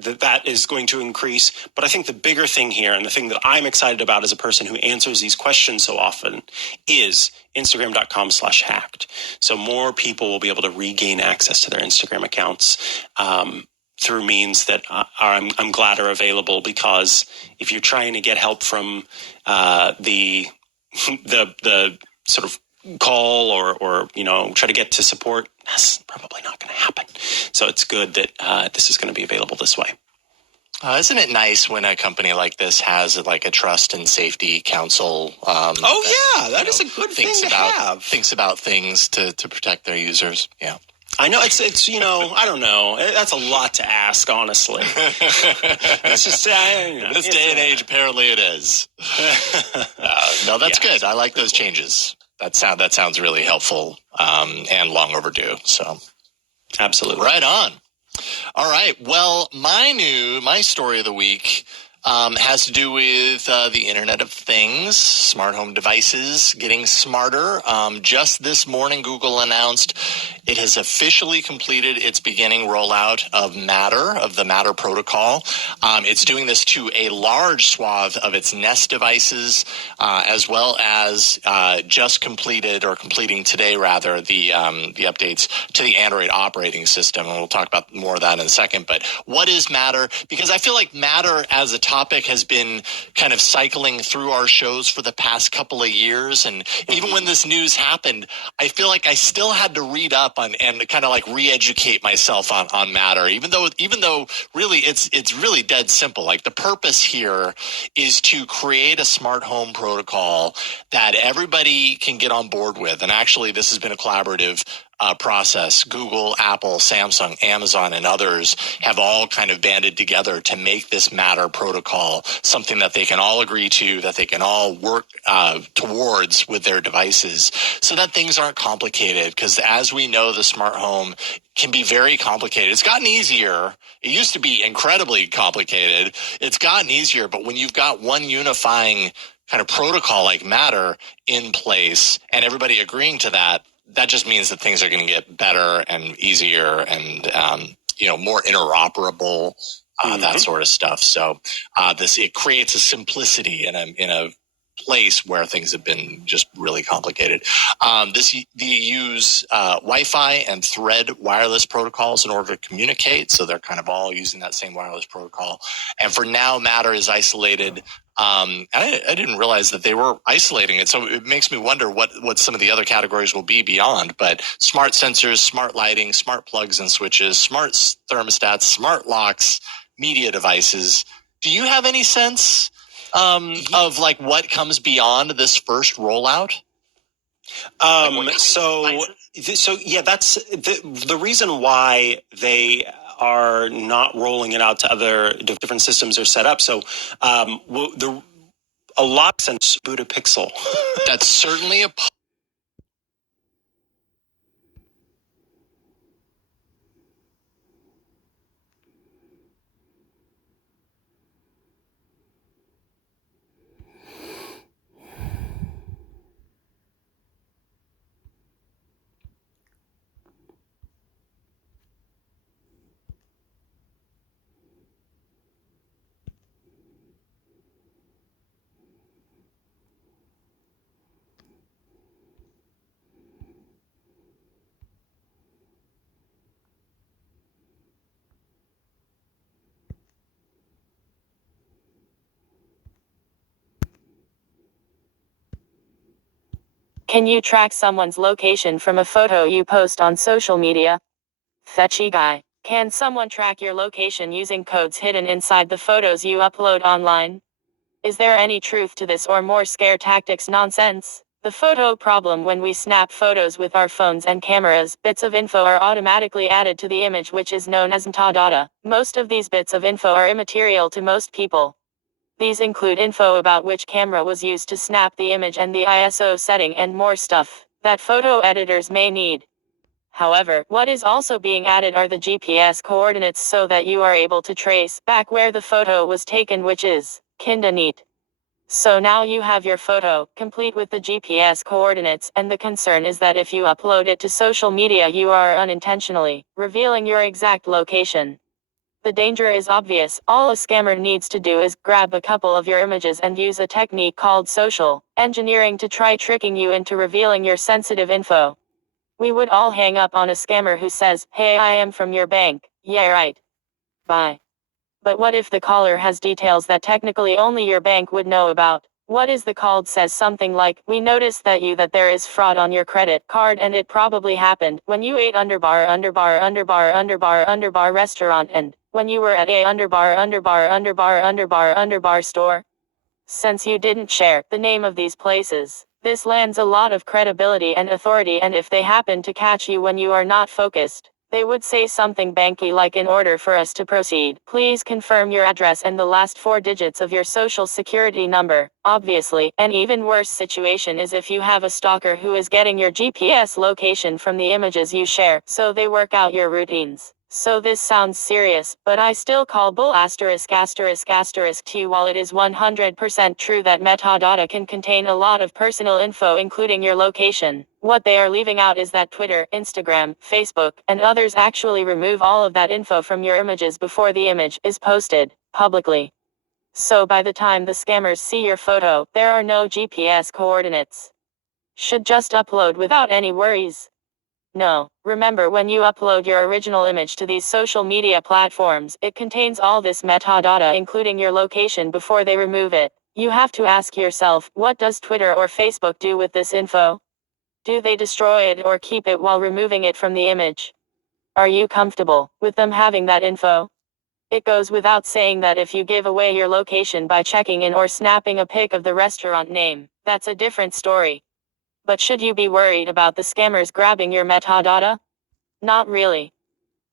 that is going to increase. But I think the bigger thing here, and the thing that I'm excited about as a person who answers these questions so often, is Instagram.com/hacked. So more people will be able to regain access to their Instagram accounts through means that I'm glad are available, because if you're trying to get help from the sort of call or try to get to support, that's probably not going to happen. So it's good that this is going to be available this way. Isn't it nice when a company like this has like a trust and safety council? That is a good thing to have. Thinks about things to protect their users. Yeah. I know it's I don't know. That's a lot to ask, honestly. It's just this day and age, apparently it is. No, that's good. I like those changes. That sounds really helpful and long overdue. So, absolutely, right on. All right. Well, my story of the week has to do with the Internet of Things, smart home devices getting smarter. Just this morning, Google announced it has officially completed its beginning rollout of Matter, of the Matter protocol. It's doing this to a large swath of its Nest devices, as well as just completing today, rather, the updates to the Android operating system. And we'll talk about more of that in a second. But what is Matter? Because I feel like Matter as a topic has been kind of cycling through our shows for the past couple of years. And even when this news happened, I feel like I still had to read up on and kind of like re-educate myself on Matter, even though really it's really dead simple. Like the purpose here is to create a smart home protocol that everybody can get on board with. And actually, this has been a collaborative process. Google, Apple, Samsung, Amazon, and others have all kind of banded together to make this Matter protocol something that they can all agree to, that they can all work towards with their devices, so that things aren't complicated. Because as we know, the smart home can be very complicated. It's gotten easier. It used to be incredibly complicated. It's gotten easier, but when you've got one unifying kind of protocol like Matter in place and everybody agreeing to that, that just means that things are going to get better and easier and more interoperable, that sort of stuff. So it creates a simplicity in a place where things have been just really complicated. They use Wi-Fi and Thread wireless protocols in order to communicate. So they're kind of all using that same wireless protocol. And for now, Matter is isolated. I didn't realize that they were isolating it. So it makes me wonder what some of the other categories will be beyond. But smart sensors, smart lighting, smart plugs and switches, smart thermostats, smart locks, media devices. Do you have any sense of like what comes beyond this first rollout? Yeah, that's the reason why they are not rolling it out to other different systems are set up. So a lot of sense boot a Pixel. That's certainly a Can you track someone's location from a photo you post on social media? Fetchy guy. Can someone track your location using codes hidden inside the photos you upload online? Is there any truth to this or more scare tactics nonsense? The photo problem: when we snap photos with our phones and cameras, bits of info are automatically added to the image, which is known as metadata. Most of these bits of info are immaterial to most people. These include info about which camera was used to snap the image and the ISO setting and more stuff that photo editors may need. However, what is also being added are the GPS coordinates so that you are able to trace back where the photo was taken, which is kinda neat. So now you have your photo, complete with the GPS coordinates, and the concern is that if you upload it to social media, you are unintentionally revealing your exact location. The danger is obvious. All a scammer needs to do is grab a couple of your images and use a technique called social engineering to try tricking you into revealing your sensitive info. We would all hang up on a scammer who says, "Hey, I am from your bank." Yeah, right. Bye. But what if the caller has details that technically only your bank would know about? What is the call says something like, "We noticed that there is fraud on your credit card, and it probably happened when you ate underbar restaurant, and when you were at a underbar store." Since you didn't share the name of these places, this lands a lot of credibility and authority, and if they happen to catch you when you are not focused, they would say something banky like, "In order for us to proceed, please confirm your address and the last 4 digits of your social security number." Obviously, an even worse situation is if you have a stalker who is getting your GPS location from the images you share, so they work out your routines. So this sounds serious, but I still call bull ***** to while it is 100% true that metadata can contain a lot of personal info including your location. What they are leaving out is that Twitter, Instagram, Facebook, and others actually remove all of that info from your images before the image is posted publicly. So by the time the scammers see your photo, there are no GPS coordinates. Should just upload without any worries. No, remember, when you upload your original image to these social media platforms, it contains all this metadata including your location before they remove it. You have to ask yourself, what does Twitter or Facebook do with this info? Do they destroy it or keep it while removing it from the image? Are you comfortable with them having that info? It goes without saying that if you give away your location by checking in or snapping a pic of the restaurant name, that's a different story. But should you be worried about the scammers grabbing your metadata? Not really.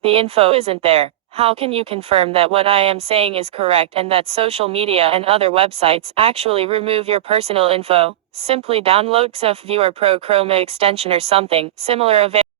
The info isn't there. How can you confirm that what I am saying is correct and that social media and other websites actually remove your personal info? Simply download XF Viewer Pro Chroma extension or something similar available.